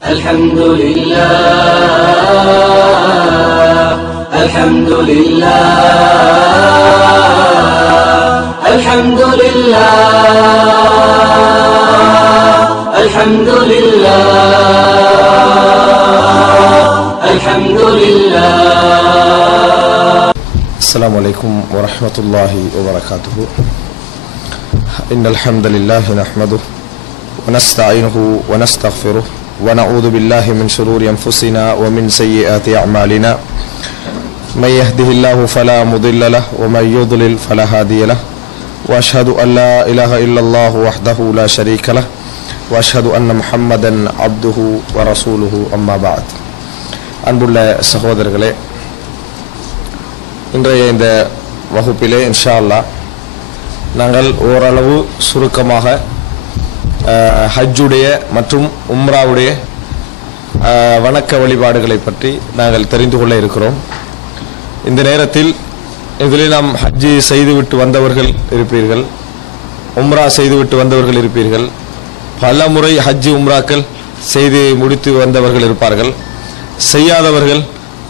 الحمد لله الحمد لله الحمد لله الحمد لله الحمد لله. السلام عليكم ورحمة الله وبركاته. إن الحمد لله نحمده ونستعينه ونستغفره ونعوذ بالله من شرور أنفسنا ومن سيئات أعمالنا. من يهده الله فلا مضل له ومن يضلل فلا هادي له. وأشهد أن لا إله إلا الله وحده لا شريك له وأشهد أن محمدا عبده ورسوله. أما بعد. அன்புள்ள சகோதரர்களே, இன்றைய இந்த வகுப்பிலே இன்ஷா அல்லாஹ் நாங்கள் ஓரளவு சுருக்கமாக ஹஜ்ஜுடைய மற்றும் உம்ராவுடைய வணக்க வழிபாடுகளை பற்றி நாங்கள் தெரிந்து கொள்ள இருக்கிறோம். இந்த நேரத்தில் இதில் நாம் ஹஜ்ஜி செய்துவிட்டு வந்தவர்கள் இருப்பீர்கள், உம்ரா செய்துவிட்டு வந்தவர்கள் இருப்பீர்கள், பல முறை ஹஜ்ஜி உம்ராக்கள் செய்து முடித்து வந்தவர்கள் இருப்பார்கள், செய்யாதவர்கள்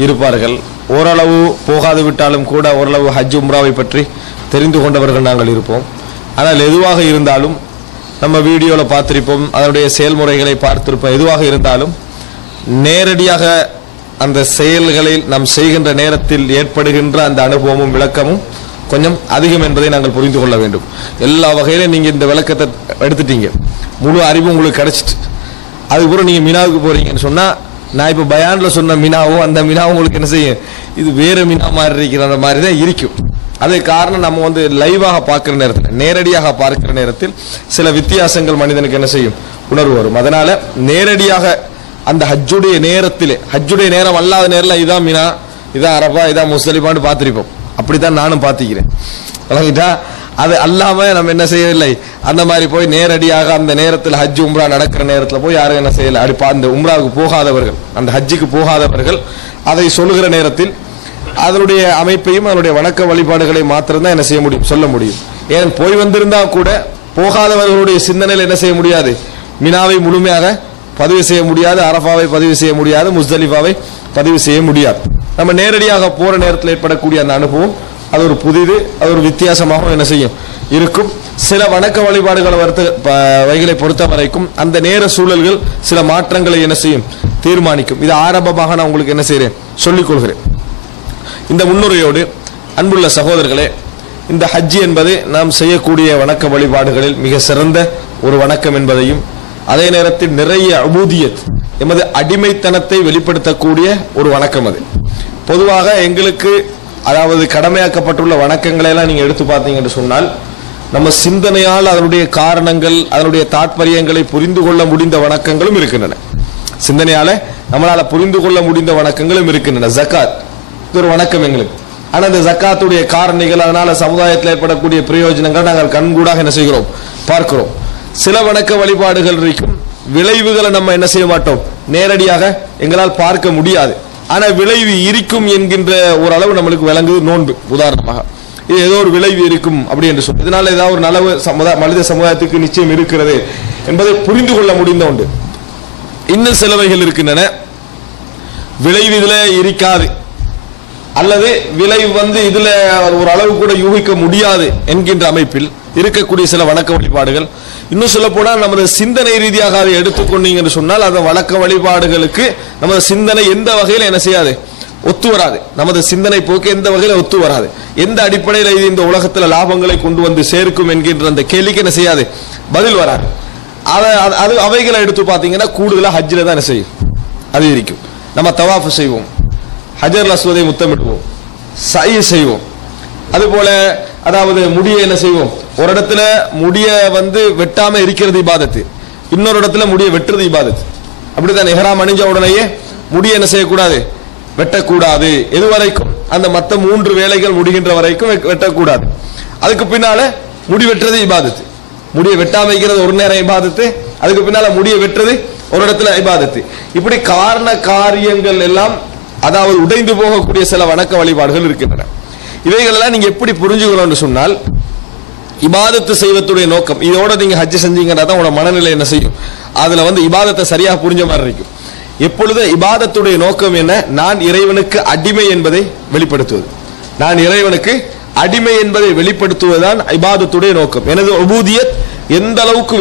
இருப்பார்கள், ஓரளவு போகாது விட்டாலும் கூட ஓரளவு ஹஜ் உம்ராவை பற்றி தெரிந்து கொண்டவர்கள் நாங்கள் இருப்போம். ஆனால் எதுவாக இருந்தாலும் நம்ம வீடியோவில் பார்த்திருப்போம், அதனுடைய செயல்முறைகளை பார்த்திருப்போம். எதுவாக இருந்தாலும் நேரடியாக அந்த செயல்களில் நாம் செய்கின்ற நேரத்தில் ஏற்படுகின்ற அந்த அனுபவமும் விளக்கமும் கொஞ்சம் அதிகம் என்பதை நாங்கள் புரிந்து கொள்ள வேண்டும். எல்லா வகையிலும் நீங்கள் இந்த விளக்கத்தை எடுத்துட்டீங்க, முழு அறிவும் உங்களுக்கு கிடைச்சிட்டு அதுக்கப்புறம் நீங்கள் மினாவுக்கு போறீங்கன்னு சொன்னால், நான் இப்போ பயானில் சொன்ன மினாவும் அந்த மினாவும் உங்களுக்கு என்ன செய்யும், இது வேறு மினா மாதிரி இருக்கிற அந்த மாதிரி தான் இருக்கும். அது காரணம் நம்ம வந்து லைவாக பார்க்குற நேரத்தில், நேரடியாக பார்க்கிற நேரத்தில் சில வித்தியாசங்கள் மனிதனுக்கு என்ன செய்யும், உணர்வு வரும். அதனால நேரடியாக அந்த ஹஜ்ஜுடைய நேரத்திலே, ஹஜ்ஜுடைய நேரம் அல்லாத நேரில் இதான் மினா, இதான் அரபா, இதான் முஸ்தலிஃபான்னு பார்த்துருப்போம். அப்படித்தான் நானும் பார்த்துக்கிறேன். வழங்கிட்டா அது அல்லாமல் நம்ம என்ன செய்யவில்லை, அந்த மாதிரி போய் நேரடியாக அந்த நேரத்தில் ஹஜ் உம்ரா நடக்கிற நேரத்தில் போய் யாரும் என்ன செய்யலை. அப்படி அந்த உம்ராவுக்கு போகாதவர்கள், அந்த ஹஜ்ஜுக்கு போகாதவர்கள் அதை சொல்லுகிற நேரத்தில் அதனுடைய அமைப்பையும் அதனுடைய வணக்க வழிபாடுகளை மாத்திரம்தான் என்ன செய்ய முடியும், சொல்ல முடியும். ஏன் போய் வந்திருந்தா கூட போகாதவர்களுடைய சிந்தனையில் என்ன செய்ய முடியாது, மினாவை முழுமையாக பதிவு செய்ய முடியாது, அரஃபாவை பதிவு செய்ய முடியாது, முஸ்தலிஃபாவை பதிவு செய்ய முடியாது. நம்ம நேரடியாக போற நேரத்தில் ஏற்படக்கூடிய அந்த அனுபவம் அது ஒரு புதிது, அது ஒரு வித்தியாசமாக என்ன செய்யும் இருக்கும். சில வணக்க வழிபாடுகளை வகைகளை பொறுத்த வரைக்கும் அந்த நேர சூழல்கள் சில மாற்றங்களை என்ன செய்யும், தீர்மானிக்கும். இது ஆரம்பமாக நான் உங்களுக்கு என்ன செய்கிறேன், சொல்லிக் கொள்கிறேன். இந்த முன்னுரையோடு அன்புள்ள சகோதரர்களே, இந்த ஹஜ் என்பது நாம் செய்யக்கூடிய வணக்க வழிபாடுகளில் மிக சிறந்த ஒரு வணக்கம் என்பதையும், அதே நேரத்தில் நிறைய அபூதியத், எமது அடிமைத்தனத்தை வெளிப்படுத்தக்கூடிய ஒரு வணக்கம். அது பொதுவாக எங்களுக்கு, அதாவது கடமையாக்கப்பட்டுள்ள வணக்கங்களை எல்லாம் நீங்க எடுத்து பார்த்தீங்க என்று சொன்னால், நம்ம சிந்தனையால் அதனுடைய காரணங்கள், அதனுடைய தாற்பயங்களை புரிந்து கொள்ள முடிந்த வணக்கங்களும் இருக்கின்றன. சிந்தனையால நம்மளால புரிந்து கொள்ள முடிந்த வணக்கங்களும் இருக்கின்றன. ஜக்காத் இது ஒரு வணக்கம் எங்களுக்கு. ஆனால் அந்த ஜக்காத்துடைய காரணிகள், அதனால சமுதாயத்தில் ஏற்படக்கூடிய பிரயோஜனங்கள் நாங்கள் கண்கூடாக என்ன செய்கிறோம், பார்க்கிறோம். சில வணக்க வழிபாடுகள் இருக்கும், விளைவுகளை நம்ம என்ன செய்ய மாட்டோம், நேரடியாக எங்களால் பார்க்க முடியாது. ஆனா விளைவு இருக்கும் என்கின்ற ஒரு அளவு நம்மளுக்கு விளங்குது. நோன்பு உதாரணமாக, இது ஏதோ ஒரு விளைவு இருக்கும் அப்படி என்று சொல்லி, இதனால ஏதாவது ஒரு நலவு மனித சமுதாயத்துக்கு நிச்சயம் இருக்கிறது என்பதை புரிந்து கொள்ள முடிந்த உண்டு. இன்னும் சிலவைகள் இருக்கின்றன, விளைவு இதுல இருக்காது, அல்லது விளைவு வந்து இதுல ஒரு அளவு கூட யூகிக்க முடியாது என்கின்ற அமைப்பில் இருக்கக்கூடிய சில வணக்க வழிபாடுகள். இன்னும் சொல்ல போனால் நமது சிந்தனை ரீதியாக அதை எடுத்துக்கொண்டீங்க என்று சொன்னால், அந்த வணக்க வழிபாடுகளுக்கு நமது சிந்தனை எந்த வகையில் என்ன செய்யாது, ஒத்து வராது. நமது சிந்தனை போக்கு எந்த வகையில் ஒத்து வராது. எந்த அடிப்படையில் இது இந்த உலகத்தில் லாபங்களை கொண்டு வந்து சேர்க்கும் என்கின்ற அந்த கேள்விக்கு என்ன செய்யாது, பதில் வராது. அது அவைகளை எடுத்து பார்த்தீங்கன்னா கூடுதலாக ஹஜ்ஜில் தான் என்ன செய்யும், அது இருக்கும். நம்ம தவாஃப் செய்வோம், ஹஜர் அஸ்வதை முத்தமிடுவோம், சை செய்வோம். அதுபோல அதாவது முடிய என்ன செய்வோம், ஒரு இடத்துல முடிய வந்து வெட்டாம இருக்கிறது இபாதத்து, இன்னொரு இடத்துல முடிய வெட்டுறது இபாதத்து. அப்படித்தான் இஹ்ராம் அணிஞ்ச உடனேயே முடிய என்ன செய்யக்கூடாது, வெட்டக்கூடாது. எது வரைக்கும், அந்த மற்ற 3 வேலைகள் முடிகின்ற வரைக்கும் வெட்டக்கூடாது. அதுக்கு பின்னால முடி வெட்டுறது இபாதத்து. முடிய வெட்டாம வைக்கிறது ஒரு நேரம் இபாதத்து, அதுக்கு பின்னால முடிய வெட்டுறது ஒரு இடத்துல இபாதத்து. இப்படி காரண காரியங்கள் எல்லாம், அதாவது உடைந்து போகக்கூடிய சில வணக்க வழிபாடுகள் இருக்கின்றன. இவைகளெல்லாம் நீங்க எப்படி புரிஞ்சுக்கணும்னு சொன்னால், இபாதத்து செய்வதுடைய நோக்கம் இதோட நீங்க ஹஜ் செஞ்சீங்கன்னா தான் உங்களோட மனநிலை என்ன செய்யும், அதுல வந்து இபாதத்தை சரியாக புரிஞ்ச மாதிரி இருக்கும். எப்பொழுது இபாதத்துடைய நோக்கம் என்ன? நான் இறைவனுக்கு அடிமை என்பதை வெளிப்படுத்துவது. நான் இறைவனுக்கு அடிமை என்பதை வெளிப்படுத்துவதுதான் இபாதத்துடைய நோக்கம். எனது உபூதியத் எந்த அளவுக்கு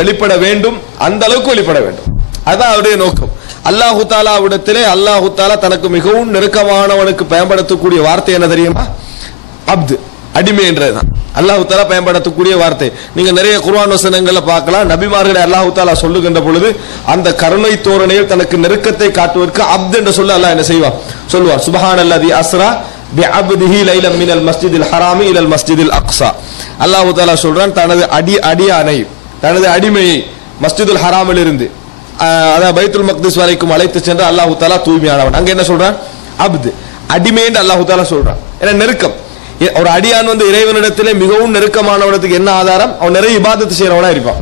வெளிப்பட வேண்டும் அந்த அளவுக்கு வெளிப்பட வேண்டும். அதான் அவருடைய நோக்கம். அல்லாஹு தாலாவிடத்திலே அல்லாஹு தாலா தனக்கு மிகவும் நெருக்கமானவனுக்கு பயன்படுத்தக்கூடிய வார்த்தை என்ன தெரியுமா? அப்து, அடிமை என்றதுதான் அல்லாஹு தாலா பயன்படுத்தக்கூடிய வார்த்தை. நீங்க நிறைய குர்ஆன் வசனங்களை பார்க்கலாம். நபிமார்களை அல்லாஹு தாலா சொல்லுகின்ற பொழுது அந்த கருணை தோரணையில் தனக்கு நெருக்கத்தை காட்டுவதற்கு அப்து என்று சொல்ல அல்லாஹ் என்ன செய்வான்? சொல்லுவார், சுப்ஹானல்லதி அஸ்ரா பிஅப்திஹி லைலம் மினல் மஸ்ஜிதில் ஹராமி இலல் மஸ்ஜிதில் அக்ஸா. அல்லாஹு தாலா சொல்றான், தனது அடியானை, தனது அடிமையை மஸ்ஜிதுல் ஹராமில் இருந்து அதாவது பைத்துல் மக்திஸ் வரைக்கும் அழைத்து சென்று அல்லாஹு தாலா தூய்மையானவன். அங்க என்ன சொல்றான்? அப்து, அடிமை என்று அல்லாஹு தாலா சொல்றான். ஏன்னா நெருக்கம். ஒரு அடியான் இறைவனிடத்திலே மிகவும் நெருக்கமானவனத்துக்கு என்ன ஆதாரம்? அவன் நிறைய இபாதத்து செய்யறவனா இருப்பான்.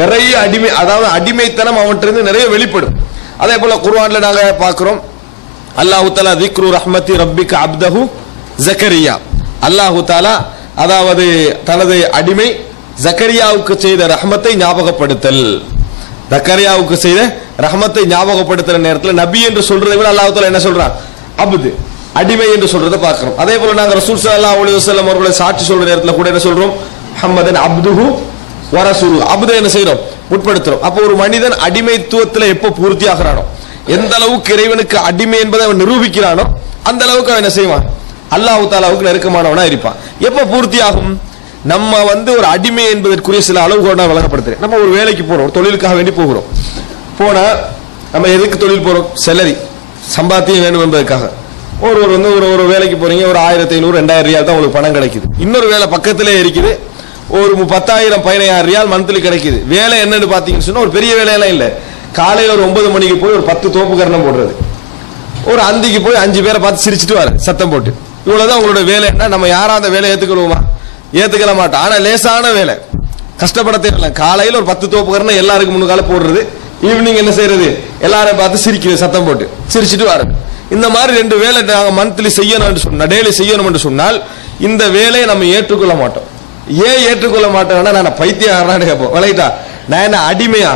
நிறைய அடிமை, அதாவது அடிமைத்தனம் அவற்றிலிருந்து நிறைய வெளிப்படும். அதே போல குர்ஆன்ல நாங்க பார்க்கிறோம், அல்லாஹு தாலா திக்ரு ரஹ்மத்தி ரப்பிக அப்தஹு ஜக்கரியா. அல்லாஹு தாலா அதாவது தனது அடிமை ஜக்கரியாவுக்கு செய்த ரஹ்மத்தை ஞாபகப்படுத்தல். ஜக்கரியாவுக்கு செய்த ரஹ்மத்தை ஞாபகப்படுத்துற நேரத்தில் நபி என்று சொல்றதை விட அல்லாஹு தாலா என்ன சொல்றான்? அப்து, அடிமை என்று சொல்றதை பார்க்கிறோம். அதே போல நாங்க ரசூல் ஸல்லல்லாஹு அலைஹி வஸல்லம் அவர்களை சாட்சி சொல்ற நேரத்தில் கூட என்ன சொல்றோம்? முஹம்மதன் அப்துஹு வ ரசூலுஹு. அப்து என்ன செய்றோம்? முற்படுத்துறோம். அப்போ ஒரு மனிதன் அடிமைத்துவத்தில் எப்போ பூர்த்தி ஆகிறானோ, எந்த அளவுக்கு இறைவனுக்கு அடிமை என்பதை அவன் நிரூபிக்கிறானோ அந்த அளவுக்கு அவன் என்ன செய்வான்? அல்லாஹு தாலாவுக்கு நெருக்கமானவனா இருப்பான். எப்ப பூர்த்தி ஆகும்? நம்ம ஒரு அடிமை என்பதற்குரிய சில அளவுகோல் நான் வழங்கப்படுத்துறேன். நம்ம ஒரு வேலைக்கு போறோம், ஒரு தொழிலுக்காக வேண்டி போகிறோம். போனா நம்ம எதுக்கு தொழில் போறோம்? சேலரி, சம்பாத்தியம் வேணும் என்பதற்காக. ஒரு வேலைக்கு போறீங்க, ஒரு 1500 2000 ரியால் தான் உங்களுக்கு பணம் கிடைக்குது. இன்னொரு வேலை பக்கத்திலே இருக்குது, ஒரு 10,000 15,000 ரியால் மந்த்லி கிடைக்குது. வேலை என்னன்னு பாத்தீங்கன்னு சொன்னா ஒரு பெரிய வேலையெல்லாம் இல்லை. காலையில் ஒரு 9 மணிக்கு போய் ஒரு 10 தோப்பு கரணம் போடுறது, ஒரு அந்திக்கு போய் 5 பேரை பார்த்து சிரிச்சுட்டு வர சத்தம் போட்டு, இவ்வளவுதான் உங்களோட வேலை. என்ன நம்ம யாரா அந்த வேலையை ஏத்துக்கொள்வோமா? ஏத்துக்கல மாட்டோம். ஆனா லேசான வேலை, கஷ்டப்பட தேவையில்லை. காலையில் ஒரு 10 தோப்பு கரணம் எல்லாருக்கும் முன்னுக்கால போடுறது, ஈவினிங் என்ன செய்யறது? எல்லாரையும் பார்த்து சிரிக்கிறது, சத்தம் போட்டு சிரிச்சுட்டு வர. இந்த மாதிரி 2 வேலை நாங்க மந்த்லி செய்யணும் சொன்னா, டெய்லி செய்யணும் என்று சொன்னால் இந்த வேலையை நம்ம ஏற்றுக்கொள்ள மாட்டோம். ஏன் ஏற்றுக்கொள்ள மாட்டோம்னா, நான் பைத்தியம் கேட்போம், விளையிட்டா நான் என்ன அடிமையா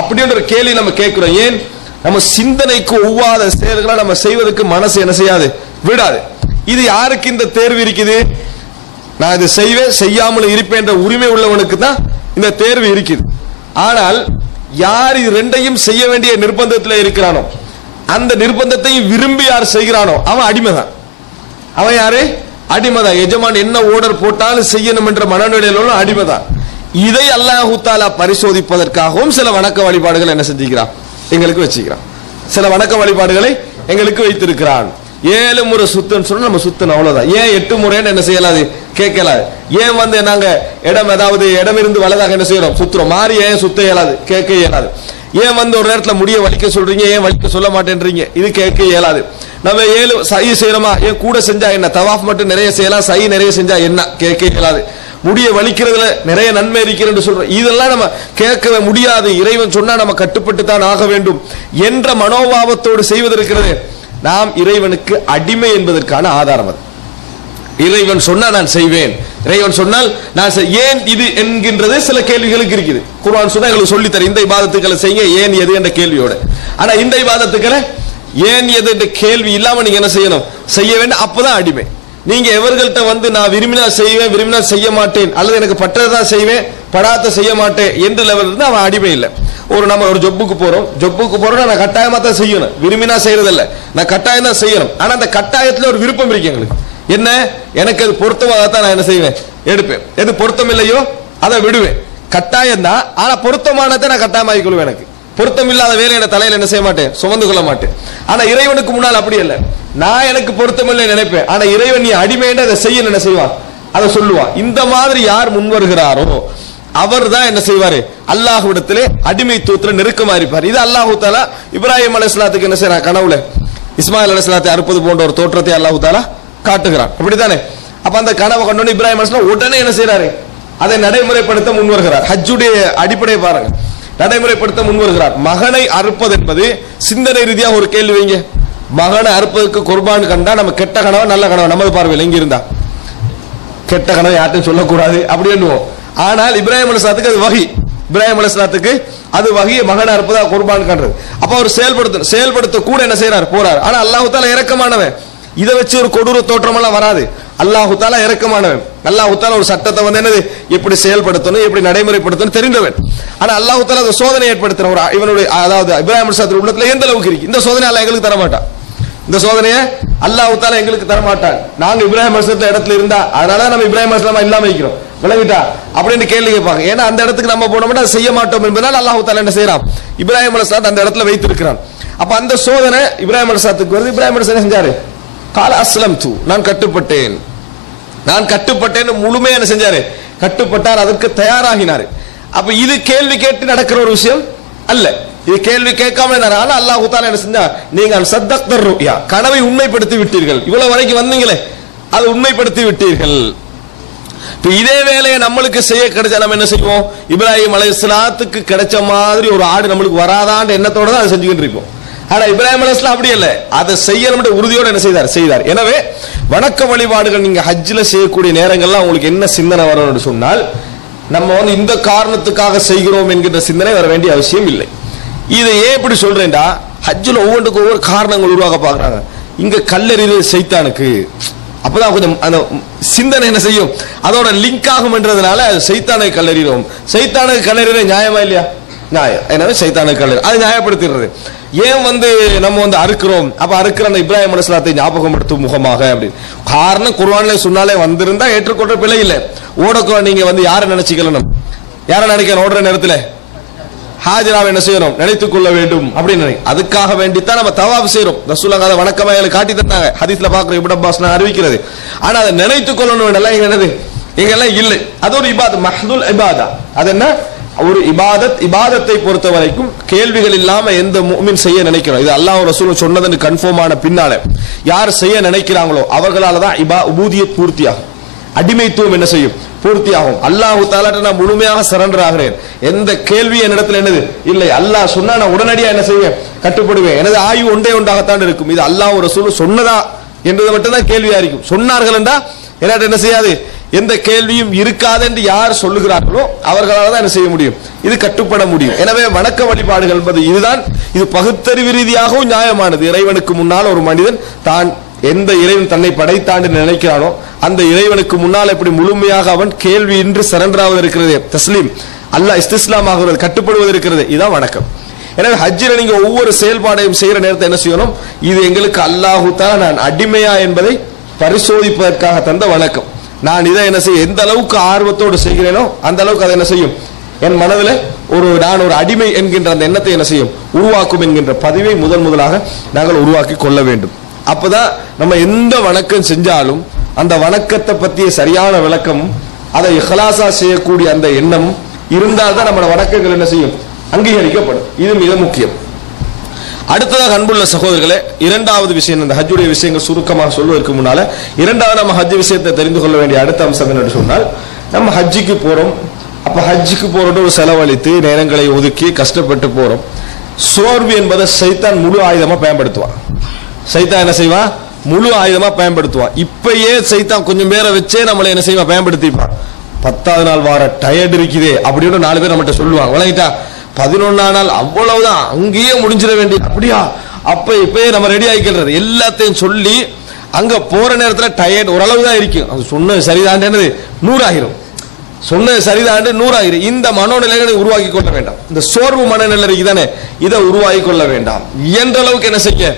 அப்படின்ற ஒரு கேள்வி நம்ம கேட்கிறோம். ஏன்? நம்ம சிந்தனைக்கு ஒவ்வாத செயல்களை நம்ம செய்வதற்கு மனசு என்ன செய்யாது? விடாது. இது யாருக்கு இந்த தேர்வு இருக்குது? நான் இது செய்வேன் செய்யாமல் இருப்பேன் என்ற உரிமை உள்ளவனுக்கு தான் இந்த தேர்வு இருக்குது. ஆனால் யார் இது ரெண்டையும் செய்ய வேண்டிய நிர்பந்தத்தில் இருக்கிறானோ, அந்த நிர்பந்தத்தையும் விரும்பி யார் செய்கிறானோ அவன் அடிமைதான். அவன் யாரு? அடிமைதான். எஜமான் என்ன ஓர்டர் போட்டாலும் செய்யணும் என்ற மனநிலையில அடிமைதான். இதை அல்லாஹு தாலா பரிசோதிப்பதற்காகவும் சில வணக்க வழிபாடுகள் என்ன செஞ்சுக்கிறான்? எங்களுக்கு வச்சுக்கிறான். சில வணக்க வழிபாடுகளை எங்களுக்கு வைத்திருக்கிறான். 7 முறை சுத்தன்னு சொன்னா நம்ம சுத்தணும், அவ்வளவுதான். ஏன் 8 முறைன்னு என்ன செய்யலாது? கேட்கலாது. ஏன் நாங்க இடம் இருந்து வலதாக என்ன செய்யறோம்? சுத்துறோம். மாறி ஏன் சுத்த இயலாது? கேட்க இயலாது. ஏன் ஒரு நேரத்தில் முடிய வலிக்க சொல்றீங்க, ஏன் வலிக்க சொல்ல மாட்டேன்றீங்க? இது கேட்க இயலாது. நம்ம 7 சை செய்யறோமா? ஏன் கூட செஞ்சா என்ன? தவாஃப் மட்டும் நிறைய செய்யலாம், சை நிறைய செஞ்சா என்ன? கேட்க இயலாது. முடிய வலிக்கிறதுல நிறைய நன்மை இருக்கிறது சொல்றோம். இதெல்லாம் நம்ம கேட்கவே முடியாது. இறைவன் சொன்னா நம்ம கட்டுப்பட்டு தான் ஆக வேண்டும் என்ற மனோபாவத்தோடு செய்வதற்கிறது நாம் இறைவனுக்கு அடிமை என்பதற்கான ஆதாரம். அது இறைவன் சொன்னா நான் செய்வேன், இறைவன் சொன்னால் நான் ஏன் இது என்கின்றது சில கேள்விகளுக்கு இருக்குது. குர்ஆன் சொன்னா எங்களுக்கு சொல்லி தர, இந்த இபாதத்துக்களை செய்யுங்க ஏன் எது என்ற கேள்வியோட. ஆனா இந்த இபாதத்துக்களை ஏன் எது என்ற கேள்வி இல்லாம நீங்க என்ன செய்யணும்? செய்ய வேண்டும். அப்பதான் அடிமை. நீங்க எவர்கள்ட்ட நான் விரும்பினா செய்வேன், விரும்பினா செய்ய மாட்டேன், அல்லது எனக்கு பட்டதான் செய்வேன், படாத செய்ய மாட்டேன் என்ற லெவல் இருந்து அவன் அடிமை இல்லை. நம்ம ஒரு ஜொப்புக்கு போறோம், நான் கட்டாயமா தான் செய்யணும், விரும்பினா செய்யறது இல்ல, நான் கட்டாயம் தான் செய்யணும். ஆனா அந்த கட்டாயத்துல ஒரு விருப்பம் இருக்கு எங்களுக்கு. என்ன? எனக்கு அது பொருத்தமாகத்தான் நான் என்ன செய்வேன்? எடுப்பேன். எது பொருத்தம் இல்லையோ அதை விடுவேன். கட்டாயம் தான், ஆனா பொருத்தமானதை நான் கட்டாயமாக்கிக் கொள்வேன். எனக்கு பொருத்தம் இல்லாத வேலையோட தலையில என்ன செய்ய மாட்டேன்? சுமந்து கொள்ள மாட்டேன். ஆனா இறைவனுக்கு முன்னால் அப்படி இல்லை. நான் எனக்கு பொருத்தம் இல்லை நினைப்பேன், ஆனா இறைவன் நீ அடிமைன்னு அதை செய்ய என்ன செய்வான்? அதை சொல்லுவான். இந்த மாதிரி யார் முன் வருகிறாரோ அவர் தான் என்ன செய்வாரு? அல்லாஹ்விடத்திலே அடிமைத்துவத்தில் நெருக்கமா இருப்பார். இது அல்லாஹு தாலா இப்ராஹிம் அலைஹிஸ்ஸலாத்துக்கு என்ன செய்யறான்? கனவுல இஸ்மாயில் அலைஹிஸ்ஸலாத்தை அறுப்பது போன்ற ஒரு தோற்றத்தை அல்லாஹு தாலா காட்டுகிறான். அப்படித்தானே? அப்ப அந்த கனவை கண்டோன்னு இப்ராஹிம் அலைஹிஸ்ஸலாம் உடனே என்ன செய்யறாரு? அதை நடைமுறைப்படுத்த முன் வருகிறார். ஹஜ்ஜுடைய அடிப்படையை பாருங்க, நடைமுறைப்படுத்த முன் வருகிறார். மகனை அறுப்பது என்பது சிந்தனை ரீதியாக ஒரு கேள்வி வைங்க. மகனை அறுப்பதற்கு குர்பான் கண்டா நம்ம கெட்ட கனவா நல்ல கனவா? நமது பார்வையில் எங்க இருந்தா கெட்ட கனவை யார்ட்டும் சொல்லக்கூடாது அப்படி எண்ணுவோம். ஆனால் இப்ராஹிம் அலைஹிஸ்ஸலாத்துக்கு அது வஹி, இப்ராஹிம் அலைஹிஸ்ஸலாத்துக்கு அது வஹி, மகனா இருப்பதா குர்பான் காண்றது. அப்ப அவர் செயல்படுத்த கூட என்ன செய்யறார், போறார். ஆனா அல்லாஹ் தஆலா இரக்கமானவன். இதை வச்சு ஒரு கொடூர தோற்றம் எல்லாம் வராது. அல்லாஹ் தஆலா இரக்கமானவன். அல்லாஹ் தஆலா ஒரு சட்டத்தை வந்து என்னது எப்படி செயல்படுத்தணும், எப்படி நடைமுறைப்படுத்தணும் தெரிந்தவன். ஆனா அல்லாஹ் தஆலா அந்த சோதனை ஏற்படுத்தின ஒரு இவனுடைய, அதாவது இப்ராஹிம் அலைஹிஸ்ஸலாத்துடைய உள்ளத்துல எந்த அளவுக்கு இருக்கு, இந்த சோதனை அல்லாஹ் எங்களுக்கு தர மாட்டான். இந்த சோதனையை அல்லாஹ் தஆலா எங்களுக்கு தர மாட்டான். நாங்க இப்ராஹிம் அலைஹிஸ்ஸலாத்து இடத்துல இருந்தா அதனால நம்ம இப்ராஹிம் அலைஹிஸ்ஸலாம் இல்லாம இருக்கிறோம், விளங்கிட்டா அப்படின்னு கேள்வி கேட்பாங்க. ஏன்னா அந்த இடத்துக்கு நம்ம போனோம்னா அதை செய்ய மாட்டோம் என்பதால் அல்லாஹ் தஆலா என்ன செய்யறான், இப்ராஹிம் அலைஹிஸ்ஸலாம் அந்த இடத்துல வைத்திருக்கிறான். அப்ப அந்த சோதனை இப்ராஹிம் அலைஹிஸ்ஸலாத்துக்கு வருது. இப்ராஹிம் அலைஹிஸ்ஸலாம் செஞ்சாரு, கால அஸ்லம்து, நான் கட்டுப்பட்டேன், நான் கட்டுப்பட்டேன் முழுமையா என்ன செஞ்சாரு, கட்டுப்பட்டார், அதற்கு தயாராகினார். அப்ப இது கேள்வி கேட்டு நடக்கிற ஒரு விஷயம் அல்ல, இது கேள்வி கேட்காம இருந்தார். அல்லாஹ் தஆலா என்ன செஞ்சா, நீங்கள் சத்தக்தர் ருயா, கனவை உண்மைப்படுத்தி விட்டீர்கள், இவ்வளவு வரைக்கும் வந்தீங்களே அது உண்மைப்படுத்தி விட்டீர்கள். இப்ப இதே வேலையை நம்மளுக்கு செய்ய கிடைச்சா நம்ம என்ன செய்வோம், இப்ராஹிம் அலைஹிஸ்ஸலாத்துக்கு கிடைச்ச மாதிரி ஒரு ஆடு நம்மளுக்கு வராதான்ற எண்ணத்தோட தான் அதை செஞ்சுக்கிட்டு இருப்போம். ஆனா இப்ராஹிம் அலைஹிஸ்ஸலாம் அப்படி இல்ல, அதை செய்யணும்ன்ற உறுதியோட என்ன செய்தார். எனவே வணக்க வழிபாடுகள் நீங்க ஹஜ்ஜில செய்யக்கூடிய நேரங்கள்லாம் உங்களுக்கு என்ன சிந்தனை வரணும்னு சொன்னால், நம்ம வந்து இந்த காரணத்துக்காக செய்கிறோம் என்கிற சிந்தனை வர வேண்டிய அவசியம் இல்லை. இதை ஏன் இப்படி சொல்றேன்டா, ஹஜ்ஜில் ஒவ்வொன்றுக்கு ஒவ்வொரு காரணங்கள் உருவாக்க பாக்குறாங்க. இங்க கல்லெறிவு சைத்தானுக்கு, அப்பதான் கொஞ்சம் அந்த சிந்தனை என்ன செய்யும், அதோட லிங்க் ஆகும் என்றதுனால சைத்தானை கல்லெறிகிறோம். சைத்தானுக்கு கல்லெறிகிற நியாயமா இல்லையா, நியாயம். எனவே சைத்தானுக்கு கல்லெறி அது நியாயப்படுத்திடுறது. ஏன் வந்து நம்ம வந்து அறுக்கிறோம், அப்ப அறுக்கிற அந்த இப்ராஹிம் அலைஹிஸ்ஸலாத்தை ஞாபகப்படுத்தும் முகமாக அப்படின்னு காரணம் குர்ஆன்ல சொன்னாலே வந்திருந்தா ஏற்றுக்கொண்ட பிழை இல்லை. ஓடக்கூட நீங்க வந்து யாரை நினைச்சுக்கணும், யாரை நினைக்கணும், ஓடுற நேரத்தில் ஹாஜராவை என்ன செய்யணும், நினைத்துக் கொள்ள வேண்டும் அப்படின்னு. அதுக்காக வேண்டித்தான் நம்ம தவாப் செய்யறோம். ரசூலுல்லாஹ் அதை வணக்கமாக காட்டி தந்தாங்க, ஹதீஸ்ல பாக்குறோம், இப்னு அப்பாஸ் அறிவிக்கிறது. ஆனா அதை நினைத்துக் கொள்ளணும் எல்லாம் என்னது எங்கெல்லாம் இல்லை. அது ஒரு இபாதத், மஹ்துல் இபாதா. அது என்ன ஒரு இபாதத். இபாதத்தை பொறுத்த வரைக்கும் கேள்விகள் இல்லாம எந்த முஃமின் செய்ய நினைக்கிறோம், இது அல்லாஹ் ரசூல் சொன்னதுன்னு கன்ஃபார்ம் ஆன பின்னால யார் செய்ய நினைக்கிறாங்களோ அவர்களால தான் உபூதியத் பூர்த்தியாகும், அடிமைத்துவம் என்ன செய்யும், பூர்த்தியாகும். அல்லாஹ் தஆலாட்ட நான் முழுமையாக சரண்டர் ஆகிறேன், எந்த கேள்வி என்னிடத்தில் என்னது இல்லை, அல்லாஹ் சொன்னா நான் உடனடியா என்ன செய்வேன், கட்டுப்படுவேன். எனது ஆய்வு ஒன்றே ஒன்றாகத்தான் இருக்கும். இது அல்லாஹ் ரசூல் சொன்னதா என்றது மட்டும்தான் கேள்வியா இருக்கும். சொன்னார்கள் என்றா என்கிட்ட என்ன செய்யாது, எந்த கேள்வியும் இருக்காது என்று யார் சொல்லுகிறார்களோ அவர்களால் தான் என்ன செய்ய முடியும், இது கட்டுப்பட முடியும். எனவே வணக்க வழிபாடுகள் என்பது இதுதான். இது பகுத்தறிவு ரீதியாகவும் நியாயமானது. இறைவனுக்கு முன்னால் ஒரு மனிதன் தான் எந்த இறைவன் தன்னை படைத்தான் என்று நினைக்கிறானோ அந்த இறைவனுக்கு முன்னால் எப்படி முழுமையாக அவன் கேள்வியின்றி சரண்டராவது இருக்கிறது, தஸ்லீம் அல்லாஹ் இஸ்திஸ்லாம் ஆகிறது, கட்டுப்படுவது இருக்கிறது, இதுதான் வணக்கம். எனவே ஹஜ்ஜில் நீங்க ஒவ்வொரு செயல்பாடையும் செய்யற நேரத்தை என்ன செய்யணும், இது எங்களுக்கு அல்லாஹ் தஆலா நான் அடிமையா என்பதை பரிசோதிப்பதற்காக தந்த வணக்கம். நான் இதை என்ன செய்ய எந்த அளவுக்கு ஆர்வத்தோடு செய்கிறேனோ அந்த அளவுக்கு அதை என்ன செய்யும், என் மனதில் நான் ஒரு அடிமை என்கின்ற அந்த எண்ணத்தை என்ன செய்யும், உருவாக்கும் என்கின்ற பதிவை முதலாக நாங்கள் உருவாக்கி கொள்ள வேண்டும். அப்பதான் நம்ம எந்த வணக்கம் செஞ்சாலும் அந்த வணக்கத்தை பற்றிய சரியான விளக்கமும் அதை இஹ்லாஸா செய்யக்கூடிய அந்த எண்ணமும் இருந்தால்தான் நம்ம வணக்கங்கள் என்ன செய்யும், அங்கீகரிக்கப்படும். இது மிக முக்கியம். அடுத்ததாக அன்புள்ள சகோதரர்களே, இரண்டாவது விஷயம், இந்த ஹஜ்ஜுடைய விஷயங்கள் சுருக்கமாக சொல்வதற்கு முன்னால இரண்டாவது நம்ம ஹஜ் விஷயத்தை தெரிந்து கொள்ள வேண்டிய அடுத்த அம்சம் என்று சொன்னால், நம்ம ஹஜ்ஜுக்கு போறோம். அப்ப ஹஜ்ஜுக்கு போறது ஒரு செலவழித்து நேரங்களை ஒதுக்கி கஷ்டப்பட்டு போறோம். சோர்வு என்பதை சைத்தான் முழு ஆயுதமா பயன்படுத்துவான். சைத்தான் என்ன செய்வான், முழு ஆயுதமா பயன்படுத்துவான். இப்பயே சைத்தான் கொஞ்சம் பேரை வச்சே நம்மளை என்ன செய்வான், பயன்படுத்திப்பான். 10வது நாள் வார டயர்ட் இருக்குதே அப்படின்னு 4 பேர் நம்மகிட்ட சொல்லுவாங்க, விளங்கிட்டா 11ஆம் நாள் அவ்வளவுதான் அங்கேயே முடிஞ்சிட வேண்டிய, அப்படியா அப்ப இப்பயே நம்ம ரெடி ஆகிக்கிறது எல்லாத்தையும் சொல்லி அங்க போற நேரத்தில் டயர்ட் ஓரளவு தான் இருக்கும். அது சொன்னது சரிதான் 100 ஆகிரும், சொன்னது சரிதான் 100 ஆகிரும். இந்த மனோநிலைகளை உருவாக்கி கொள்ள வேண்டாம். இந்த சோர்வு மனநிலை இருக்குதானே, இதை உருவாக்கி கொள்ள வேண்டாம். இயன்ற அளவுக்கு என்ன செய்ய,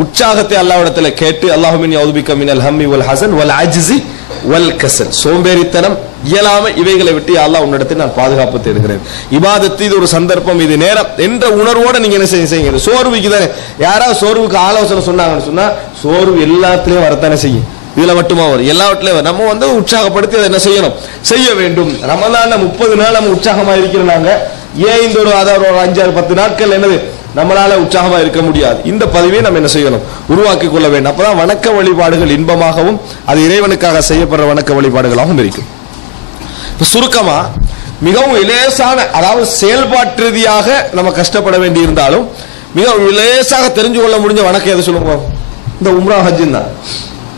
உற்சாகத்தை அல்லாஹ்விடத்தில் கேட்டு, அல்லாஹுமின் யஊதுபிக மினல் ஹம்மி வல் ஹஸன் வல் அஜ்ஸி வல் கஸல், சோம்பேறித்தனம் இயலாமை இவைகளை விட்டு அல்லாஹ் உன்னிடத்தில் நான் பாதுகாப்பு தேடுகிறேன். இபாதத்து இது ஒரு சந்தர்ப்பம், இது நேரம் என்ற உணர்வோட நீங்க என்ன செய்யுங்க. சோர்வுக்கு தானே யாராவது சோர்வுக்கு ஆலோசனை சொன்னாங்கன்னு சொன்னா சோர்வு எல்லாத்திலையும் வரத்தானே செய்யும், இதுல மட்டுமா வரும், எல்லாவற்றிலையும் நம்ம வந்து உற்சாகப்படுத்தி அதை என்ன செய்யணும், செய்ய வேண்டும். ரமலான்ல 30 நாள் நம்ம உற்சாகமா இருக்கிறாங்க, ஏன் இந்த ஒரு 5-10 நாட்கள் என்னது நம்மளால உற்சாகமா இருக்க முடியாது. இந்த பதிவை நம்ம என்ன செய்யணும், உருவாக்கி கொள்ள வேண்டும். அப்பதான் வணக்க வழிபாடுகள் இன்பமாகவும் அது இறைவனுக்காக செய்யப்படுற வணக்க வழிபாடுகளாகவும் இருக்கும். சுருக்கமா மிகவும் இலேசான, அதாவது செயல்பாட்டு ரீதியாக நம்ம கஷ்டப்பட வேண்டி இருந்தாலும் மிகவும் இலேசாக தெரிஞ்சு கொள்ள முடிஞ்ச வணக்கம் எது சொல்லுங்க, இந்த உம்ரா ஹஜ் தான்.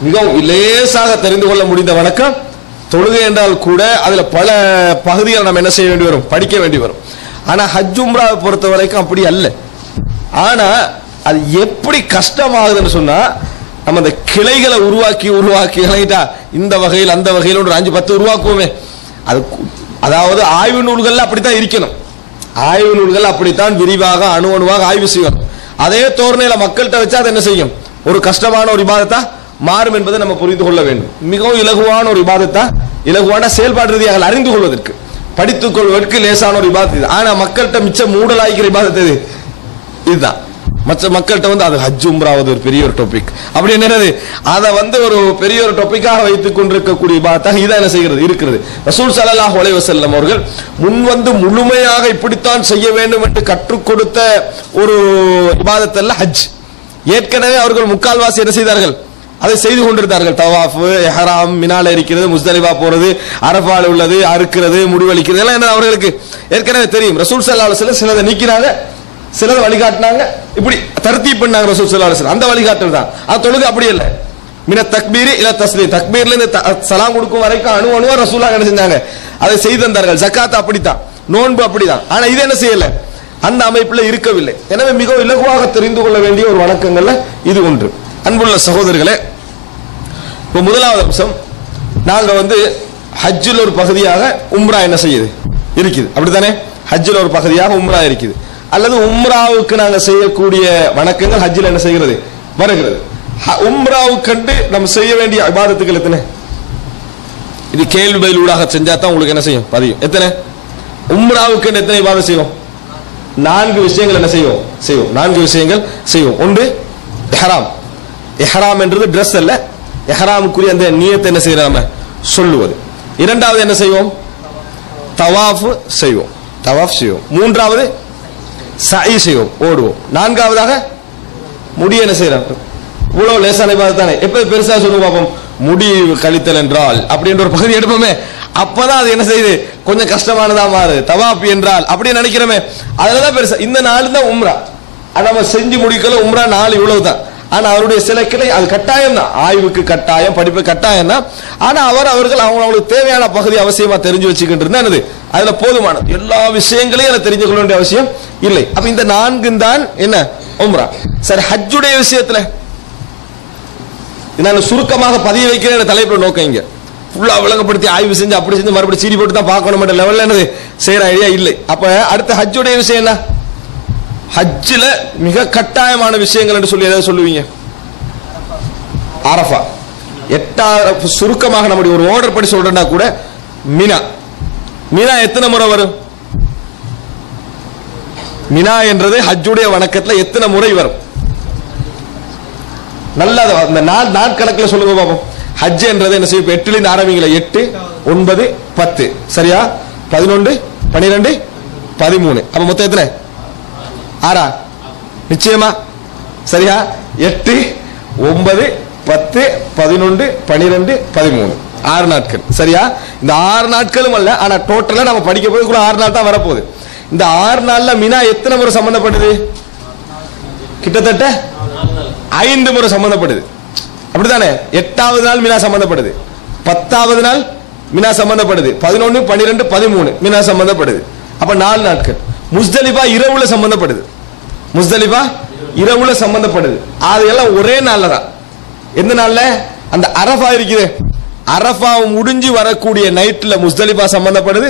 மிகவும் இலேசாக தெரிந்து கொள்ள முடிந்த வணக்கம் தொழுகை என்றால் கூட அதுல பல பகுதிகள் நம்ம என்ன செய்ய வேண்டி வரும், படிக்க வேண்டி வரும். ஆனா ஹஜ் உம்ராவை பொறுத்த வரைக்கும் அப்படி அல்ல. ஆனா அது எப்படி கஷ்டமாகுதுன்னு சொன்னா, நம்ம அந்த கிளைகளை உருவாக்கி இறங்கிட்டா இந்த வகையில் அந்த வகையில் ஒரு 5-10 உருவாக்குவோமே, அது அதாவது ஆய்வு நூல்கள் அப்படித்தான் இருக்கணும். ஆய்வு நூல்கள் அப்படித்தான் விரிவாக அணுவாக ஆய்வு செய்யணும். அதே தோரணையில மக்கள்கிட்ட வச்சா அது என்ன செய்யும், ஒரு கஷ்டமான ஒரு இபாதத்தா மாறும் என்பதை நம்ம புரிந்து கொள்ள வேண்டும். மிகவும் இலகுவான ஒரு இபாதத்தா, இலகுவான செயல்பாடு ரீதியாக அறிந்து கொள்வதற்கு, படித்துக் கொள்வதற்கு லேசான ஒரு இபாதத்து இது. ஆனா மக்கள்கிட்ட மிச்சம் மூடலாய்க்கிற இபாதத்து இது இதுதான். மற்ற மக்கள்கிட்ட வந்து அது ஹஜ் உம்ராவது ஒரு பெரிய ஒரு டாபிக் அப்படி என்னது, அதை வந்து ஒரு பெரிய ஒரு டாபிக்காக வைத்துக் கொண்டிருக்கக்கூடிய இபாதத்தாக இதை என்ன செய்கிறது இருக்கிறது. ரசூல் ஸல்லல்லாஹு அலைஹி வஸல்லம் அவர்கள் முன் வந்து முழுமையாக இப்படித்தான் செய்ய வேண்டும் என்று கற்றுக் கொடுத்த ஒரு இபாதத் அல்ல ஹஜ். ஏற்கனவே அவர்கள் முக்கால்வாசி என்ன செய்தார்கள், அதை செய்து கொண்டிருந்தார்கள். தவாஃப், இஹ்ராம், மினால இருக்கிறது, முஸ்தலிஃபா போறது, அரஃபால உள்ளது, அறுக்கிறது, முடிவளிக்கிறது எல்லாம் என்ன அவர்களுக்கு ஏற்கனவே தெரியும். ரசூல் ஸல்லல்லாஹு அலைஹி வஸல்லம் சிலதை நீக்கினாங்க, சிலதை வழிகாட்டினாங்க, இப்படி தர்த்தீப் பண்ணாங்க ரசூல் ஸல்லல்லாஹு அலைஹி வஸல்லம். அந்த வழிகாட்டல் தான். அது தொழுகை அப்படி இல்லை. மின தக்பீர் இல தஸ்லீம், தக்பீர்ல இருந்து சலாம் கொடுக்கும் வரைக்கும் அணுவா ரசூலுல்லாஹ் என்ன செஞ்சாங்க, அதை செய்து தந்தார்கள். ஜகாத் அப்படித்தான், நோன்பு அப்படிதான். ஆனா இது என்ன செய்யல, அந்த அமைப்புல இருக்கவில்லை. எனவே மிக இலகுவாக தெரிந்து கொள்ள வேண்டிய ஒரு வணக்கங்கள்ல இது ஒன்று. அன்புள்ள சகோதரர்களே, இப்போ முதலாவது அம்சம், நாங்க வந்து ஹஜ்ஜில் ஒரு பகுதியாக உம்ரா என்ன செய்யுது இருக்குது, அப்படித்தானே? ஹஜ்ஜில் ஒரு பகுதியாக உம்ரா இருக்குது. அல்லது உம்ராவுக்கு நாங்க செய்யக்கூடிய வணக்கங்கள் ஹஜ்ஜில் என்ன செய்கிறது வருகிறது. உம்ராவுக்கு கண்டு நம்ம செய்ய வேண்டிய இபாதத்துகள் எத்தனை? இது கேள்வி பதில் ஊடாக செஞ்சா தான் உங்களுக்கு என்ன செய்யும் பதியும். எத்தனை உம்ராவுக்கு எத்தனை இபாதத் செய்வோம்? 4 விஷயங்கள் என்ன செய்வோம் 4 விஷயங்கள் செய்வோம். ஒன்று இஹ்ராம். இஹ்ராம் என்றது ட்ரெஸ் அல்ல, இஹ்ராமுக்குரிய அந்த நியத்தை என்ன செய்யறாம சொல்லுவது. இரண்டாவது என்ன செய்வோம், தவாஃப் செய்வோம், மூன்றாவது சஇ செய்வோம், ஓடுவோம். நான்காவதாக முடி என்ன செய்யறோம். இவ்வளவு லேசான இபாதத் தானே. எப்ப பெருசா சொல்லுவோம் பார்ப்போம், முடி கழித்தல் என்றால் அப்படின்ற ஒரு பகுதி எடுப்போமே, அப்பதான் அது என்ன செய்யுது, கொஞ்சம் கஷ்டமானதா மாறுது. தவாஃப் என்றால் அப்படி நினைக்கிறோமே, அதுலதான் பெருசா. இந்த நாள் தான் உம்ரா, நம்ம செஞ்சு முடிக்கல. உம்ரா 4 இவ்வளவு தான். ஆனா அவருடைய சில கிளை அது கட்டாயம் தான், ஆய்வுக்கு கட்டாயம், படிப்பு கட்டாயம் தான். ஆனா அவர்கள் அவங்களுக்கு தேவையான பகுதி அவசியமா தெரிஞ்சு வச்சுக்கிட்டு இருந்தா என்னது அதுல போதுமானது. எல்லா விஷயங்களையும் அதை தெரிஞ்சு கொள்ள வேண்டிய அவசியம் இல்லை. அப்ப இந்த 4 தான் என்ன உம்ரா. சரி, ஹஜ்ஜுடைய விஷயத்துல நான் சுருக்கமாக பதிய வைக்கிறேன் தலைப்புல நோக்கம். இங்க ஃபுல்லா விளங்கப்படுத்தி ஆய்வு செஞ்சு அப்படி செஞ்சு மறுபடியும் சீடி போட்டு தான் பார்க்கணும் லெவல்ல என்னது செய்யற ஐடியா இல்லை. அப்ப அடுத்த ஹஜ்ஜுடைய விஷயம் என்ன, ஹஜ்ஜில மிக கட்டாயமான விஷயங்கள் என்று சொல்லி எதாவது சொல்லுவீங்க? அரஃபா. சுருக்கமாக நம்முடைய ஒரு ஆர்டர் படி சொல்றேன்னா கூட மினா. மினா எத்தனை முறை வரும்? மினா என்றது ஹஜ்ஜுடைய வணக்கத்துல எத்தனை முறை வரும்? நல்ல அந்த நாட்கணக்கில் சொல்லுங்க பாப்போம். ஹஜ் என்றது என்ன செய்யும், 8 ஆரம்பிங்களா, 8, 9, 10 சரியா, 11, 12, 13. அப்ப மொத்தம் எத்தனை? 6 நிச்சயமா சரியா. 8, 9, 10, 11, 12, 13 6 நாட்கள் சரியா. இந்த 6 நாட்களும் அல்ல, ஆனா டோட்டலா நம்ம படிக்க போது 6 நாள் தான் வரப்போகுது. இந்த 6 நாள்ல மினா எத்தனை முறை சம்பந்தப்படுது? கிட்டத்தட்ட 5 முறை சம்பந்தப்படுது, அப்படித்தானே? 8வது நாள் மினா சம்பந்தப்படுது, 10வது நாள் மினா சம்பந்தப்படுது, 11, 12, 13 மினா சம்பந்தப்படுது. அப்ப 4 நாட்கள். முஸ்தலிஃபா இரவுல சம்பந்தப்படுது, முஸ்தலிஃபா இரவுல சம்பந்தப்படுது. அதெல்லாம் ஒரே நாள்ல தான். எந்த நாள்ல? அந்த அரஃபா இருக்குது, அரஃபா முடிஞ்சு வரக்கூடிய நைட்ல முஸ்தலிஃபா சம்பந்தப்படுது,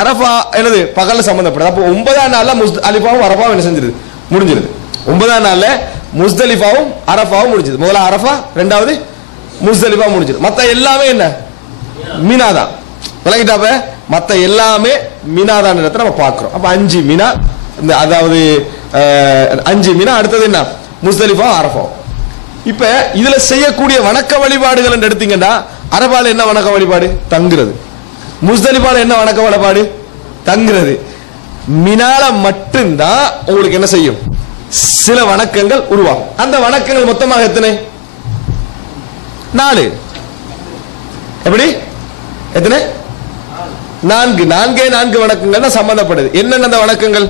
அரஃபா என்னது பகல்ல சம்பந்தப்படுது. அப்போ 9ஆம் நாள்ல முஸ்தலிஃபாவும் அரஃபாவும் என்ன செஞ்சிருது, முடிஞ்சிருது. 9ஆம் நாள்ல முஸ்தலிஃபாவும் அரஃபாவும் முடிஞ்சது. முதல்ல அரஃபா, இரண்டாவது முஸ்தலிஃபா முடிஞ்சது. மத்த எல்லாமே என்ன மினா தான். விளங்கிட்டாப்ப மத்த எல்லாமே மினா தான் நம்ம பார்க்கிறோம். அப்ப 5 மினா, இந்த அதாவது 5 மினா. அடுத்தது என்ன? முஸ்தலிஃபா, அரஃபா. இப்ப இதுல செய்யக்கூடிய வணக்க வழிபாடுகள் எடுத்தீங்கன்னா, அரஃபால என்ன வணக்க வழிபாடு? தங்குறது. முஸ்தலிஃபால என்ன வணக்க வழிபாடு? தங்குறது. மினால மட்டும்தான் உங்களுக்கு என்ன செய்யும், சில வணக்கங்கள் உருவாகும். அந்த வணக்கங்கள் மொத்தமாக எத்தனை? 4. எப்படி எத்தனை? 4 வணக்கங்கள் சம்பந்தப்படுது. என்னென்ன அந்த வணக்கங்கள்?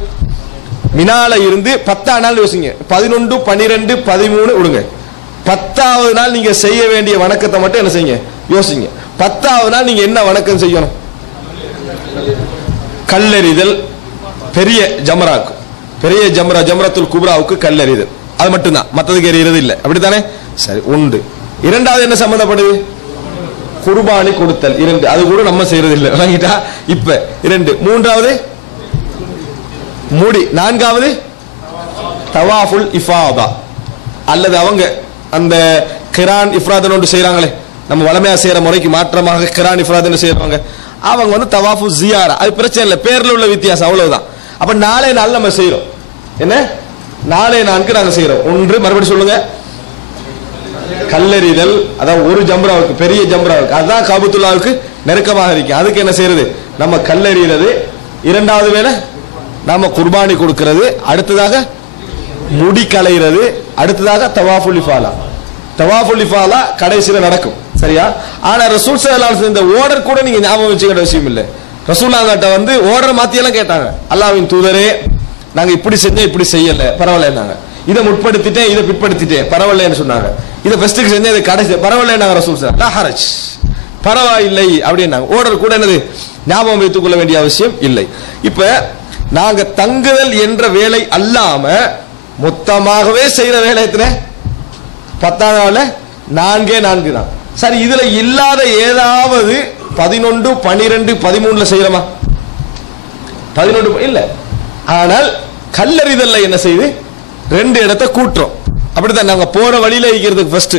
மினால இருந்து 10ஆம் நாள் யோசிங்க, 11, 12, 13 விடுங்க, 10வது நாள் நீங்க செய்ய வேண்டிய வணக்கத்தை மட்டும் என்ன செய்யுங்க, யோசிங்க. 10வது நாள் நீங்க என்ன வணக்கம் செய்யணும்? கல்லெறிதல், பெரிய ஜம்ராக்கு, பெரிய ஜம்ரத்துல் குப்ராவுக்கு கல்லெறிதல், அது மட்டும்தான், மற்றதுக்கு எறிகிறது இல்லை, அப்படித்தானே? சரி, உண்டு. 2வது என்ன சம்பந்தப்படுது? குர்பானி கொடுத்தல், 2. அது கூட நம்ம செய்யறது இல்லை, வாங்கிட்டா. இப்ப 2. 3வது முடி. 4வது தவாஃபுல் இஃபாதா, அல்லது அவங்க அந்த கிரான் இஃப்ராத் ஒன்று செய்யறாங்களே, நம்ம வளமையா செய்யற முறைக்கு மாற்றமாக கிரான் இஃப்ராத் செய்யறாங்க, அவங்க வந்து தவாஃபு ஜியாரா. அது பிரச்சனை இல்லை, பேர்ல உள்ள வித்தியாசம், அவ்வளவுதான். அப்ப 4 நாள் நம்ம செய்யறோம். என்ன 4 நாளுக்கு நாங்க செய்யறோம்? 1, மறுபடியும் சொல்லுங்க, கல்லெறிதல், அதாவது ஒரு ஜம்ராவுக்கு, பெரிய ஜம்ராவுக்கு, அதுதான் காபத்துல்லாவுக்கு நெருக்கமாக இருக்கு, அதுக்கு என்ன செய்யறது? நம்ம கல்லெறிகிறது. 2வது வேலை நாம குர்பானி கொடுக்கிறது. அடுத்ததாக முடி களைகிறது. அடுத்ததாக தவாஃபுல் இஃபாலா. தவாஃபுல் இஃபாலா கடைசியில நடக்கும், சரியா? ஆனா ரசூல் ஸல்லல்லாஹு அலைஹி வஸல்லம் இந்த ஆர்டர் கூட நீங்க ஞாபகம் வச்சுக்கிற விஷயம் இல்லை. ரசூலுல்லாஹ்ட்ட வந்து ஆர்டர் மாத்தியெல்லாம் கேட்டாங்க. அல்லாஹ்வின் தூதரே, நாங்க இப்படி செஞ்சோம், இப்படி செய்யல, பரவாயில்லைன்னாங்க. இதை முற்படுத்திட்டேன், இதை பிற்படுத்திட்டேன், பரவாயில்லைன்னு சொன்னாங்க. இதை ஃபர்ஸ்ட்டுக்கு செஞ்சேன், இதை கடைசி பரவாயில்லைன்னாங்க ரசூல் ஸல்லல்லாஹு அலைஹி வஸல்லம். லா ஹரஜ், பரவாயில்லை அப்படின்னாங்க. ஆர்டர் கூட என்னது ஞாபகம் வைத்துக் கொள்ள வேண்டிய அவசியம் இல்லை. இப்ப நாங்க தங்குதல் என்ற வேலை அல்லாம மொத்தமாகவே செய்யற வேலை எத்தனை? 10வது நாள்ல 4 தான். சரி, இதுல இல்லாத ஏதாவது 11, 12, 13 செய்யறோமா? 11 இல்ல. ஆனால் கல்லறிதல்ல என்ன செய்து 2 இடத்தை கூட்டுறோம், அப்படித்தான். நாங்க போற வழியில இருக்கிறதுக்கு ஃபர்ஸ்ட்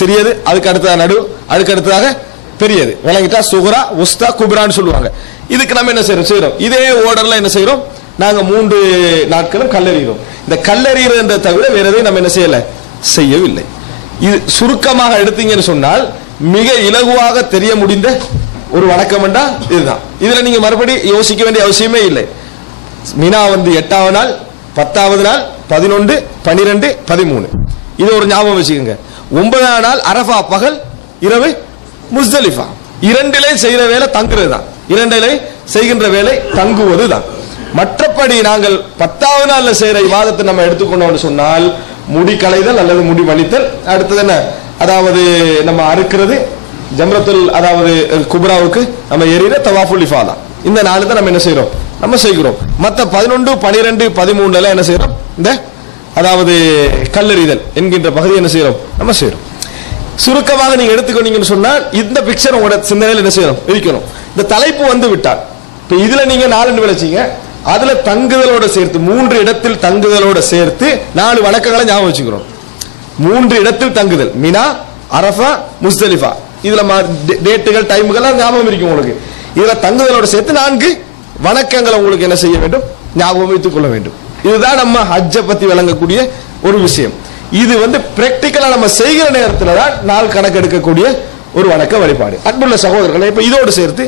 சிறியது, அதுக்கு அடுத்ததாக நடு, அதுக்கு அடுத்ததாக பெரியது, விளங்கிட்டா? சுகுரா, உஸ்தா, குப்ரான்னு சொல்லுவாங்க. இதுக்கு நம்ம என்ன செய்யறோம்? இதே ஆர்டர்ல என்ன செய்யறோம்? நாங்க 3 நாட்களும் கல்லறிகிறோம். இந்த கல்லறிகிறத தவிர வேற எதையும் நம்ம என்ன செய்யல, செய்யவில்லை. இது சுருக்கமாக எடுத்தீங்கன்னு சொன்னால் மிக இலகுவாக தெரிய முடிந்த ஒரு வணக்கம் என்றா இதுதான். இதுல நீங்க மறுபடி யோசிக்க வேண்டிய அவசியமே இல்லை. மினா வந்து 8வது நாள், 10வது நாள், 11, 12, 13. இது ஒரு ஞாபகம் வச்சுக்கோங்க. 9வது நாள் அரஃபா பகல், இரவு முஸ்தலிஃபா. 2லையும் செய்கிற வேலை தங்குறது தான், 2லையும் செய்கின்ற வேலை தங்குவது தான். மற்றபடி நாங்கள் 10வது நாள்ல செய்யற இபாதத்தை நம்ம எடுத்துக்கொண்டோம்னு சொன்னால் முடி களைதல் அல்லது முடி வலித்தல், அடுத்தது என்ன, அதாவது நம்ம அறுக்கிறது, ஜம்ரத்துல் அதாவது குப்ராவுக்கு நம்ம எறிகிற தவாஃபுல் இஃபாதா, இந்த 4 தான் நம்ம என்ன செய்யறோம், நம்ம செய்கிறோம். மற்ற 11, 12, 13 என்ன செய்யறோம்? இந்த அதாவது கல்லெறிதல் என்கின்ற பகுதி என்ன செய்யறோம், நம்ம செய்யறோம். சுருக்கமாக நீங்க எடுத்துக்கொண்டீங்கன்னு சொன்னால் இந்த பிக்சர் உங்களோட சிந்தனையில் என்ன செய்யணும், இருக்கணும். இந்த தலைப்பு வந்து விட்டால் இப்ப இதுல நீங்க 4 விளைச்சிங்க, அதுல தங்குதலோட சேர்த்து 3 இடத்தில் தங்குதலோட சேர்த்து 4 வணக்கங்களை ஞாபகம் வச்சுக்கிறோம். 3 இடத்தில் தங்குதல், மினா, அரஃபா, முஸ்தலிஃபா. இதுல டேட்டுகள், டைமுகள் ஞாபகம் இருக்கும் உங்களுக்கு. இதுல தங்குதலோட சேர்த்து 4 வணக்கங்களை உங்களுக்கு என்ன செய்ய வேண்டும், ஞாபகம் வைத்துக் கொள்ள வேண்டும். இதுதான் நம்ம ஹஜ்ஜை பத்தி விளங்கக்கூடிய ஒரு விஷயம். இது வந்து பிராக்டிக்கலா நம்ம செய்கிற நேரத்தில் தான் நாள் கணக்கு எடுக்கக்கூடிய ஒரு வணக்க வழிபாடு. அன்புள்ள சகோதரர்களை, இப்ப இதோடு சேர்த்து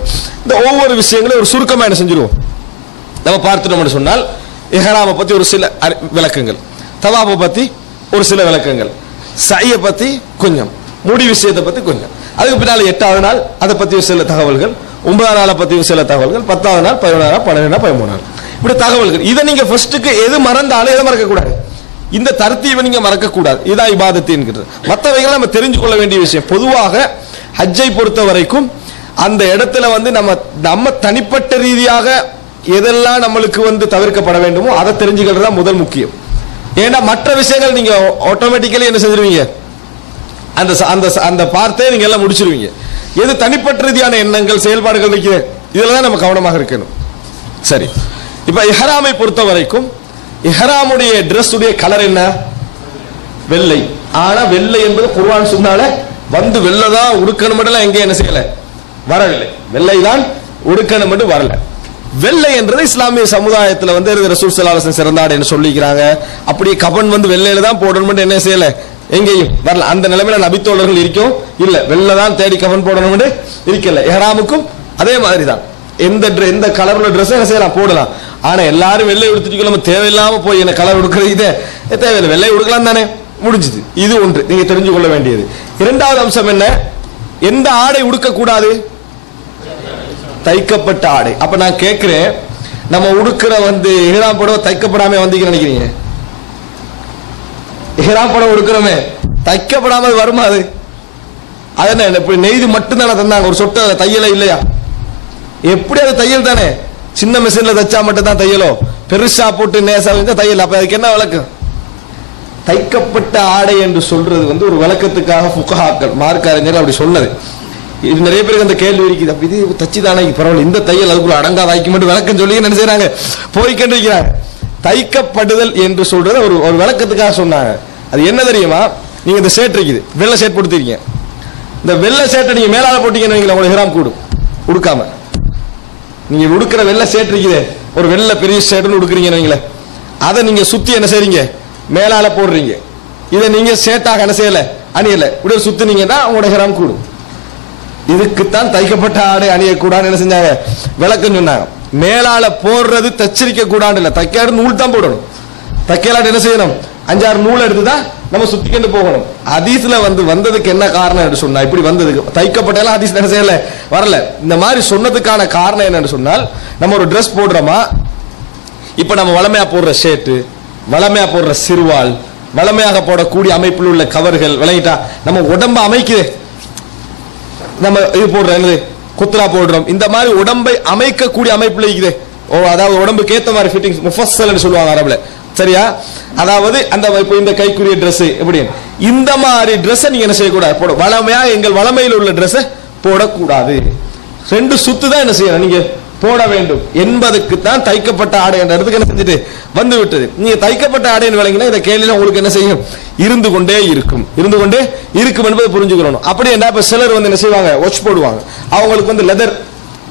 இந்த ஒவ்வொரு விஷயங்களையும் ஒரு சுருக்கமா என்ன செஞ்சிருவோம், நம்ம பார்த்துட்டோம்னு சொன்னால் இஹ்ராமை பத்தி ஒரு சில விளக்கங்கள், தவாஃபை பத்தி ஒரு சில விளக்கங்கள், சய்யை பத்தி கொஞ்சம், முடி விஷயத்தை பத்தி கொஞ்சம், அதுக்கு பின்னால 8வது நாள் அதை பத்தி சில தகவல்கள், 9வது நாளை பத்தி சில தகவல்கள், 10வது நாள், 11வது நாள், 12வது நாள், 13வது நாள், இப்படி தகவல்கள். இதை நீங்க ஃபர்ஸ்ட்டுக்கு எது மறந்தாலும் எதை மறக்க கூடாது, இந்த தர்த்தீபை நீங்க மறக்க கூடாது. இதான் இபாதத்து என்கிறது. மற்றவைகள் நம்ம தெரிஞ்சு கொள்ள வேண்டிய விஷயம். பொதுவாக ஹஜ்ஜை பொறுத்த வரைக்கும் அந்த இடத்துல வந்து நம்ம தனிப்பட்ட ரீதியாக எதெல்லாம் நம்மளுக்கு வந்து தவிர்க்கப்பட வேண்டுமோ அதை தெரிஞ்சுக்கிறது தான் முதல் முக்கியம். ஏன்னா மற்ற விஷயங்கள் நீங்க ஆட்டோமேட்டிக்கலி என்ன செஞ்சிருவீங்க, அந்த அந்த அந்த பார்த்தே நீங்க எல்லாம் முடிச்சிருவீங்க. எது தனிப்பட்ட ரீதியான எண்ணங்கள், செயல்பாடுகள் இருக்கிற இதுல தான் நம்ம கவனமாக இருக்கணும். சரி, இப்ப இஹ்ராமை பொறுத்த வரைக்கும் இஹ்ராமுடைய டிரஸ் உடைய கலர் என்ன, வெள்ளை. ஆனா வெள்ளை என்பது குர்ஆன் சொன்னால வந்து வெள்ளை தான் உடுக்கணும் மட்டும் எங்க என்ன செய்யல, வரவில்லை. வெள்ளை தான் உடுக்கணும் மட்டும் வரல. வெள்ளை என்றது இஸ்லாமிய சமுதாயத்தில் வந்து ரசூல் ஸல்லல்லாஹு அலைஹி வஸல்லம் சிறந்தாடுன்னு சொல்லிக்கிறாங்க. அப்படியே கபன் வந்து வெள்ளையில தான் போடணும் என்ன செய்யல, எங்கேயும் வரல. அந்த நிலைமையில நபித்தோழர்கள் இருக்கும் இல்ல, வெள்ளை தான் தேடி கபன் போடணும் இருக்கல. இஹ்ராமுக்கும் அதே மாதிரி தான், எந்த கலர்ல ட்ரெஸ் என்ன செய்யலாம், போடலாம். ஆனா எல்லாரும் வெள்ளை உடுத்திட்டு நம்ம தேவையில்லாம போய் என்ன கலர் உடுக்கிறது, இதே தேவையில்லை, வெள்ளை உடுக்கலாம் தானே, முடிஞ்சது. இது ஒன்று நீங்க தெரிஞ்சு கொள்ள வேண்டியது. 2வது அம்சம் என்ன, எந்த ஆடை உடுக்க கூடாது, தைக்கப்பட்ட ஆடை. அப்ப நான் கேட்கிறேன், நம்ம உடுக்கிற வந்து இஹ்ராம் புடவை தைக்கப்படாம வந்தீங்கன்னு நினைக்கிறீங்க? இஹ்ராம் படம் கொடுக்கிறோமே, தைக்கப்படாமல் வருமா அது? அது என்ன இப்படி நெய்து மட்டும்தானே தந்தாங்க, ஒரு சொட்டு தையல இல்லையா? எப்படி அது தையல் தானே? சின்ன மிஷின்ல தைச்சா மட்டும் தான் தையலோ, பெருசா போட்டு நேசா தையல். அப்ப அதுக்கு என்ன விளக்கம்? தைக்கப்பட்ட ஆடை என்று சொல்றது வந்து ஒரு விளக்கத்துக்காக ஃபுகஹாக்கள் மார்க்க அறிஞர்கள் அப்படி சொன்னது. இது நிறைய பேருக்கு அந்த கேள்வி இருக்குது. அப்ப இது தச்சு தானே பரவாயில்ல, இந்த தையல் அதுக்குள்ள அடங்காத ஆய்க்கு மட்டும் விளக்கம் சொல்லி என்ன செய்யறாங்க, போய்கண்டு இருக்கிறாங்க. தைக்கப்படுதல் என்று சொல்றது ஒரு ஒரு விளக்கத்துக்காக சொன்னாங்க. அது என்ன தெரியுமா? நீங்க இந்த ஷர்ட் இருக்குது, வெள்ளை ஷர்ட் போட்டுருக்கீங்க. இந்த வெள்ளை ஷர்ட்டை நீங்க மேலால போட்டீங்கன்னு வைங்களேன், உங்களுக்கு இஹ்ராம் கூடும். உடுக்காம நீங்க உடுக்கிற வெள்ளை ஷர்ட் இருக்குது, ஒரு வெள்ளை பெரிய ஷர்ட்னு உடுக்குறீங்கன்னு வைங்களேன், அதை நீங்க சுத்தி என்ன செய்றீங்க, மேலால போடுறீங்க. இதை நீங்க ஷர்ட்டாக என்ன செய்யல, அணியல, இப்படி சுத்தினீங்கன்னா உங்களோட இஹ்ராம் கூடும். இதுக்குத்தான் தைக்கப்பட்ட ஆடை அணியக்கூடாதுன்னு என்ன செஞ்சாங்க, விளக்கம் சொன்னாங்க. மேலால போடுறது தச்சிரிக்க கூடாது இல்ல, தைக்காடு நூல் தான் போடணும். தைக்கலாட்டு என்ன செய்யணும், 5-6 நூல் எடுத்துதான் நம்ம சுத்திக்கிட்டு போகணும். ஹதீஸ்ல வந்ததுக்கு என்ன காரணம் என்று சொன்னா, இப்படி வந்ததுக்கு தைக்கப்பட்டெல்லாம் ஹதீஸ்ல என்ன செய்யல, வரல. இந்த மாதிரி சொன்னதுக்கான காரணம் என்னன்னு சொன்னால், நம்ம ஒரு ட்ரெஸ் போடுறோமா, இப்ப நம்ம வளமையா போடுற ஷர்ட், வளமையா போடுற சிறுவால், வளமையாக போடக்கூடிய அமைப்பில் உள்ள கவர்கள் விளங்கிட்டா, நம்ம உடம்ப அமைக்குது. நம்ம இது போடுறோம், என்னது குத்ரா போடுறோம், இந்த மாதிரி உடம்பை அமைக்கக்கூடிய அமைப்புல இருக்குது. அதாவது உடம்புக்கு ஏத்த மாதிரி ஃபிட்டிங் முஃபஸ்ஸல் சொல்லுவாங்க அரபுல, சரியா? அதாவது அந்த இப்போ இந்த கைக்குரிய Dress எப்படி, இந்த மாதிரி Dress நீங்க என்ன செய்யக்கூடாது, போட வளமையா எங்கள் வளமையில் உள்ள Dress போடக்கூடாது. 2 சுத்து தான் என்ன செய்யணும், நீங்க போட வேண்டும் என்பதுக்கு தான் தைக்கப்பட்ட ஆடை என்ற இடத்துக்கு என்ன செஞ்சுட்டு வந்து விட்டது. நீங்க தைக்கப்பட்ட ஆடைன்னு விளங்கினா இந்த கேள்வியில உங்களுக்கு என்ன செய்யும், இருந்து கொண்டே இருக்கும் என்பதை புரிஞ்சுக்கணும். அப்படி என்ன, இப்ப சிலர் வந்து என்ன செய்வாங்க, வாட்ச் போடுவாங்க, அவங்களுக்கு வந்து லெதர்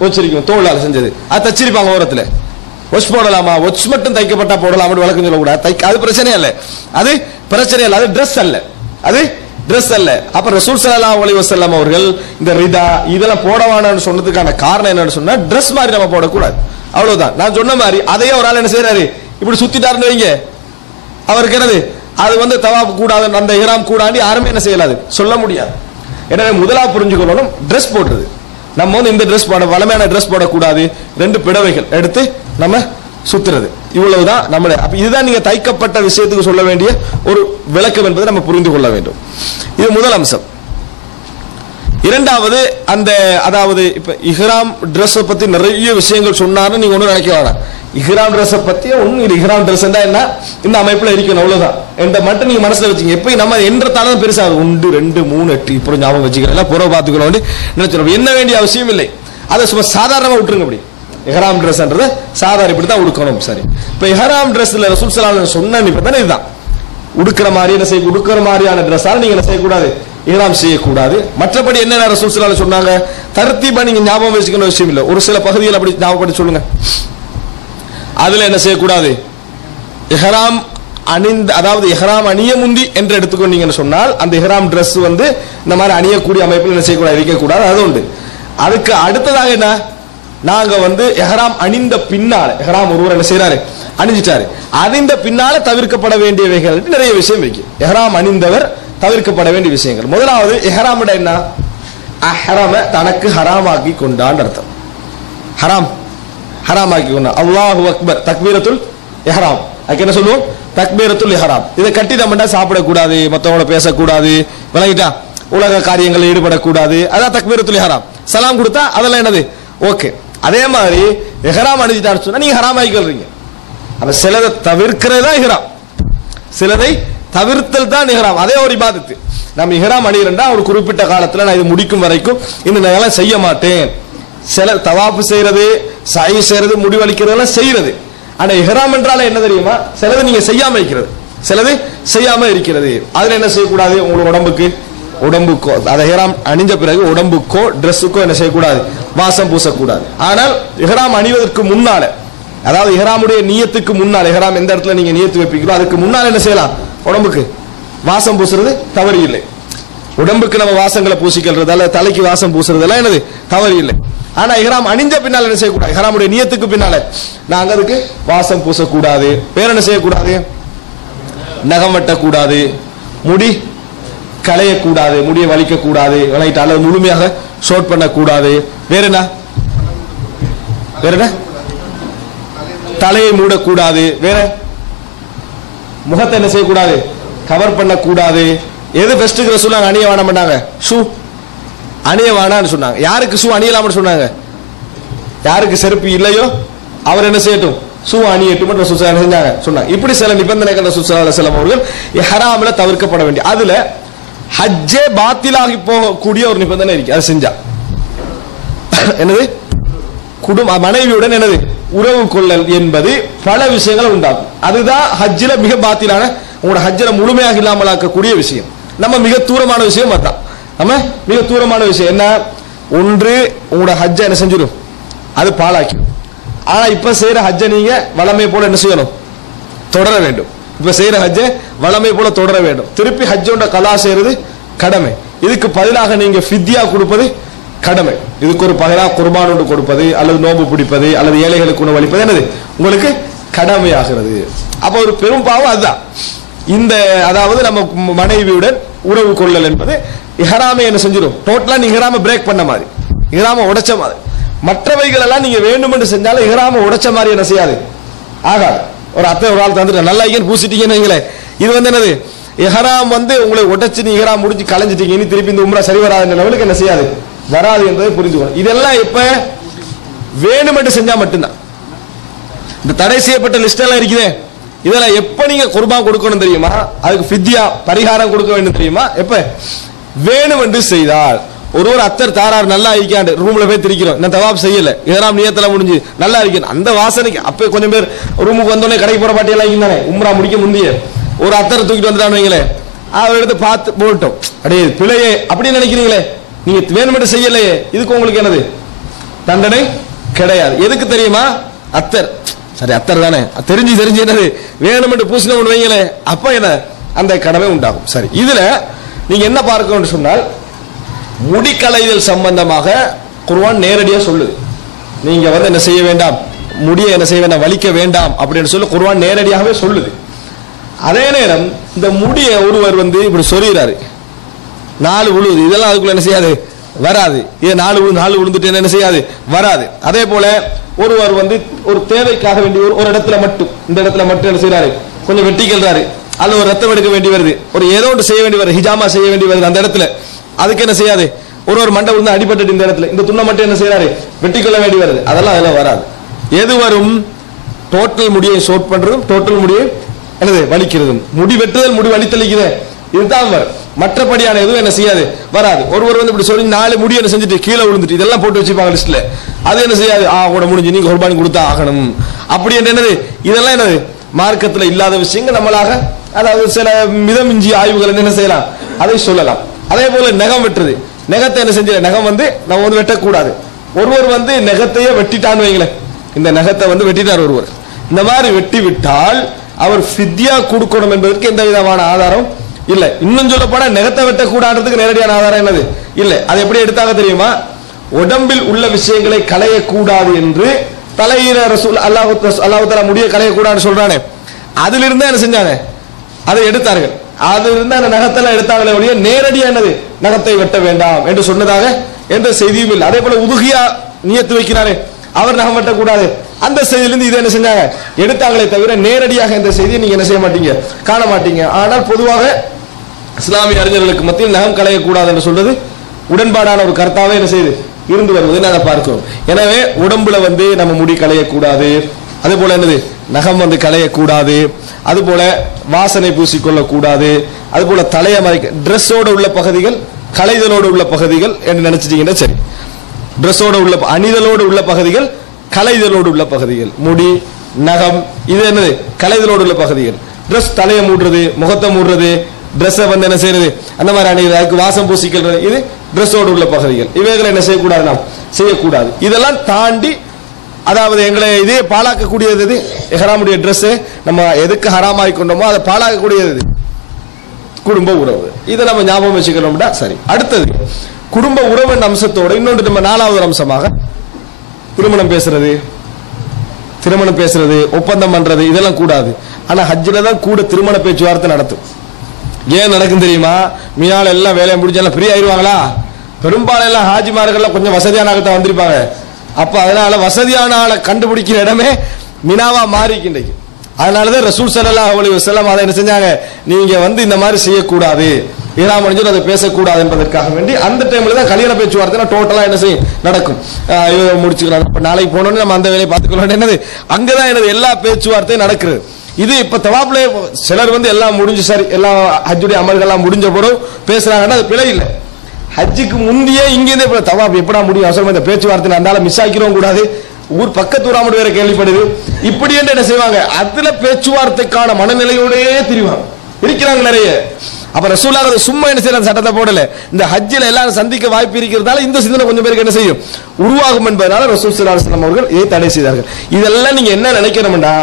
வச்சிருக்கும், தோளால செஞ்சது, அது தச்சிருப்பாங்க ஓரத்துல. வாட்ச் போடலாமா, வாட்ச் மட்டும் தைக்கப்பட்டா போடலாம் அப்படி விளக்கம் சொல்லக்கூடாது. அது பிரச்சனை இல்ல, அது பிரச்சனை இல்ல, அது ட்ரெஸ் அல்ல, அது ட்ரெஸ் அல்ல. அப்ப ரசூல் ஸல்லல்லாஹு அலைஹி வஸல்லம் அவர்கள் இந்த ரிதா இதெல்லாம் போடவானு சொன்னதுக்கான காரணம் என்னன்னு சொன்னா, ட்ரெஸ் மாதிரி நம்ம போடக்கூடாது, அவ்வளவுதான். நான் சொன்ன மாதிரி அதையே ஒரு ஆள் என்ன செய்யறாரு, இப்படி சுத்திட்டாருன்னு வைங்க, அவருக்கு என்னது, அது வந்து தவாப் கூடாது, அந்த இஹ்ராம் கூடாது, யாருமே என்ன செய்யலாது, சொல்ல முடியாது. எனவே முதலாவது புரிஞ்சுக்கணும், ட்ரெஸ் போடுறது நம்ம வந்து இந்த ட்ரெஸ் போட, வளமையான ட்ரெஸ் போடக்கூடாது, 2 பிடவைகள் எடுத்து நம்ம சுத்துறது, இவ்வளவுதான் நம்மளே. அப்ப இதுதான் நீங்க தைக்கப்பட்ட விஷயத்துக்கு சொல்ல வேண்டிய ஒரு விளக்கம் என்பதை நம்ம புரிந்து கொள்ள வேண்டும். இது முதல் அம்சம். இரண்டாவது, அந்த அதாவது இப்ப இஹ்ராம் Dress பத்தி நிறைய விஷயங்கள் சொன்னாருன்னு நீங்க ஒன்னும் நினைக்க வேணாம். இஹ்ராம் Dress பத்தி ஒண்ணு, இஹ்ராம் Dress என்ன இந்த அமைப்புல இருக்கணும், அவ்வளவுதான். என்ற மட்டும் நீங்க மனசுல வச்சுங்க. எப்பயும் நம்ம என்றதாலும் பெருசா 1 2 3 8 இப்படி ஞாபகம் வச்சுக்கலாம், எல்லாம் புறவை பார்த்துக்கணும் நினைச்சிடும், என்ன வேண்டிய அவசியம் இல்லை. அதை சும்மா சாதாரணமா விட்டுருங்க. அப்படி இஹ்ராம் Dressன்றது சாதாரண இப்படி தான் உடுக்கணும். சரி, இப்ப இஹ்ராம் Dressல ரசூல் ஸல்லல்லாஹு அலைஹி வஸல்லம் சொன்ன இப்ப தானே இதுதான் உடுக்கிற மாதிரி என்ன செய்ய, உடுக்கிற மாதிரியான Dressஆல நீங்க என்ன செய்யக்கூடாது, இஹ்ராம் செய்யக்கூடாது. மற்றபடி என்ன ரசூல் ஸல்லல்லாஹு அலைஹி வஸல்லம் சொன்னாங்க, தர்த்தீபா நீங்க ஞாபகம் வச்சுக்கணும் விஷயம் இல்லை, ஒரு சில பகுதிகள் அப்படி ஞாபகப்படுத்தி சொல்லுங்க. அதுல என்ன செய்யக்கூடாது, இஹ்ராம் அணிந்த, அதாவது இஹ்ராம் அணிய முந்தி என்று எடுத்துக்கொண்டீங்கன்னு சொன்னால், அந்த இஹ்ராம் Dress வந்து இந்த மாதிரி அணியக்கூடிய அமைப்பில் என்ன செய்யக்கூடாது, இருக்கக்கூடாது, அது உண்டு. அதுக்கு அடுத்ததாக என்ன, நாங்க வந்து இஹ்ராம் அணிந்த பின்னால, இஹ்ராம் ஒருவர் என்ன செய்யறாரு, அணிஞ்சிட்டாரு, அணிந்த பின்னால தவிர்க்கப்பட வேண்டியவைகள் நிறைய விஷயம் இருக்கு. இஹ்ராம் அணிந்தவர் தவிர்க்கப்பட வேண்டிய விஷயங்கள். முதலாவது, இஹ்ராம் என்ன, அஹ்ராம தனக்கு ஹராமாக்கி கொண்டான் அர்த்தம். ஹராமாக்கி கொண்டான், அல்லாஹு அக்பர், தக்பீரத்துல் இஹ்ராம். அதுக்கு என்ன சொல்லுவோம், தக்பீரத்துல் இஹ்ராம். இதை கட்டி நம்மட்டா சாப்பிடக்கூடாது, மற்றவங்கள பேசக்கூடாது, விளங்கிட்டா, உலக காரியங்களில் ஈடுபடக்கூடாது, அதான் தக்பீரத்துல் இஹ்ராம். சலாம் கொடுத்தா அதெல்லாம் என்னது, ஓகே. அதே மாதிரி இஹ்ராம் அணிஞ்சிட்டான்னு சொன்னா நீங்க ஹராம் ஆகிக்கிறீங்க. அப்ப சிலதை தவிர்க்கிறது தான் இஹ்ராம், சிலதை தவிர்த்தல் தான் இஹ்ராம். அதே ஒரு இபாதத்து. நம்ம இஹ்ராம் அணிகிறோம்னா ஒரு குறிப்பிட்ட காலத்துல நான் இது முடிக்கும் வரைக்கும் இந்த நேரம் செய்ய மாட்டேன். சில தவாப்பு செய்யறது, சை செய்யறது, முடிவளிக்கிறதெல்லாம் செய்யறது. ஆனா இஹ்ராம் என்றால என்ன தெரியுமா, சிலது நீங்க செய்யாம இருக்கிறது, சிலது செய்யாம இருக்கிறது. அதுல என்ன செய்யக்கூடாது, உங்களுக்கு உடம்புக்கோ, அதை இஹ்ராம் அணிஞ்ச பிறகு உடம்புக்கோ Dressக்கோ என்ன செய்யக்கூடாது, வாசம் பூசக்கூடாது. ஆனால் இஹ்ராம் அணிவதற்கு முன்னால, அதாவது இஹ்ராமுடைய நியத்துக்கு முன்னால், இஹ்ராம் எந்த இடத்துல நீங்க நியத்து வைப்பீங்களோ அதுக்கு முன்னால் என்ன செய்யலாம், உடம்புக்கு வாசம் பூசுறது தவறு இல்லை. உடம்புக்கு நம்ம வாசங்களை பூசிக்கிறது அல்ல தலைக்கு வாசம் பூசுறது எல்லாம் என்னது தவறு இல்லை. ஆனா இஹ்ராம் அணிஞ்ச பின்னால் என்ன செய்யக்கூடாது, இஹ்ராமுடைய நியத்துக்கு பின்னால நாங்க அதுக்கு வாசம் பூசக்கூடாது. வேற என்ன செய்யக்கூடாது, நகம் வெட்டக்கூடாது, முடி களையக்கூடாது, முடியை வலிக்க கூடாது, அல்லது முழுமையாக ஷார்ட் பண்ணக்கூடாது. வேற என்ன, தலையை மூடக்கூடாது. வேற முகத்தை என்ன செய்யக்கூடாது, கவர் பண்ணக்கூடாது. எது பெஸ்ட்டுக்கு ரசூலுல்லாஹ் அணிய வேணாம் பண்ணாங்க? ஷூ அணிய வேணாம்னு சொன்னாங்க. யாருக்கு ஷூ அணியலாம்னு சொன்னாங்க? யாருக்கு செருப்பு இல்லையோ அவர் என்ன செய்யட்டும், ஷூ அணியட்டும் ரசூல் ஸல்லல்லாஹு அலைஹி வஸல்லம் சொன்னாங்க. இப்படி சில நிபந்தனைகள் ரசூல் ஸல்லல்லாஹு அலைஹி வஸல்லம் அவர்கள் இஹ்ராம்ல தவிர்க்கப்பட வேண்டிய, அதுல ஹஜ்ஜே பாத்திலாகி போகக்கூடிய ஒரு நிபந்தனை இருக்கு. அது செஞ்சா என்னது, மனைவியுடன் என்னது உறவு கொள்ளல் என்பது பல விஷயங்கள் உண்டாகும். அதுதான் ஹஜ்ஜில மிக பாத்திலான, உங்களோட ஹஜ்ஜில முழுமையாக இல்லாமல் ஆக்கக்கூடிய விஷயம். நம்ம மிக தூரமான விஷயம் அதான். நம்ம மிக தூரமான விஷயம் என்ன, ஒன்று உங்களோட ஹஜ்ஜை என்ன செஞ்சிடும், அது பாழாக்கிடும். ஆனா இப்ப செய்யற ஹஜ்ஜை நீங்க வளமை போல என்ன செய்யணும், தொடர வேண்டும். இப்ப செய்யற ஹஜ்ஜை வளமை போல தொடர வேண்டும். திருப்பி ஹஜ்ஜோட கலா செய்யறது கடமை. இதுக்கு பதிலாக நீங்க ஃபித்யா கொடுப்பது கடமை. இதுக்கு ஒரு பகலா குர்பான் ஒன்று கொடுப்பது, அல்லது நோம்பு பிடிப்பது, அல்லது ஏழைகளுக்கு உணவு அளிப்பது என்னது உங்களுக்கு கடமையாகிறது. அப்ப ஒரு பெரும் பாவம் அதுதான். இந்த அதாவது நம்ம மனைவியுடன் உறவு கொள்ளல் என்பது இஹ்ராமை என்ன செஞ்சிடும், டோட்டலா நீங்க இஹ்ராமை பிரேக் பண்ண மாதிரி, இஹ்ராமை உடைச்ச மாதிரி. மற்றவைகள் எல்லாம் நீங்க வேண்டும் என்று செஞ்சாலும் இஹ்ராமை உடைச்ச மாதிரி என்ன செய்யாது, ஆகாது. ஒரு அத்தை ஒரு ஆள் தந்துட்டு நல்லா இருக்கேன்னு பூசிட்டீங்கன்னு வைங்களேன், இது என்னது, இஹ்ராம் உங்களை உடைச்சு நீ இஹ்ராம் முடிஞ்சு கலைஞ்சிட்டீங்க, இனி திருப்பி இந்த உம்ரா சரி வராது லெவலுக்கு என்ன செய்யாது, வராது என்பதை புரிஞ்சுக்கணும். இதெல்லாம் இப்ப வேணும் என்று செஞ்சா மட்டும்தான். இந்த தடை செய்யப்பட்ட லிஸ்ட் எல்லாம் இருக்குதே, இதெல்லாம் எப்ப நீங்க குர்பான் கொடுக்கணும் தெரியுமா, அதுக்கு ஃபித்யா பரிகாரம் கொடுக்க வேண்டும் தெரியுமா, எப்ப வேணும் என்று செய்தால். ஒரு அத்தர் தாரார் நல்லா இருக்காண்டு ரூம்ல போய் திரிக்கிறோம், நான் தவாப் செய்யல, இதெல்லாம் நியத்துல முடிஞ்சு நல்லா இருக்கணும், அந்த வாசனைக்கு அப்ப கொஞ்சம் பேர் ரூமுக்கு வந்தோடனே கடைக்கு போற பாட்டி எல்லாம் இருந்தானே, உம்ரா முடிக்க முந்தைய ஒரு அத்தரை தூக்கிட்டு வந்துட்டான்னு வைங்களேன், அவ எடுத்து பார்த்து போட்டோம், அடே பிழையே அப்படின்னு நினைக்கிறீங்களே, நீங்க வேணுமென்று செய்யலையே, இதுக்கு உங்களுக்கு என்னது தண்டனை கிடையாது. எதுக்கு தெரியுமா, அத்தர் சரி அத்தர் தானே, தெரிஞ்சு என்னது வேணுமென்று பூசின வைங்களே, அப்ப என்ன அந்த கடமை உண்டாகும். சரி, இதுல நீங்க என்ன பார்க்கணும்னு சொன்னால், முடிக்கலைதல் சம்பந்தமாக குர்ஆன் நேரடியா சொல்லுது. நீங்க என்ன செய்ய வேண்டாம், முடிய என்ன செய்ய வேண்டாம், வலிக்க வேண்டாம் அப்படின்னு சொல்லி குர்ஆன் நேரடியாகவே சொல்லுது. அதே நேரம் இந்த முடிய ஒருவர் இப்படி சொல்லிடுறாரு, 4 விழுது, இதெல்லாம் அதுக்குள்ள என்ன செய்யாது, வராது. இது 4 விழுந்துட்டு என்ன செய்யாது, வராது. அதே போல ஒருவர் ஒரு தேவைக்காக வேண்டி ஒரு இடத்துல மட்டும், இந்த இடத்துல மட்டும் என்ன செய்யறாரு, கொஞ்சம் வெட்டிக்கிறாரு, அல்ல ஒரு ரத்தம் எடுக்க வேண்டி வருது, ஒரு ஏதோ ஒன்று செய்ய வேண்டி வருது, ஹிஜாமா செய்ய வேண்டி வருது அந்த இடத்துல, அதுக்கு என்ன செய்யாது, ஒரு மண்டை விழுந்து அடிபட்டு இந்த இடத்துல இந்த துண்ணை மட்டும் என்ன செய்யறாரு, வெட்டிக்கொள்ள வேண்டி வருது, அதெல்லாம் அதெல்லாம் வராது. எது வரும், டோட்டல் முடியை ஷோட் பண்றதும் டோட்டல் முடியை என்னது வலிக்கிறதும், முடி வெட்டுதல் முடி வலித்தளிக்குது, இதுதான் வரும். மற்றபடியான எதுவும் என்ன செய்யாது, வராது. ஒருவர் இப்படி சொல்லி 4 முடி என்ன செஞ்சுட்டு கீழே விழுந்துட்டு இதெல்லாம் போட்டு வச்சுப்பாங்க லிஸ்ட்ல, அது என்ன செய்யாது, கூட முடிஞ்சு நீங்க குர்பானி கொடுத்தா ஆகணும் அப்படி என்னது, இதெல்லாம் என்னது மார்க்கத்தில் இல்லாத விஷயங்கள் நம்மளாக, அதாவது சில மிதமிஞ்சி ஆய்வுகள் என்ன செய்யலாம், அதை சொல்லலாம். அதே போல நகம் வெட்டுறது, நகத்தை என்ன செஞ்ச, நகம் நம்ம வெட்டக்கூடாது. ஒருவர் நகத்தையே வெட்டிட்டான்னு வைங்களேன், இந்த நகத்தை வெட்டிட்டார் ஒருவர், இந்த மாதிரி வெட்டி விட்டால் அவர் ஃபித்யா கொடுக்கணும் என்பதற்கு எந்த விதமான ஆதாரம் இல்ல. இன்னும் சொல்ல போனா நகத்தை வெட்டக்கூடாதுக்கு நேரடியான ஆதாரம் என்னது இல்ல. அது எப்படி எடுத்தாங்க தெரியுமா, உடம்பில் உள்ள விஷயங்களை களையக்கூடாது என்று தலையில ரசூல் அல்லாஹ் தஆலா முடிய களையக்கூடாதுன்னு சொல்றானே, அதுல இருந்தா என்ன செஞ்சாங்க, அதை எடுத்தார்கள். அது இருந்தா அந்த நகத்தெல்லாம் எடுத்தாங்களே ஒழிய நேரடியா என்னது நகத்தை வெட்ட வேண்டாம் என்று சொன்னதாக எந்த செய்தியும் இல்லை. அதே போல உதுகியா நியத்து வைக்கிறாரே, அவர் நகம் வெட்டக்கூடாது, அந்த செய்தியிலிருந்து இதை என்ன செஞ்சாங்க, எடுத்தாங்களே தவிர நேரடியாக இந்த செய்தியை நீங்க என்ன செய்ய மாட்டீங்க, காண மாட்டீங்க. ஆனால் பொதுவாக இஸ்லாமிய அறிஞர்களுக்கு மத்தியில் நகம் களையக்கூடாது என்று சொல்றது உடன்பாடான ஒரு கருத்தாவே என்ன செய்யுது இருந்து வருவதை நாங்கள் பார்க்கிறோம். எனவே உடம்புல நம்ம முடி களையக்கூடாது, அது போல என்னது நகம் களையக்கூடாது, அது போல வாசனை பூசிக்கொள்ள கூடாது, அது போல தலைய மறைக்க, ட்ரெஸ்ஸோட உள்ள பகுதிகள் களைதலோடு உள்ள பகுதிகள் என்று நினைச்சிட்டீங்கன்னா சரி, ட்ரெஸ்ஸோட உள்ள அணிதலோடு உள்ள பகுதிகள் களைதலோடு உள்ள பகுதிகள், முடி நகம் இது என்னது களைதலோடு உள்ள பகுதிகள். ட்ரெஸ் தலையை மூடுறது, முகத்தை மூடுறது, ட்ரெஸ்ஸை என்ன செய்யறது, அந்த மாதிரி அணிகிறது, அதுக்கு வாசம் பூசிக்கிறது, இது ட்ரெஸ்ஸோடு உள்ள பகுதிகள். இவைகளை என்ன செய்யக்கூடாது, நாம் செய்யக்கூடாது. இதெல்லாம் தாண்டி அதாவது எங்களை இதே பாழாக்கக்கூடியது இஹ்ராமுடைய ட்ரெஸ், நம்ம எதுக்கு ஹராமாய் கொண்டோமோ அதை பாழாக்கக்கூடியது குடும்ப உறவு. இதை நம்ம ஞாபகம் வச்சுக்கணும்டா. சரி, அடுத்தது குடும்ப உறவு என்ற அம்சத்தோட இன்னொன்று நம்ம 4வது அம்சமாக திருமணம் பேசுறது, ஒப்பந்தம் பண்றது, இதெல்லாம் கூடாது. ஆனா ஹஜ்ஜில தான் கூட திருமண பேச்சுவார்த்தை நடத்தும். ஏன் நடக்கும் தெரியுமா, மீனால எல்லாம் வேலையை முடிஞ்சாலும் ஃப்ரீ ஆயிடுவாங்களா, பெரும்பாலும் எல்லாம் ஹாஜிமார்கள் கொஞ்சம் வசதியான ஆகத்தான் வந்திருப்பாங்க. அப்ப அதனால வசதியான ஆளை கண்டுபிடிக்கிற இடமே மினாவா மாறிக்கின்றைக்கு. அதனாலதான் ரசூல் ஸல்லல்லாஹு அலைஹி வஸல்லம் அதை என்ன செஞ்சாங்க, நீங்க வந்து இந்த மாதிரி செய்யக்கூடாது, இஹ்ராம் அணிஞ்சு அதை பேசக்கூடாது என்பதற்காக வேண்டி அந்த டைம்ல தான் கல்யாண பேச்சுவார்த்தை டோட்டலா என்ன செய்யும் நடக்கும். முடிச்சுக்கலாம், இப்ப நாளைக்கு போனோன்னு நம்ம அந்த வேலையை பார்த்துக்கலாம். என்னது அங்கதான் என்னது எல்லா பேச்சுவார்த்தையும் நடக்குது. இது இப்ப தவாப்ல சிலர் வந்து எல்லாம் முடிஞ்சு சரி எல்லாம் ஹஜ்ஜுடைய அமல்கள்லாம் முடிஞ்ச பிறகு பேசுறாங்கன்னா அது பிழை இல்லை. ஹஜ்ஜுக்கு முந்தையே இங்கிருந்தே தவாப் எப்படா முடியும், அவசரமா இந்த பேச்சுவார்த்தை அந்தால மிஸ் ஆக்கிறோம் கூடாது, ஊர் பக்கத்து ஊராமட்டு வேற கேள்விப்படுது, இப்படி என்று என்ன செய்வாங்க, அதுல பேச்சுவார்த்தைக்கான மனநிலையோடயே திரிவாங்க இருக்கிறாங்க நிறைய. அப்ப ரசூலுல்லாஹ் சும்மா என்ன செய்யற சட்டத்தை போடல, இந்த ஹஜ்ஜில எல்லாரும் சந்திக்க வாய்ப்பு இருக்கிறதால இந்த சிந்தனை கொஞ்சம் பேருக்கு என்ன செய்யும் உருவாகும் என்பதனால ரசூல் ஸல்லல்லாஹு அலைஹி வஸல்லம் அவர்கள் இதை தடை செய்தார்கள். இதெல்லாம் நீங்க என்ன நினைக்கணும்டா,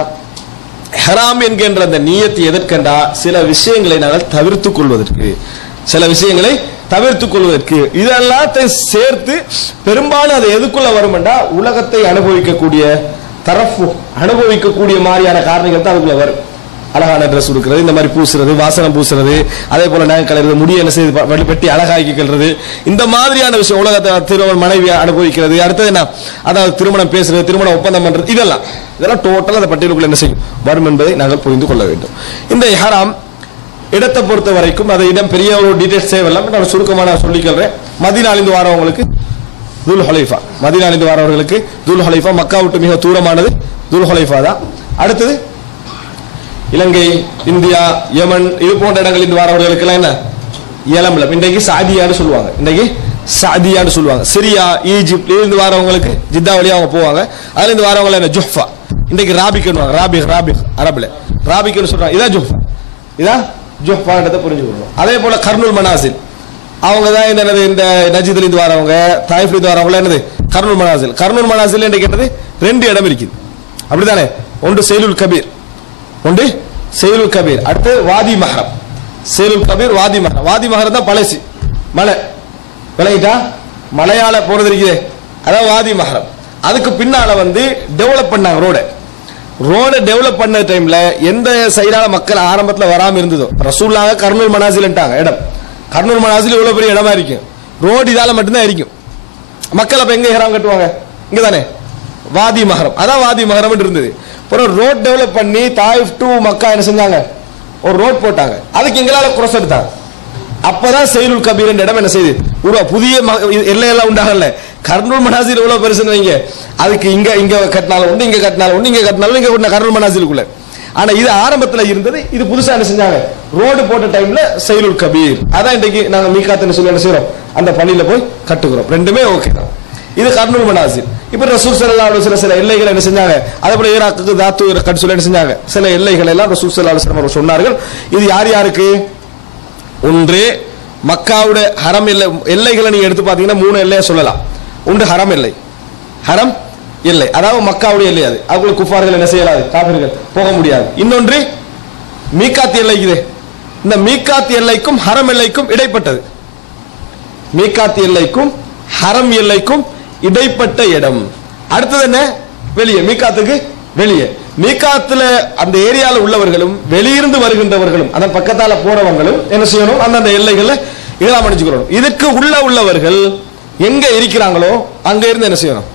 ஹராம் என்கின்ற அந்த நியத்து எதற்கண்டா சில விஷயங்களை நாங்கள் தவிர்த்துக் கொள்வதற்கு, சில விஷயங்களை தவிர்த்துக் கொள்வதற்கு. இதெல்லாத்தையும் சேர்த்து பெரும்பாலும் அது எதுக்குள்ள வரும்டா உலகத்தை அனுபவிக்கக்கூடிய தரப்பு அனுபவிக்கக்கூடிய மாதிரியான காரணங்கள் தான் அதுக்குள்ள வரும். அழகான ட்ரெஸ் கொடுக்கிறது, இந்த மாதிரி பூசுறது, வாசனம் பூசுறது, அதே போல நகை கலர்றது, முடிய என்ன செய்து வெட்டி அழகாக்கி கொள்றது, இந்த மாதிரியான விஷயம் உலகத்தை திருமண மனைவி அனுபவிக்கிறது. அடுத்தது என்ன, அதாவது திருமணம் பேசுறது, திருமணம் ஒப்பந்தம் பண்றது, இதெல்லாம் டோட்டலா அந்த பட்டியலுக்குள்ள என்ன செய்யும் வரும் என்பதை நாங்கள் புரிந்து கொள்ள வேண்டும். இந்த இஹ்ராம் இடத்தை பொறுத்த வரைக்கும் அதை இடம் பெரிய ஒரு டீடைல்ஸ் தேவையில்லை, நான் சுருக்கமாக சொல்லிக்கிறேன். மதீனாவிலிருந்து வரவங்களுக்கு துல் ஹுலைஃபா, மதீனாவிலிருந்து வரவர்களுக்கு துல் ஹுலைஃபா, மக்கா விட்டு மிக தூரமானது துல் ஹுலைஃபா தான். அடுத்தது இலங்கை, இந்தியா, யமன் இது போன்ற இடங்களில் வரவர்களுக்கு எல்லாம் என்ன ஏலம்லம், இன்றைக்கு சாதியான்னு சொல்லுவாங்க, இன்றைக்கு சாதியான்னு சொல்லுவாங்க. சிரியா, ஈஜிப்ட் இருந்து வரவங்களுக்கு ஜித்தா வழியா அவங்க போவாங்க. அதுல இருந்து வரவங்க என்ன ஜுஹ்ஃபா, இன்றைக்கு ராபிக்னு ராபிக் ராபிக் அரபுல ராபிக்னு சொல்றாங்க. இதான் ஜுஹ்ஃபா, இதான் ஜுஹ்ஃபான்றதை புரிஞ்சுக்கணும். அதே போல கர்னுல் மனாசில் அவங்க தான் என்னது, இந்த நஜித்ல இருந்து வரவங்க, தாயிஃப்ல இருந்து வரவங்க என்னது கர்னுல் மனாசில். கர்னுல் மனாசில் என்று கேட்டது ரெண்டு இடம் இருக்குது, அப்படித்தானே? ஒன்று செய்லுல் கபீர், ஒன்று செய்லுல் கபீர், அடுத்து வாதி மஹரம். செய்லுல் கபீர், வாதி மஹரம். வாதி மஹரம் தான் பழசி மலை, விளங்கிட்டா மலையாள போறது இருக்குது, அதான் வாதி மஹரம். அதுக்கு பின்னால வந்து டெவலப் பண்ணாங்க ரோட டெவலப் பண்ண டைம்ல எந்த சைடால மக்கள் ஆரம்பத்தில் வராம இருந்ததோ, ரசூலுல்லாஹ் கர்னுல் மனாசில்ட்டாங்க இடம். கர்னுல் மனாசில் இவ்வளவு பெரிய இடமா இருக்கும், ரோடு இதால மட்டும்தான் இருக்கும். மக்கள் அப்ப எங்க இஹ்ராம் கட்டுவாங்க, இங்க தானே வாதி மஹரம், அதான் வாதி மஹரம் இருந்தது. அப்புறம் ரோட் டெவலப் பண்ணி தாயிஃப் டு மக்கா என்ன செஞ்சாங்க, ஒரு ரோட் போட்டாங்க, அதுக்கு எங்களால குரோஸ் எடுத்தாங்க. அப்பதான் செய்லுல் கபீர் என்ற இடம் என்ன செய்யுது புதிய எல்லையெல்லாம் உண்டாகல. கர்னுல் மனாசில் எவ்வளவு பெருசுன்னு வைங்க, அதுக்கு இங்க கட்டினாலும் உண்டு, இங்க கட்டினாலும் உண்டு, இங்க கட்டினாலும் இங்க கர்னுல் மனாசிலுக்குள்ள. ஆனா இது ஆரம்பத்துல இருந்தது, இது புதுசா என்ன செஞ்சாங்க ரோடு போட்ட டைம்ல செய்லுல் கபீர், அதான் இன்றைக்கு நாங்க மீகாத்துன்னு சொல்லி என்ன செய்யறோம், அந்த பள்ளியில போய் கட்டுகிறோம். ரெண்டுமே ஓகே தான். இது கர்னுல் மனாசில். இப்ப ரசூல் ஸல்லல்லாஹு அலைஹி வஸல்லம் சில எல்லைகளை என்ன செஞ்சாங்க, அதே போல ஈராக்குக்கு தாத்து கட்டு சொல்லி என்ன செஞ்சாங்க, சில எல்லைகளை எல்லாம் ரசூல் ஸல்லல்லாஹு அலைஹி வஸல்லம் சொன்னார்கள். இது யார் யாருக்கு, ஒன்று மக்காவுடைய ஹரம் எல்லைகளை நீங்க எடுத்து பாத்தீங்கன்னா 3 எல்லையை சொல்லலாம். ஒன்று ஹரம் எல்லை, ஹரம் எல்லை அதாவது மக்காவுடைய எல்லை, அது அதுக்குள்ள குஃபார்கள் என்ன செய்யலாது, காபிர்கள் போக முடியாது. இன்னொன்று மீகாத் எல்லை, இது இந்த மீகாத் எல்லைக்கும் ஹரம் எல்லைக்கும் இடைப்பட்டது, மீகாத் எல்லைக்கும் ஹரம் எல்லைக்கும் இடைப்பட்ட இடம். அடுத்தது என்ன, வெளியே மீகாத்துக்கு வெளியே. மீகாத்துல அந்த ஏரியால உள்ளவர்களும் வெளியிருந்து வருகின்றவர்களும் அதன் பக்கத்தால போறவங்களும் என்ன செய்யணும், அந்தந்த எல்லைகள்ல இஹ்ராம் அணிஞ்சுக்கணும். இதுக்கு உள்ளவர்கள் எங்க இருக்கிறாங்களோ அங்க இருந்து என்ன செய்யணும்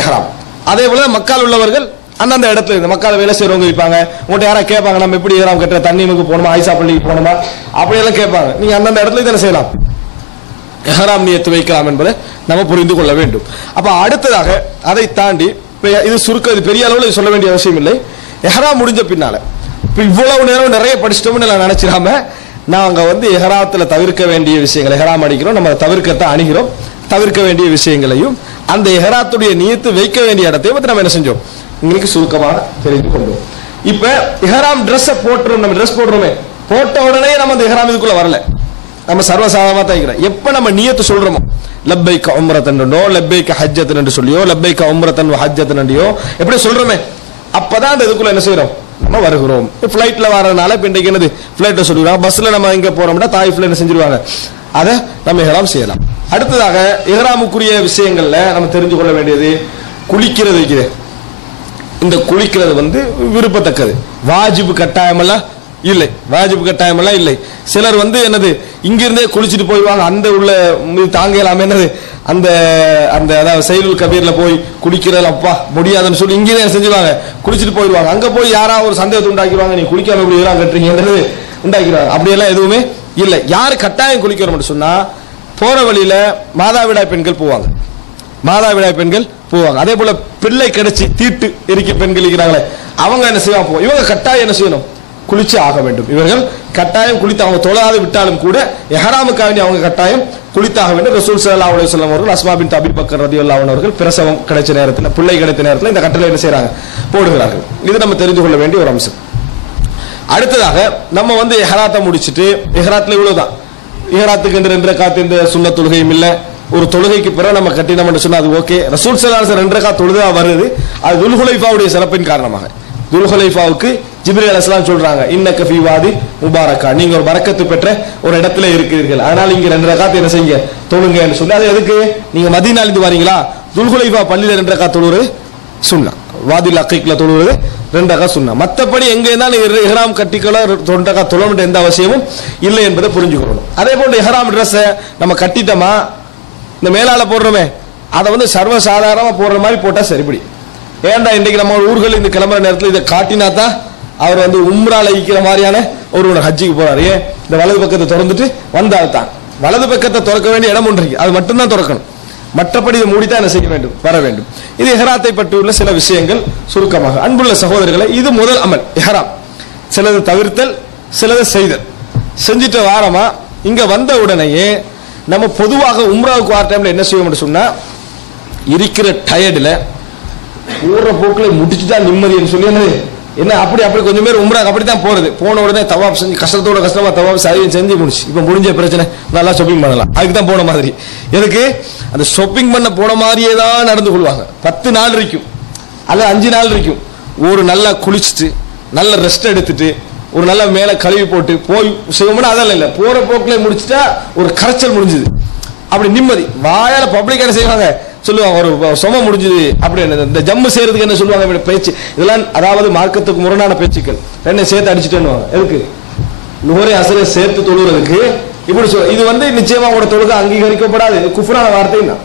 இஹ்ராம். அதே போல மக்கால் உள்ளவர்கள் அந்தந்த இடத்துல இருந்து, மக்கால வேலை செய்யறவங்க இருப்பாங்க, உங்கள்கிட்ட யாரா கேட்பாங்க நம்ம எப்படி இஹ்ராம் கட்டுற, தண்ணீமுக்கு போகணுமா, ஐசா பள்ளிக்கு போகணுமா, அப்படியெல்லாம் கேட்பாங்க. நீங்க அந்தந்த இடத்துல என்ன செய்யலாம், இஹ்ராம் நியத்து வைக்கலாம் என்பதை நம்ம புரிந்து கொள்ள வேண்டும். அப்ப அடுத்ததாக அதை தாண்டி இது சுருக்க, இது பெரிய அளவில் சொல்ல வேண்டிய அவசியம் இல்லை. இஹ்ராம் முடிஞ்ச பின்னால இப்ப இவ்வளவு நேரம் நிறைய படிச்சிட்டோம்னு நான் நினைச்சிடாம, நாங்க வந்து இஹ்ராத்துல தவிர்க்க வேண்டிய விஷயங்களை, இஹ்ராம் அடிக்கிறோம் நம்ம தவிர்க்கத்தான் அணுகிறோம், தவிர்க்க வேண்டிய விஷயங்களையும் அந்த இஹ்ராத்துடைய நியத்து வைக்க வேண்டிய இடத்தையும் நம்ம என்ன செஞ்சோம் இன்னைக்கு சுருக்கமாக தெரிந்து கொண்டோம். இப்ப இஹ்ராம் ட்ரெஸ் போட்டுறோம், நம்ம ட்ரெஸ் போடுறோமே, போட்ட உடனே நம்ம அந்த இஹ்ராம் இதுக்குள்ள வரல, நம்ம சர்வசாதாரணமா தான் இருக்கிறோம். எப்ப நம்ம நியத்து சொல்றோமோ, லப்பைக உம்ரத்தன் லப்பைக ஹஜ்ஜத்தன் என்று சொல்லியோ, லப்பைக உம்ரத்தன் ஹஜ்ஜத்தன் என்றோ எப்படி சொல்றோமே, அப்பதான் அந்த இதுக்குள்ள என்ன செய்யறோம் நம்ம வருகிறோம். பிளைட்ல வரதுனால இப்ப இன்றைக்கு என்னது பிளைட்ல சொல்லிடுவாங்க, பஸ்ல நம்ம எங்க போறோம்னா தாயிஃப்ல என்ன செஞ்சிருவாங்க, அதை நம்ம இஹ்ராம் செய்யலாம். அடுத்ததாக இஹ்ராமுக்குரிய விஷயங்கள்ல நம்ம தெரிஞ்சு கொள்ள வேண்டியது குளிக்கிறது இருக்குது. இந்த குளிக்கிறது வந்து விருப்பத்தக்கது, வாஜிபு கட்டாயமெல்லாம் இல்லை, வாஜிபு கட்டாயமெல்லாம் இல்லை. சிலர் வந்து என்னது இங்கிருந்தே குளிச்சுட்டு போயிடுவாங்க, அந்த உள்ள தாங்கலாமே என்னது அந்த அந்த அதாவது சைலுல் கபீர்ல போய் குளிக்கிறது அப்பா முடியாதுன்னு சொல்லி இங்கே செஞ்சுவாங்க, குளிச்சுட்டு போயிடுவாங்க. அங்க போய் யாராவது ஒரு சந்தேகத்தை உண்டாக்கிடுவாங்க, நீ குளிக்காம எப்படி இதெல்லாம் கட்டுறீங்கன்றது உண்டாக்கிடுவாங்க. அப்படியெல்லாம் எதுவுமே இல்லை. யாரு கட்டாயம் குளிக்கிறோம்னு சொன்னா போற வழியில மாதாவிடாய் பெண்கள் போவாங்க, மாதாவிடாய் பெண்கள் போவாங்க. அதே போல பிள்ளை கிடைச்சி தீட்டு இருக்க பெண்கள் இருக்கிறாங்களே அவங்க என்ன செய்வாங்க, இவங்க கட்டாயம் என்ன செய்யணும், குளிச்சு ஆக வேண்டும். இவர்கள் கட்டாயம் குளித்து அவங்க தொழாது விட்டாலும் கூட இஹ்ராமுக்காக வேண்டி அவங்க கட்டாயம் குளித்தாக வேண்டும். ரசூல் ஸல்லல்லாஹு அலைஹி வஸல்லம் அவர்கள் அஸ்மா பின்த் அபீ பக்கர் ரலியல்லாஹு அன்ஹு அவர்கள் பிரசவம் கிடைச்ச நேரத்தில், பிள்ளை கிடைத்த நேரத்தில் இந்த கட்டளை என்ன செய்றாங்க, போடுகிறார்கள். இது நம்ம தெரிந்து கொள்ள வேண்டிய ஒரு அம்சம். அடுத்ததாக நம்ம வந்து இஹ்ராத்தை முடிச்சிட்டு, இஹ்ராத்ல இவ்வளவுதான், இஹ்ராத்துக்கு 2 ரக்காத் இந்த சுன்னத் தொழுகையும் இல்ல, ஒரு தொழுகைக்கு பிறகு நம்ம கட்டினோம் என்று சொன்னா அது ஓகே. ரசூல் ஸல்லல்லாஹு அலைஹி வஸல்லம் 2 ரக்காத் தொழுதா வருது, அது துல்ஹுலைஃபாவுடைய சிறப்பின் காரணமாக. துல்ஹுலைஃபாவுக்கு ஜிப்ரீல் அலைஹிஸ்ஸலாம் சொல்றாங்க, இன்னக ஃபீ வாதி முபாரக்கா, நீங்க ஒரு பரக்கத்து பெற்ற ஒரு இடத்துல இருக்கிறீர்கள், அதனால இங்க 2 ரக்காத் என்ன செய்யுங்க, தொழுங்க என்று சொல்லி. அது எதுக்கு, நீங்க மதீனால இருந்து வரீங்களா, துல்ஹுலைஃபா பள்ளியில 2 ரக்காத் தொழுவது சுன்னா, வாதில் அகீக்ல தொழுவது 2 ரக்காத் சுன்னா. மற்றபடி எங்க இருந்தாலும் இஹ்ராம் கட்டிக்கல 2 ரக்காத் தொழணும் எந்த அவசியமும் இல்லை என்பதை புரிஞ்சுக்கணும். அதே போன்று இஹ்ராம் ட்ரெஸ் நம்ம கட்டிட்டோமா, இந்த மேலால போடுறோமே அதை வந்து சர்வசாதாரணமா போடுற மாதிரி போட்டா சரிபடி. ஏன்டா இன்றைக்கு நம்ம ஊர்கள் இந்த கிளம்புற நேரத்தில் இதை காட்டினா தான் அவர் வந்து உம்ரால ஈக்கிற மாதிரியான ஒரு ஹஜ்ஜிக்கு போறாரு. ஏன், இந்த வலது பக்கத்தை திறந்துட்டு வந்தால் தான், வலது பக்கத்தை திறக்க வேண்டிய இடம் ஒன்று இருக்கு, அது மட்டும்தான் திறக்கணும், மற்றபடி இதை மூடித்தான் என்ன செய்ய வேண்டும், வர வேண்டும். இது இஹ்ராத்தை பற்றியுள்ள சில விஷயங்கள் சுருக்கமாக. அன்புள்ள சகோதரர்களை, இது முதல் அமல் இஹ்ராம். சிலது தவிர்த்தல், சிலது செய்தல். செஞ்சுட்டு வாரமா இங்க வந்த உடனேயே நம்ம பொதுவாக உம்ராவுக்கு வர டைம்ல என்ன செய்வோம்னு சொன்னா, இருக்கிற டயர்டுல ஊற போக்கில் முடிச்சுட்டா நிம்மதின்னு சொல்லி என்ன அப்படி கொஞ்சம் பேர் உம்ராக்கு அப்படித்தான் போறது. போன உடனே தவாப் செஞ்சு கஷ்டமா தவாப் செஞ்சு முடிச்சு, இப்ப முடிஞ்ச பிரச்சனை நல்லா ஷாப்பிங் பண்ணலாம், அதுக்கு தான் போன மாதிரி. எதுக்கு, அந்த ஷாப்பிங் பண்ண போன மாதிரியே தான் நடந்து கொள்வாங்க. 10 நாள் இருக்கும் அல்ல 5 நாள் இருக்கும். ஒரு நல்லா குளிச்சுட்டு நல்ல ரெஸ்ட் எடுத்துட்டு ஒரு நல்ல மேல கழுவி போட்டு போய் செய்வோம்னா அதெல்லாம் இல்லை, போற போக்கில் முடிச்சுட்டா ஒரு கரைச்சல் முடிஞ்சுது, அப்படி நிம்மதி. வாயால பப்ளிக் என்ன செய்வாங்க சொல்லுவாங்க, ஒரு சொம முடிஞ்சது அப்படின்னு. இந்த ஜம்மு செய்யறதுக்கு என்ன சொல்லுவாங்க பேச்சு, இதெல்லாம் அதாவது மார்க்கத்துக்கு முரணான பேச்சுக்கள். என்ன சேர்த்து அடிச்சுட்டேன்னு எதுக்கு, நுகரை அசரை சேர்த்து தொழுகிறதுக்கு இப்படி சொல்ல. இது வந்து நிச்சயமா உங்களோட தொழுகை அங்கீகரிக்கப்படாது, குஃப்ரான வார்த்தை தான்.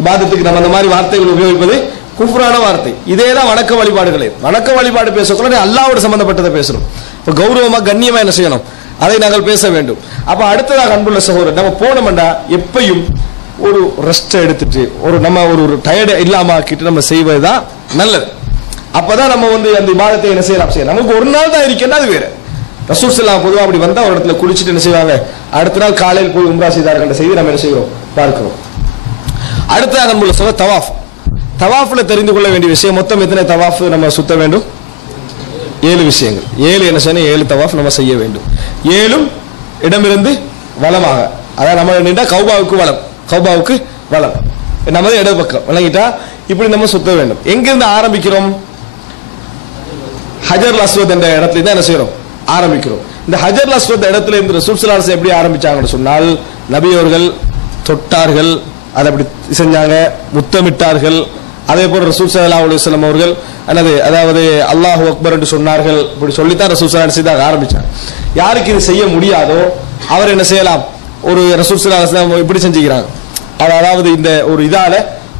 இபாதத்துக்கு நம்ம அந்த மாதிரி வார்த்தைகள் உபயோகிப்பது குஃப்ரான வார்த்தை. இதே தான் வணக்க வழிபாடுகளே. வணக்க வழிபாடு பேசக்கூட அல்லாஹ்வோடு சம்பந்தப்பட்டதை பேசணும். இப்போ கௌரவமா கண்ணியமா என்ன செய்யணும், அதை நாங்கள் பேச வேண்டும். அப்ப அடுத்ததாக அன்புள்ள சகோதரர், நம்ம போனோம்டா எப்பையும் ஒரு ரெஸ்ட் எடுத்துட்டு ஒரு நம்ம ஒரு டயர்டு இல்லாம ஆக்கிட்டு நம்ம செய்வதுதான் நல்லது. அப்பதான் நம்ம வந்து அந்த இபாதத்தை என்ன செய்யலாம், நமக்கு ஒரு நாள் தான் இருக்கேன்னா அது வேற. ரசூல் ஸல்லல்லாஹு பொதுவாக அப்படி வந்தா ஒரு இடத்துல குளிச்சுட்டு என்ன செய்வாங்க, அடுத்த நாள் காலையில் போய் உம்ரா செய்தார்கள் என்ற செய்தி நம்ம என்ன செய்கிறோம், பார்க்கிறோம். அடுத்ததாக அன்புள்ள சகோதரர், தவாஃப். தவாஃப்ல தெரிந்து கொள்ள வேண்டிய விஷயம், மொத்தம் எத்தனை தவாஃப் நம்ம சுத்த வேண்டும், 7 விஷயங்கள். 7 என்ன சொன்ன, 7 தவாஃப் நம்ம செய்ய வேண்டும். 7 இடமிருந்து வலமாக, அதாவது நம்ம நின்றா கௌபாவுக்கு வலம், கௌபாவுக்கு வலம், நமது இடது பக்கம் விளங்கிட்டா இப்படி நம்ம சுத்த வேண்டும். எங்கிருந்து ஆரம்பிக்கிறோம், ஹஜர் அஸ்வத் என்ற இடத்துல தான் என்ன செய்யறோம், ஆரம்பிக்கிறோம். இந்த ஹஜர் அஸ்வத் இடத்துல இருந்து ரசூல் ஸல்லல்லாஹு அலைஹி வஸல்லம் எப்படி ஆரம்பிச்சாங்கன்னு சொன்னால், நபி அவர்கள் தொட்டார்கள், அதை அப்படி செஞ்சாங்க, முத்தமிட்டார்கள். அதே போல ரசூல் ஸல்லல்லாஹு அலைஹி வஸல்லம் அவர்கள் அதாவது அல்லாஹு அக்பர் என்று சொன்னார்கள். இப்படி சொல்லித்தான் ரசூல் ஸல்லல்லாஹு அலைஹி வஸல்லம் ஆரம்பிச்சாங்க. யாருக்கு இது செய்ய முடியாதோ அவர் என்ன செய்யலாம், ஒரு ரசூல் ஸல்லல்லாஹு அலைஹி வஸல்லம் இப்படி செஞ்சுக்கிறாங்க, அதாவது இந்த ஒரு இதால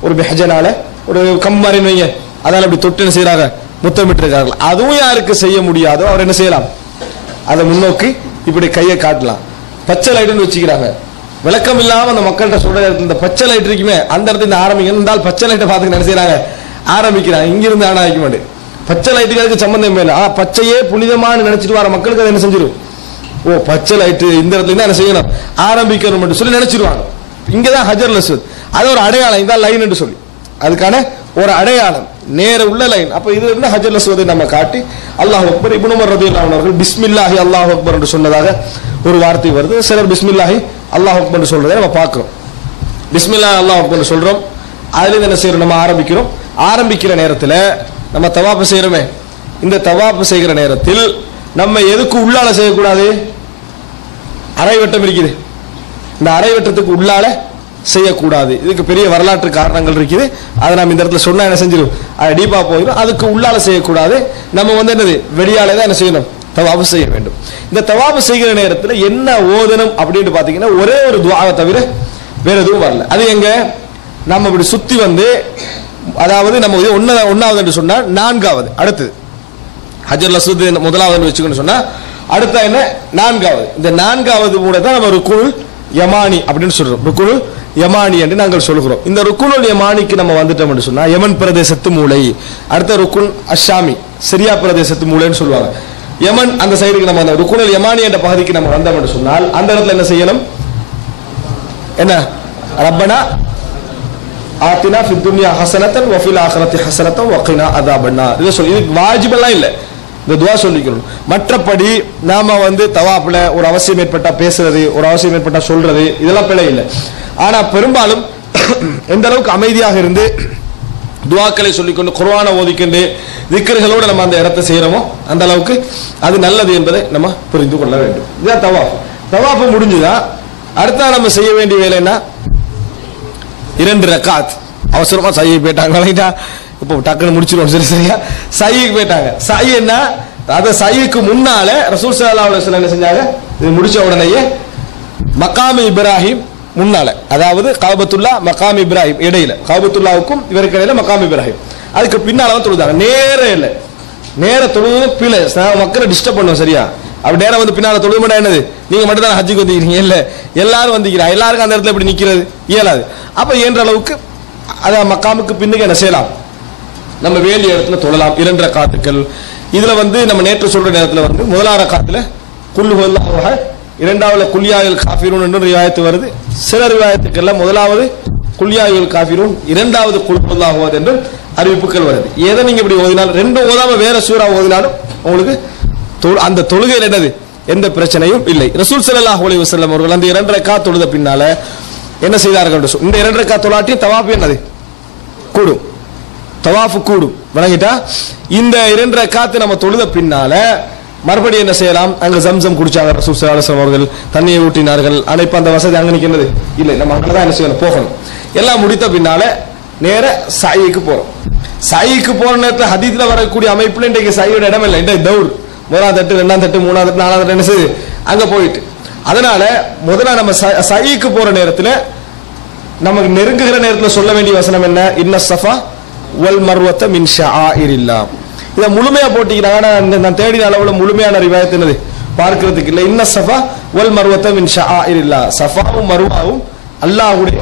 ஒரு பெஹஜனால ஒரு கம்மாரின் வைங்க, அதால அப்படி தொட்டு என்ன செய்யறாங்க, முத்தமிட்டிருக்கார்கள். அதுவும் யாருக்கு செய்ய முடியாதோ அவர் என்ன செய்யலாம், அதை முன்னோக்கி இப்படி கையை காட்டலாம். பச்சை லைட்டுன்னு வச்சுக்கிறாங்க, விளக்கம் இல்லாம அந்த மக்கள்கிட்ட சொல்ற இந்த பச்சை லைட் இருக்குமே அந்த இடத்துல இந்த ஆரம்பிக்கணும் இருந்தால் பச்சை லைட்டை பார்த்து என்ன செய்யறாங்க, ஆரம்பிக்கிறாங்க. இங்கிருந்து ஆனா வைக்க மாட்டேன், பச்சை லைட்டுக்கு அதுக்கு சம்பந்தம் இல்லை. பச்சையே புனிதமான நினைச்சிட்டு வர மக்களுக்கு அதை என்ன செஞ்சிடும், ஓ பச்சை லைட்டு இந்த இடத்துல என்ன செய்யணும், ஆரம்பிக்கணும் சொல்லி நினைச்சிருவாங்க. இங்கதான் ஹஜர் அஸ்வத், அது ஒரு அடையாளம், இதான் லைன் என்று சொல்லி அதுக்கான ஒரு அடையாளம், நேர உள்ள லைன். அப்ப இது இருந்து ஹஜர் அஸ்வதை நம்ம காட்டி அல்லாஹ் அக்பர். இப்னு உமர் ரலியல்லாஹு அன்ஹு அவர்கள் பிஸ்மில்லாஹி அல்லாஹ் அக்பர் என்று சொன்னதாக ஒரு வார்த்தை வருது. சிலர் பிஸ்மில்லாஹி அல்லாஹ் அக்பர் என்று சொல்றதை நம்ம பார்க்கிறோம். பிஸ்மில்லாஹி அல்லாஹ் அக்பர் சொல்றோம், அதுல என்ன செய்யறோம், நம்ம ஆரம்பிக்கிறோம். ஆரம்பிக்கிற நேரத்தில் நம்ம தவாப்பு செய்யறோமே, இந்த தவாப்பு செய்கிற நேரத்தில் நம்ம எதுக்கு உள்ளால செய்யக்கூடாது, அரை வட்டம் இருக்குது, இந்த அரை வட்டத்துக்கு உள்ளால செய்யக்கூடாது. இதுக்கு பெரிய வரலாற்று காரணங்கள் இருக்குது, அதை நம்ம இந்த இடத்துல சொன்னா என்ன செஞ்சிடும், அது டீப்பா போயிடும். அதுக்கு உள்ளால செய்யக்கூடாது, நம்ம வந்து என்னது வெளியாலே தான் என்ன செய்யணும், தவாப்பு செய்ய வேண்டும். இந்த தவாப்பு செய்கிற நேரத்தில் என்ன ஓதணும் அப்படின்னு பாத்தீங்கன்னா ஒரே ஒரு துஆவை தவிர வேற எதுவும் வரல. அது எங்க நம்ம இப்படி சுத்தி வந்து, அதாவது நம்ம ஒன்னாவது என்று சொன்னா நான்காவது, அடுத்தது ஹஜ்ருல் அஸ்வத் முதலாவது வச்சுக்கணும்னு சொன்னா அடுத்த என்ன நான்காவது. இந்த நான்காவது மூட தான் நம்ம ருக்குனுல் யமானி அப்படின்னு சொல்றோம். ருக்குனுல் யமானி என்று நாங்கள் சொல்கிறோம். இந்த ருக்குனுல் யமானிக்கு நம்ம வந்துட்டோம் என்று சொன்னா யமன் பிரதேசத்து மூளை, அடுத்த ருக்குன் அஷாமி சிரியா பிரதேசத்து மூளைன்னு சொல்லுவாங்க. யமன் அந்த சைடுக்கு நம்ம அந்த ருக்குனுல் யமானி என்ற பகுதிக்கு நம்ம வந்தோம் என்று சொன்னால் அந்த இடத்துல என்ன செய்யணும்? என்ன ரப்பனா ஆத்தினா ஃபித் துன்யா ஹஸனத்தன் வ ஃபில் ஆখিরাতি ஹஸனத்தன் வ கினா அஸாபன்னார். இது சொல்லி இது வாஜிபெல்லாம் இல்லை, இந்த துஆ சொல்லிக்கணும். மற்றபடி நாம வந்து தவாப்ல ஒரு அவசியம் ஏற்பட்டா பேசுறது, ஒரு அவசியம் ஏற்பட்டா சொல்றது, இதெல்லாம் பிழை இல்லை. ஆனா பெரும்பாலும் எந்த அளவுக்கு அமைதியாக இருந்து துஆக்களை சொல்லிக்கொண்டு குர்ஆனை ஓதிக்கொண்டு திக்ர்களோட நம்ம அந்த இடத்தை செய்யறோமோ அந்த அளவுக்கு அது நல்லது என்பதை நம்ம புரிந்து கொள்ள வேண்டும். இதுதான் தவாஃப். தவாஃப் முடிஞ்சுதா அடுத்த நம்ம செய்ய வேண்டிய வேலை என்ன? 2 ரக்காத். அவசரமா சையை போயிட்டாங்க, இப்போ டக்குன்னு முடிச்சிருவோம். சரி சரியா சைக்கு போயிட்டாங்க. சை என்ன? அத சைக்கு முன்னால ரசூல் ஸல்லல்லாஹு அலைஹி வஸல்லம் என்ன செஞ்சாங்க? இது முடிச்ச உடனேயே மகாம் இப்ராஹிம் முன்னால, அதாவது காபத்துல்லா மகாம் இப்ராஹிம் இடையில, காபத்துல்லாவுக்கும் இவருக்கு இடையில மகாம் இப்ராஹிம், அதுக்கு பின்னால வந்து தொழுதாங்க. நேர தொழுது பிள்ளை மக்களை டிஸ்டர்ப் பண்ணுவோம். சரியா அப்படி நேரம் வந்து பின்னால தொழுது மட்டும் என்னது? நீங்க மட்டும் தான் ஹஜ்ஜுக்கு வந்துக்கிறீங்க, இல்ல எல்லாரும் வந்துக்கிறா, எல்லாருக்கும் அந்த இடத்துல இப்படி நிக்கிறது இயலாது. அப்ப இயன்ற அளவுக்கு அதான் மக்காமுக்கு பின்னுக்கு என்ன செய்யலாம்? நம்ம வேண்டிய இடத்துல தொழலாம். 2 ரக்காத்துக்கள். இதுல வந்து நம்ம நேற்று சொல்ற நேரத்துல வந்து முதலாவது ரக்காத்துல குல் ஹுவல்லாஹு அஹத், இரண்டாவது குல் யா அய்யுல் காஃபிரூன் என்று ரிவாயத்து வருது. சில ரிவாயத்துக்கள்ல முதலாவது குல் யா அய்யுல் காஃபிரூன், இரண்டாவது குல் ஹுவல்லாஹு அஹத் என்று அறிவிப்புகள் வருது. எதை நீங்க இப்படி ஓதினாலும், ரெண்டும் ஓதாம வேற சூரா ஓதினாலும் உங்களுக்கு அந்த தொழுகையில் என்னது எந்த பிரச்சனையும் இல்லை. ரசூல் ஸல்லல்லாஹு அலைஹி வஸல்லம் அவர்கள் அந்த 2 ரக்காத் தொழுத பின்னால என்ன செய்தார்கள்? இந்த 2 ரக்காத் தொழாட்டி தவாஃப் என்னது கூடும், தவாஃப் கூடும். வணங்கிட்டா இந்த 2 ரக்காத் நம்ம தொழுத பின்னால மறுபடியும் என்ன செய்யலாம்? அங்க ஜம்சம் குடிச்சாங்க ரசூல் ஸல்லல்லாஹு அலைஹி வஸல்லம் அவர்கள், தண்ணியை ஊட்டினார்கள். ஆனா இப்ப அந்த வசதி அங்க நிக்கிறது இல்லை, நம்ம அங்கதான் என்ன செய்யணும்? போகணும். எல்லாம் முடித்த பின்னால நேர சாயிக்கு போறோம். சாயிக்கு போற நேரத்தில் ஹதீஸ்ல வரக்கூடிய அமைப்புல இன்றைக்கு சாயியோட இடம் இல்லை. இன்றைக்கு தௌர் முதலாவது தட்டு, 2ஆம் தட்டு, 3ஆவது தட்டு, 4ஆவது தட்டு என்ன செய்யுது? அங்க போயிட்டு அதனால முதல்ல நம்ம சைக்கு போற நேரத்தில் நமக்கு நெருங்குகிற நேரத்தில் சொல்ல வேண்டிய வசனம் என்ன? இன்ன ஸஃபா வல் மர்வத மின் ஷஆஇரில்லாஹ். இத முழுமையா போட்டிக்கிறாங்க. நான் தேடின அளவுல முழுமையான ரிவாயத் என்னது பார்க்கிறதுக்கு இல்லை. இன்ன ஸஃபா வல் மர்வத மின் ஷஆஇரில்லாஹ். ஸஃபாவும் மர்வாவும் அல்லாஹ்வுடைய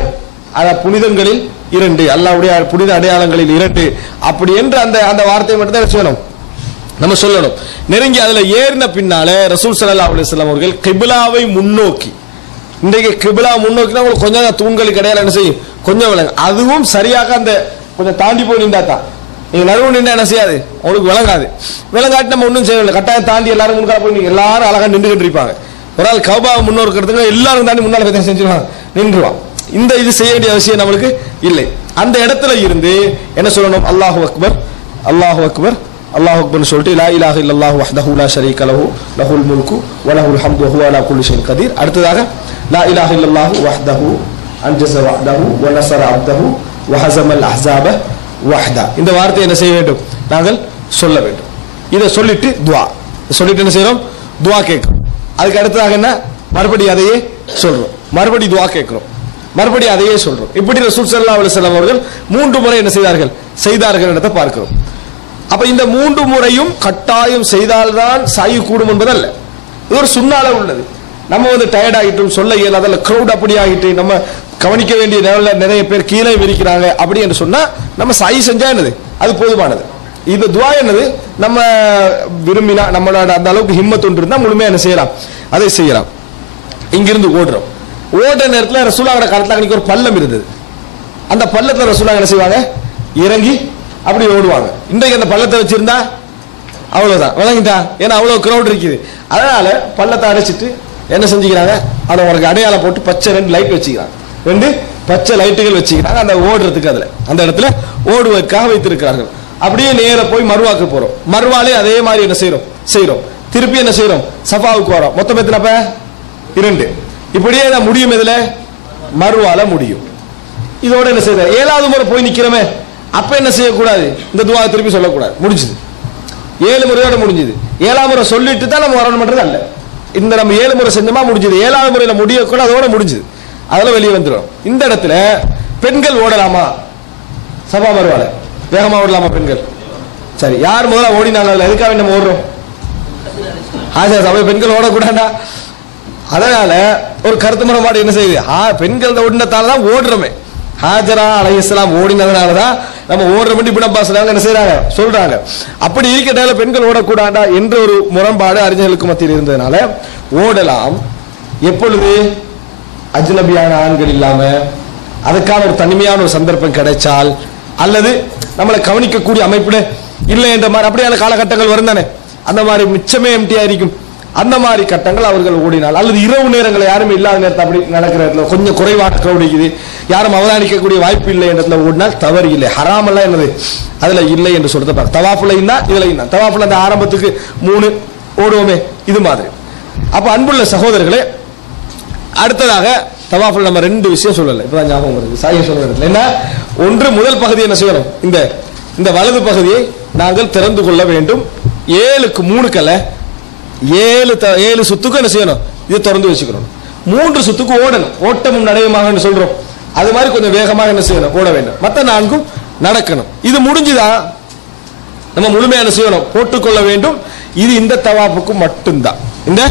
புனிதங்களில் 2, அல்லாஹ்வுடைய புனித அடையாளங்களில் 2 அப்படி என்று அந்த வார்த்தையை மட்டும் தான் சொல்லணும், நம்ம சொல்லணும். நெருங்கி அதுல ஏறின பின்னால ரசூல் ஸல்லல்லாஹு அலைஹி வஸல்லம் அவர்கள் கிப்லாவை முன்னோக்கி, இன்றைக்கு கிப்லா முன்னோக்கினா உங்களுக்கு கொஞ்சம் தூண்களுக்கு இடையில என்ன செய்யும்? கொஞ்சம் விளங்கு. அதுவும் சரியாக அந்த கொஞ்சம் தாண்டி போய் நின்றா தான். நீங்க நடுவு நின்றா என்ன செய்யாது? உங்களுக்கு விளங்காது. விளங்காட்டி நம்ம ஒன்றும் செய்யவில்லை. கட்டாயம் தாண்டி எல்லாரும் முன்கால போய் நீங்க எல்லாரும் அழகா நின்றுகிட்டு இருப்பாங்க. ஒரு ஆள் கௌபாவை முன்னோக்கிறதுக்கு எல்லாரும் தாண்டி முன்னால போய் செஞ்சுருவாங்க, நின்றுவான். இந்த இது செய்ய வேண்டிய அவசியம் நம்மளுக்கு இல்லை. அந்த இடத்துல இருந்து என்ன சொல்லணும்? அல்லாஹு அக்பர், அல்லாஹு அக்பர், அல்லாஹ் அக்பர்னு சொல்லிட்டு லா இலாஹ இல்லல்லாஹு வஹ்தஹு லா ஷரீக லஹு லஹுல் முல்கு வ லஹுல் ஹம்து வ ஹுவ அலா குல்லி ஷைஇன் கதீர். அடுத்ததாக லா இலாஹ இல்லல்லாஹு வஹ்தஹு அன்ஜஸ வஹ்தஹு வ நஸர அப்தஹு வ ஹஸமல் அஹ்ஸாப வஹ்தா. இந்த வார்த்தை என்ன செய்ய வேண்டும்? நாங்கள் சொல்ல வேண்டும். இதை சொல்லிட்டு துஆ சொல்லிட்டு என்ன செய்யறோம்? துஆ கேட்கிறோம். அதுக்கு அடுத்ததாக என்ன? மறுபடியும் அதையே சொல்றோம், மறுபடியும் துஆ கேட்கிறோம், மறுபடியும் அதையே சொல்றோம். இப்படி ரசூல் ஸல்லல்லாஹு அலைஹி வஸல்லம் அவர்கள் 3 முறை என்ன செய்தார்கள் என்றதை பார்க்கிறோம். அப்ப இந்த 3 முறையும் கட்டாயம் செய்தால்தான் சாயி கூடும் என்பதல்ல, இது ஒரு சுண்ணால உள்ளது. நம்ம வந்து டயர்ட் ஆகிட்டோம், சொல்ல இயலாத க்ரௌட் அப்படி ஆகிட்டு, நம்ம கவனிக்க வேண்டிய லெவலில் நிறைய பேர் கீழே விரிக்கிறாங்க அப்படி என்று சொன்னா நம்ம சாயி செஞ்சா என்னது? அது போதுமானது. இந்த துஆ என்னது? நம்ம விரும்பினா நம்மளோட அந்த அளவுக்கு ஹிம்மத் ஒன்று இருந்தா முழுமையா என்ன செய்யலாம்? அதை செய்யலாம். இங்கிருந்து ஓடுறோம். ஓடுற நேரத்தில் ரசூலுல்லாஹோட காலத்துல அன்னைக்கு ஒரு பள்ளம் இருந்தது. அந்த பள்ளத்துல ரசூலுல்லாஹ் என்ன செய்வாங்க? இறங்கி அப்படி ஓடுவாங்க. இன்றைக்கு அந்த பள்ளத்தை வச்சிருந்தா அவ்வளவுதான், விளங்கிட்டா? ஏன்னா அவ்வளவு கிரௌட் இருக்குது. அதனால பள்ளத்தை அடைச்சிட்டு என்ன செஞ்சுக்கிறாங்க? அதை உனக்கு அடையாளம் போட்டு பச்சை 2 லைட் வச்சுக்கிறாங்க, 2 பச்சை லைட்டுகள் வச்சுக்கிறாங்க. அந்த ஓடுறதுக்கு அதுல அந்த இடத்துல ஓடுவதற்காக வைத்திருக்கிறார்கள். அப்படியே நேர போய் மர்வாக்கு போறோம். மர்வாலே அதே மாதிரி என்ன செய்யறோம்? திருப்பி என்ன செய்யறோம்? சஃபாவுக்கு வரோம். மொத்தம் எத்தனை? 2. இப்படியே நான் முடியும். இதுல மர்வால முடியும். இதோட என்ன செய்யற? 7வது முறை போய் நிக்கிறோமே, அப்ப என்ன செய்யக்கூடாது? இந்த துஆ திருப்பி சொல்லக்கூடாது. முடிஞ்சது. 7 முறையோட முடிஞ்சது. 7ஆம் முறை சொல்லிட்டு தான் நம்ம வரணும் பண்றது அல்ல. இந்த நம்ம 7 முறை செஞ்சோமா முடிஞ்சது. 7வது முறையில முடியக்கூட அதோட முடிஞ்சது, அதெல்லாம் வெளியே வந்துடும். இந்த இடத்துல பெண்கள் ஓடலாமா? சபா மறுவால வேகமா ஓடலாமா பெண்கள்? சரி, யார் முதல்ல ஓடினாங்க? எதுக்காக நம்ம ஓடுறோம்? சபை பெண்கள் ஓடக்கூடாண்டா. அதனால ஒரு கருத்து முறைப்பாடு என்ன செய்யுது? பெண்கள் ஓடினதால தான் ஓடுறோமே. ஹாஜரா அலைஹிஸ்ஸலாம் ஓடினதுனாலதான் நம்ம ஓடுறோம். இப்னு அப்பாஸ் என்ன செய்யறாங்க சொல்றாங்க. அப்படி இருக்கிறதால பெண்கள் ஓடக்கூடாண்டா என்ற ஒரு முரண்பாடு அறிஞர்களுக்கு மத்தியில் இருந்ததுனால ஓடலாம். எப்பொழுது? அஜ்னபியான ஆண்கள் இல்லாம, அதுக்கான ஒரு தனிமையான ஒரு சந்தர்ப்பம் கிடைச்சால், அல்லது நம்மளை கவனிக்கக்கூடிய அமைப்புல இல்லை என்ற மாதிரி அப்படியான காலகட்டங்கள் வரும் தானே. அந்த மாதிரி மிச்சமே எம்டியா இருக்கும். அந்த மாதிரி கட்டங்கள் அவர்கள் ஓடினால், அல்லது இரவு நேரங்களை யாருமே இல்லாத நேரத்தை அப்படி நடக்கிற இடத்துல கொஞ்சம் குறைவாக கிரௌடிக்குது, யாரும் அவதானிக்கக்கூடிய வாய்ப்பு இல்லை என்ற இடத்துல ஓடினால் தவறு இல்லை. ஹராம் எல்லாம் என்னது அதுல இல்லை என்று சொல்றத தவாஃபுல இருந்தா இதுல இருந்தா தவாஃபுல அந்த ஆரம்பத்துக்கு 3 ஓடுவோமே இது மாதிரி. அப்ப அன்புள்ள சகோதரர்களே, அடுத்ததாக தவாஃபுல் நம்ம 2 விஷயம் சொல்லல. இப்பதான் ஞாபகம் வருது சாய சொல்ற என்ன. ஒன்று, முதல் பகுதி என்ன செய்யணும்? இந்த வலது பகுதியை நாங்கள் திறந்து கொள்ள வேண்டும். 7க்கு 3 கல்ல 7 சுத்துக்கு என்ன செய்யணும்? இதை திறந்து வச்சுக்கணும். 3 சுத்துக்கு ஓடணும். ஓட்டமும் நடையுமாக சொல்றோம். அது மாதிரி கொஞ்சம் வேகமாக என்ன செய்யணும்? ஓட வேண்டும். மற்ற 4ம் நடக்கணும். இது முடிஞ்சுதா நம்ம முழுமையா என்ன செய்யணும்? போட்டுக்கொள்ள வேண்டும். இது இந்த தவாஃபுக்கு மட்டும்தான். இந்த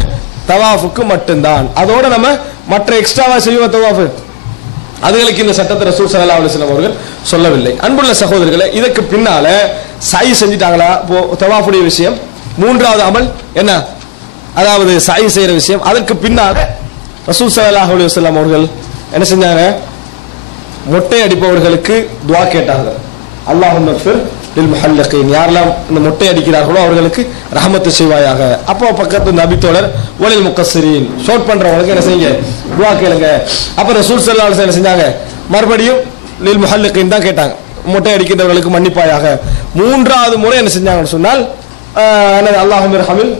தவாஃபுக்கு மட்டும்தான். அதோட நம்ம மற்ற எக்ஸ்ட்ராவா செய்வோம் தவாஃபு, அதுகளுக்கு இந்த சட்டத்தை ரசூல் ஸல்லல்லாஹு அலைஹி வஸல்லம் அவர்கள் சொல்லவில்லை. அன்புள்ள சகோதரர்களே, இதற்கு பின்னால சாய் செஞ்சிட்டாங்களா? தவாஃபுடைய விஷயம் 3வது அமல் என்ன? அதாவது சாய் செய்யற விஷயம். அதற்கு பின்னால ரசூல் ஸல்லல்லாஹு அலைஹி வஸல்லம் அவர்கள் என்ன செஞ்சாங்க? மொட்டை அடிப்பவர்களுக்கு துஆ கேட்டாங்க. அல்லாஹும்ம ஃபிர் லில் முஹல்லகீன், யாரெல்லாம் இந்த மொட்டை அடிக்கிறார்களோ அவர்களுக்கு ரஹமத்து செய்வாயாக. அப்போ பக்கத்து நபித்தோழர் வலில் முகஸ்ஸிரீன், ஷோட் பண்றவங்களுக்கு என்ன செய்யுங்க? துஆ கேளுங்க. அப்ப ரசூல் ஸல்லல்லாஹு அலைஹி வஸல்லம் என்ன செஞ்சாங்க? மறுபடியும் லில் முஹல்லகீன் தான் கேட்டாங்க, மொட்டை அடிக்கின்றவர்களுக்கு மன்னிப்பாயாக. 3வது முறை என்ன செஞ்சாங்கன்னு சொன்னால் அல்லாஹும்ம இர்ஹமில்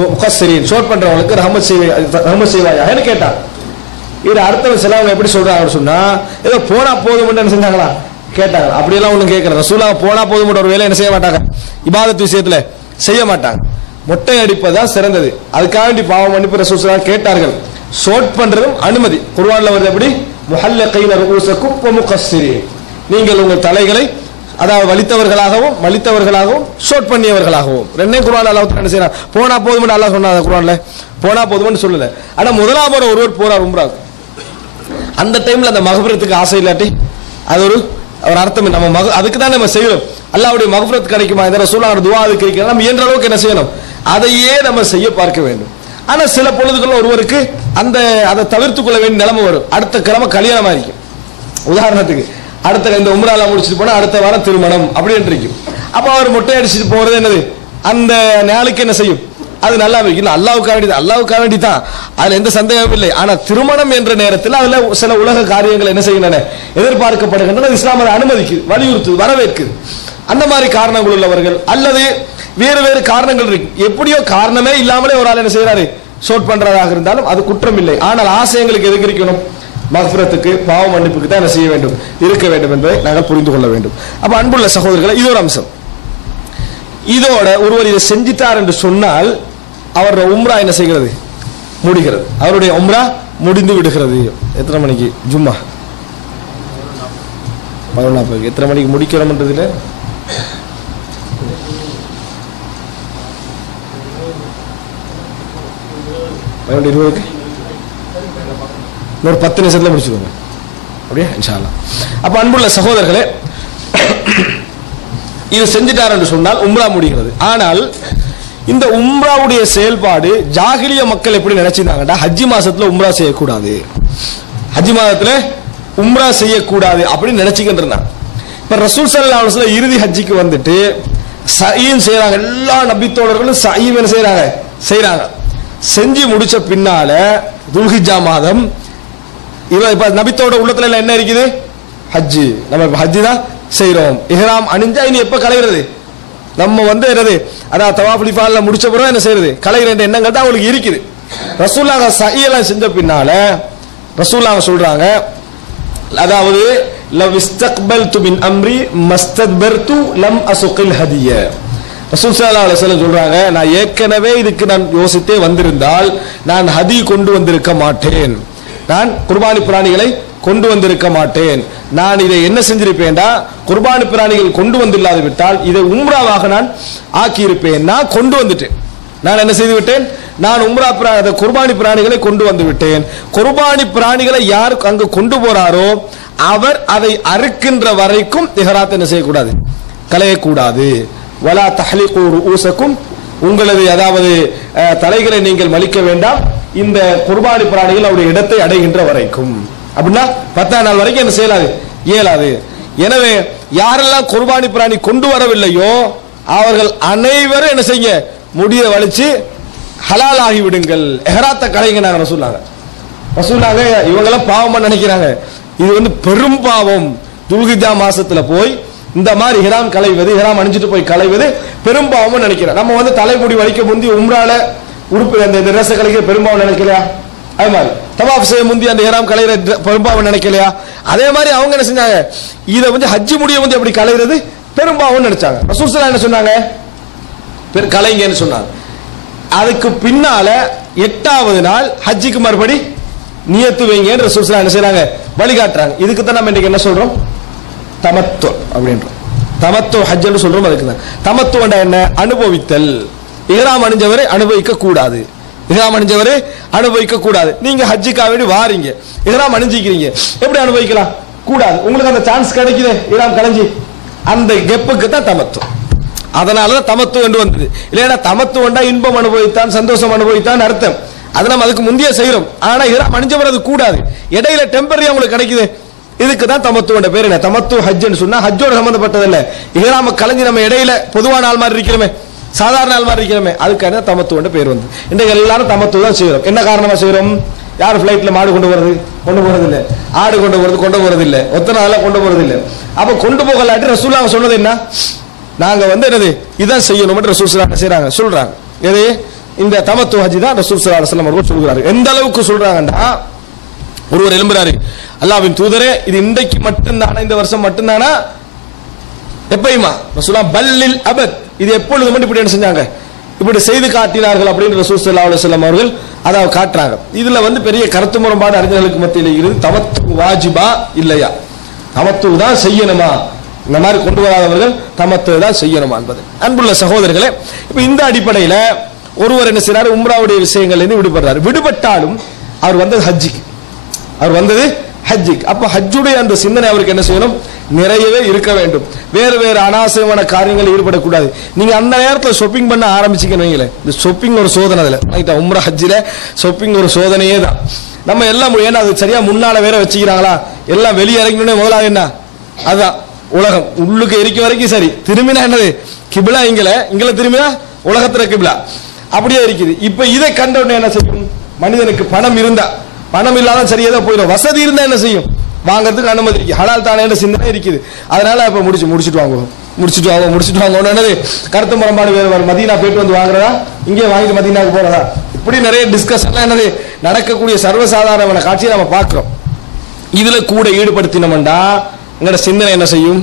முகஸ்ஸிரீன், ஷோட் பண்றவங்களுக்கு ரஹமத் செய்வாயாக கேட்டாங்க. இது அர்த்தம் சிலவங்க எப்படி சொல்றாங்கன்னு சொன்னா, ஏதோ போனா போதும் என்ன செஞ்சாங்களா கேட்டாங்க. அப்படியெல்லாம் ஒண்ணும் கேட்கல. ரசூலா போனா போதும் ஒரு வேலை என்ன செய்ய மாட்டாங்க, இபாதத் விஷயத்துல செய்ய மாட்டாங்க. மொட்டை அடிப்பதுதான் சிறந்தது. அதுக்காக வேண்டி பாவம் மன்னிப்பு ரசூல் ஸல்லல்லாஹு கேட்டார்கள். ஷோட் பண்றதும் அனுமதி. குர்ஆன்ல வருது எப்படி? முஹல்லகீன ரூஸக்கும் வ முகஸ்ஸிரீன், நீங்கள் உங்கள் தலைகளை அதாவது வலித்தவர்களாகவும் மலித்தவர்களாகவும் ஷோட் பண்ணியவர்களாகவும். ரெண்டே குர்ஆன்ல அல்லாஹ் என்ன செய்யறான்? போனா போதும் அல்லாஹ் சொன்னாங்க குர்ஆன்ல. போனா போதும்னு சொல்லல. ஆனா முதலாம் முறை ஒருவர் போறார் உம்ராவுக்கு, அந்த டைம்ல அந்த மகஃபிரத்துக்கு ஆசை இல்லாட்டி அது ஒரு அர்த்தம். நம்ம அதுக்கு தான் நம்ம செய்யறோம். அல்லாஹ்வுடைய மகஃபிரத் கிடைக்குமா, இந்த ரசூலுல்லாஹ் துஆ அதுக்கு கிடைக்கும். நம்ம இயன்ற அளவுக்கு என்ன செய்யணும்? அதையே நம்ம செய்ய பார்க்க வேண்டும். ஆனா சில பொழுதுகள் ஒருவருக்கு அதை தவிர்த்துக் கொள்ள வேண்டிய நிலைமை வரும். அடுத்த கிழமை கல்யாணமா இருக்கும். உதாரணத்துக்கு அடுத்த இந்த உம்ரால முடிச்சுட்டு போனா அடுத்த வாரம் திருமணம் அப்படின்னு இருக்கும். அப்ப அவர் மொட்டை அடிச்சுட்டு போறது என்னது? அந்த நாளுக்கு என்ன செய்யும்? அது நல்லா இருக்கும். அல்லாஹ்வுக்காக வேண்டி தான், அதுல எந்த சந்தேகமும் இல்லை. ஆனா திருமணம் என்ற நேரத்தில் அதுல சில உலக காரியங்கள் என்ன செய்கின்றன? எதிர்பார்க்கப்படுகின்றன. இஸ்லாம் அதை அனுமதிக்குது, வலியுறுத்து, வரவேற்குது. அந்த மாதிரி காரணங்கள் உள்ளவர்கள் அல்லது வேறு வேறு காரணங்கள் இருக்கு. எப்படியோ காரணமே இல்லாமலே ஒரு ஆள் என்ன செய்யறாரு? ஷோட் பண்றதாக இருந்தாலும் அது குற்றம் இல்லை. ஆனால் ஆசையங்களுக்கு எதுக்கு இருக்கணும்? மக்ஃபிரத்துக்கு, பாவ மன்னிப்புக்கு தான் என்ன செய்ய வேண்டும்? இருக்க வேண்டும் என்பதை நாங்கள் புரிந்து கொள்ள வேண்டும். அப்ப அன்புள்ள சகோதரர்களை, இது ஒரு அம்சம். இதோட ஒருவர் இதை செஞ்சிட்டார் என்று சொன்னால் அவருடைய உம்ரா என்ன செய்கிறது? முடிகிறது. அவருடைய உம்ரா முடிந்து விடுகிறது. எத்தனை மணிக்கு ஜும்மா? 11. எத்தனை மணிக்கு முடிக்கிறோம்ன்றதுல ஒரு 10 நிமிஷத்துல முடிச்சுக்கோங்க. அப்படியே இன்ஷா அல்லாஹ். அப்ப அன்புள்ள சகோதரர்களே, இது செஞ்சிட்டார் என்று சொன்னால் உம்ரா முடிகிறது. ஆனால் இந்த உம்ராவுடைய செயல்பாடு ஜாகிலிய மக்கள் எப்படி நினைச்சிருந்தாங்கடா, ஹஜ்ஜி மாசத்துல உம்ரா செய்யக்கூடாது, ஹஜ்ஜி மாதத்துல உம்ரா செய்யக்கூடாது அப்படின்னு நினைச்சுக்கிட்டு இருந்தாங்க. இப்ப ரசூல் ஸல்லல்லாஹு அலைஹி வஸல்லம் இறுதி ஹஜ்ஜிக்கு வந்துட்டு சயீம் செய்யறாங்க. எல்லா நபித்தோழர்களும் சயீம் என்ன செய்யறாங்க. செஞ்சு முடிச்ச பின்னால துல்ஹிஜ்ஜா மாதம் இப்ப நபித்தோட உள்ளத்துல என்ன இருக்குது? ஹஜ்ஜி. நம்ம ஹஜ்ஜி தான் செய்யறோம். இஹ்ராம் அணிஞ்சா இனி எப்ப கலைகிறது? நம்ம என்னது, அதாவது தவாஃப் இஃபால்ல முடிச்ச பிறகு என்ன செய்யறது? கலைகிற எண்ணங்கள் தான் அவங்களுக்கு இருக்குது. ரசூலுல்லாஹ் சஹீஹ் செஞ்ச பின்னால ரசூலுல்லாஹ் சொல்றாங்க, அதாவது லவ் இஸ்தக்பல்து மின் அம்ரி மஸ்தக்பர்து லம் அசுகில் ஹதிய. ரசூல் ஸல்லல்லாஹு அலைஹி வஸல்லம் சொல்றாங்க, நான் ஏற்கனவே இதுக்கு நான் யோசித்தே வந்திருந்தால் நான் ஹதி கொண்டு வந்திருக்க மாட்டேன், நான் குர்பானி பிராணிகளை கொண்டு வந்திருக்க மாட்டேன். நான் இதை என்ன செஞ்சிருப்பேன்டா, குர்பானி பிராணிகள் கொண்டு வந்தில்லாது விட்டால் இதை உம்ராவாக நான் ஆக்கியிருப்பேன். நான் கொண்டு வந்துட்டேன். நான் என்ன செய்து விட்டேன், நான் உம்ரா குர்பானி பிராணிகளை கொண்டு வந்து விட்டேன். குர்பானி பிராணிகளை யார் அங்கு கொண்டு போறாரோ அவர் அதை அறுக்கின்ற வரைக்கும் இஹ்ராத் என்ன செய்யக்கூடாது, களையக்கூடாது. வலா தஹ்லிகு ரூஸக்கும், உங்களது அதாவது தலைகளை நீங்கள் மலிக்க வேண்டாம் இந்த குர்பானி பிராணிகள் அவருடைய இடத்தை அடைகின்ற வரைக்கும். அப்படின்னா 10ஆம் நாள் வரைக்கும் என்ன செய்யலாது, இயலாது. எனவே யாரெல்லாம் குர்பானி பிராணி கொண்டு வரவில்லையோ அவர்கள் அனைவரும் என்ன செய்ய, முடிய வலிச்சு ஹலால் ஆகி விடுங்கள், இஹ்ராத்தை களைங்க. நாங்க ரசூலுல்லாஹ் இவங்கெல்லாம் பாவமா நினைக்கிறாங்க. இது வந்து பெரும் பாவம். துல்ஹிஜ்ஜா மாசத்துல போய் இந்த மாதிரி இஹ்ராம் களைவது, இஹ்ராம் அணிஞ்சிட்டு போய் களைவது பெரும் பாவம் நினைக்கிறோம். நம்ம வந்து தலைமுடி வலிக்க முந்தி உம்ரால உறுப்பு அந்த ட்ரெஸ் கலைக்கிற பெரும்பாவம் நினைக்கலையா? அது மாதிரி தவாஃப் செய்ய முந்தி அந்த இஹ்ராம் கலையிற பெரும்பாவம் நினைக்கலையா? அதே மாதிரி அவங்க என்ன செஞ்சாங்க, இதை வந்து ஹஜ்ஜி முடிய வந்து எப்படி கலைகிறது பெரும்பாவம் நினைச்சாங்க. ரசூல் ஸல்லல்லாஹு அலைஹி வஸல்லம் என்ன சொன்னாங்க, கலைங்கன்னு சொன்னாங்க. அதுக்கு பின்னால 8வது நாள் ஹஜ்ஜிக்கு மறுபடி நியத்து வைங்கன்னு ரசூல் ஸல்லல்லாஹு அலைஹி வஸல்லம் என்ன செய்றாங்க, வழிகாட்டுறாங்க. இதுக்கு தான் நம்ம இன்னைக்கு என்ன சொல்றோம், தமத்து அப்படின்றோம். தமத்து ஹஜ்ஜ்னு சொல்றோம். அதுக்கு தான் தமத்து என்ன, அனுபவித்தல். இஹ்ராம் அணிஞ்சவரை அனுபவிக்க கூடாது, இஹ்ராம் அணிஞ்சவரை அனுபவிக்க கூடாது. நீங்க ஹஜ்ஜுக்காக வேண்டி வாரீங்க, இஹ்ராம் அணிஞ்சிக்கிறீங்க, எப்படி அனுபவிக்கலாம், கூடாது. உங்களுக்கு அந்த சான்ஸ் கிடைக்குது இஹ்ராம் கலைஞ்சி, அந்த கெப்புக்கு தான் தமத்து. அதனாலதான் தமத்து என்று வந்தது. இல்லைன்னா தமத்து வந்தா இன்பம் அனுபவித்தான், சந்தோஷம் அனுபவித்தான் அர்த்தம். அதை நம்ம அதுக்கு முந்தைய செய்யறோம். ஆனா இஹ்ராம் அணிஞ்சவர் அது கூடாது, இடையில டெம்பரரி உங்களுக்கு கிடைக்குது. இதுக்கு தான் தமத்துவோட பேர். என்ன தமத்து ஹஜ்ஜுன்னு சொன்னா ஹஜ்ஜோட சம்பந்தப்பட்டது இல்ல. இஹ்ராம கலைஞ்சி நம்ம இடையில பொதுவான ஆள் மாதிரி இருக்கிறோமே, சாதாரண ஆள் மாதிரி இருக்கிறோமே, அதுக்கான தமத்துவோட பேர் வந்து. இன்றைக்கு எல்லாரும் தமத்து தான் செய்யறோம். என்ன காரணமா செய்யறோம், யார் ஃபிளைட்ல மாடு கொண்டு போறது, கொண்டு போறது இல்ல, ஆடு கொண்டு போறது இல்ல, ஒத்தனை அதெல்லாம் கொண்டு போறது இல்ல. அப்ப கொண்டு போகலாட்டி ரசூலுல்லாஹ் சொன்னது என்ன, நாங்க வந்து என்னது இதான் செய்யணும் ரசூல் ஸல்லல்லாஹு அலைஹி வஸல்லம் சொல்றாங்க. எது, இந்த தமத்து ஹஜ் தான் ரசூல் ஸல்லல்லாஹு அலைஹி வஸல்லம் அவர்கள் சொல்றாங்க. எந்த அளவுக்கு சொல்றாங்கன்னா, ஒருவர் எழும்புறாரு, அல்லாஹ்வின் தூதரே இது இன்றைக்கு மட்டும்தானா, இந்த வருஷம் மட்டும்தானா, எப்பயுமா ரசூலுல்லாஹ் பல்லில் அபத், இது எப்பொழுது மட்டும் இப்படி என்ன செஞ்சாங்க, இப்படி செய்து காட்டினார்கள் அப்படின்னு ரசூல் ஸல்லல்லாஹு அலைஹி வஸல்லம் அவர்கள் அதை காட்டுறாங்க. இதுல வந்து பெரிய கருத்து முரண்பாடு அறிஞர்களுக்கு மத்தியில் இருந்து, தமத்து வாஜிபா இல்லையா, தமத்து தான் செய்யணுமா, இந்த மாதிரி கொண்டு வராதவர்கள் தமத்து தான் செய்யணுமா என்பது. அன்புள்ள சகோதரர்களே, இப்ப இந்த அடிப்படையில ஒருவர் என்ன செய்யறாரு, உம்ராவுடைய விஷயங்கள் இருந்து விடுபடுறாரு. விடுபட்டாலும் அவர் வந்தது ஹஜ்ஜிக்கு, அவர் வந்தது ஹஜ்ஜிக்கு. அப்ப ஹஜ்ஜுடைய அந்த சிந்தனை அவருக்கு என்ன செய்யணும், நிறையவே இருக்க வேண்டும். வேறு வேறு அனாவசியமான காரியங்களில் ஈடுபடக்கூடாது. நீங்க அந்த நேரத்தில் ஷாப்பிங் பண்ண ஆரம்பிச்சிக்கணும். இந்த ஷாப்பிங் ஒரு சோதனை, அதில் உம்ரா ஹஜ்ஜில ஷாப்பிங் ஒரு சோதனையே தான். நம்ம எல்லாம் ஏன்னா அது சரியா முன்னால வேற வச்சுக்கிறாங்களா, எல்லாம் வெளியே இறங்கினோடனே முதலாக என்ன, அதுதான் உலகம் உள்ளுக்கு எரிக்க வரைக்கும் சரி, திரும்பினா என்னது கிபிலா, இங்கல திரும்பினா உலகத்துல கிபிலா, அப்படியே இருக்குது. இப்ப இதை கண்ட உடனே என்ன செய்யும், மனிதனுக்கு பணம் இருந்தா, பணம் இல்லாத சரியா போயிடும், வசதி இருந்தா என்ன செய்யும், வாங்கறதுக்கு அனுமதி இருக்கு, ஹலால் தானே சிந்தனை இருக்குது. அதனால இப்ப முடிச்சுட்டு வாங்க என்னது கருத்து முரண்பாடு வேறு, மதீனா போயிட்டு வந்து வாங்குறதா, இங்கே வாங்கிட்டு மதீனாவுக்கு போறதா, இப்படி நிறைய டிஸ்கஷன் என்னது நடக்கக்கூடிய சர்வசாதாரண காட்சியை நம்ம பார்க்கிறோம். இதுல கூட ஈடுபடுத்தினோம்டா எங்களோட சிந்தனை என்ன செய்யும்,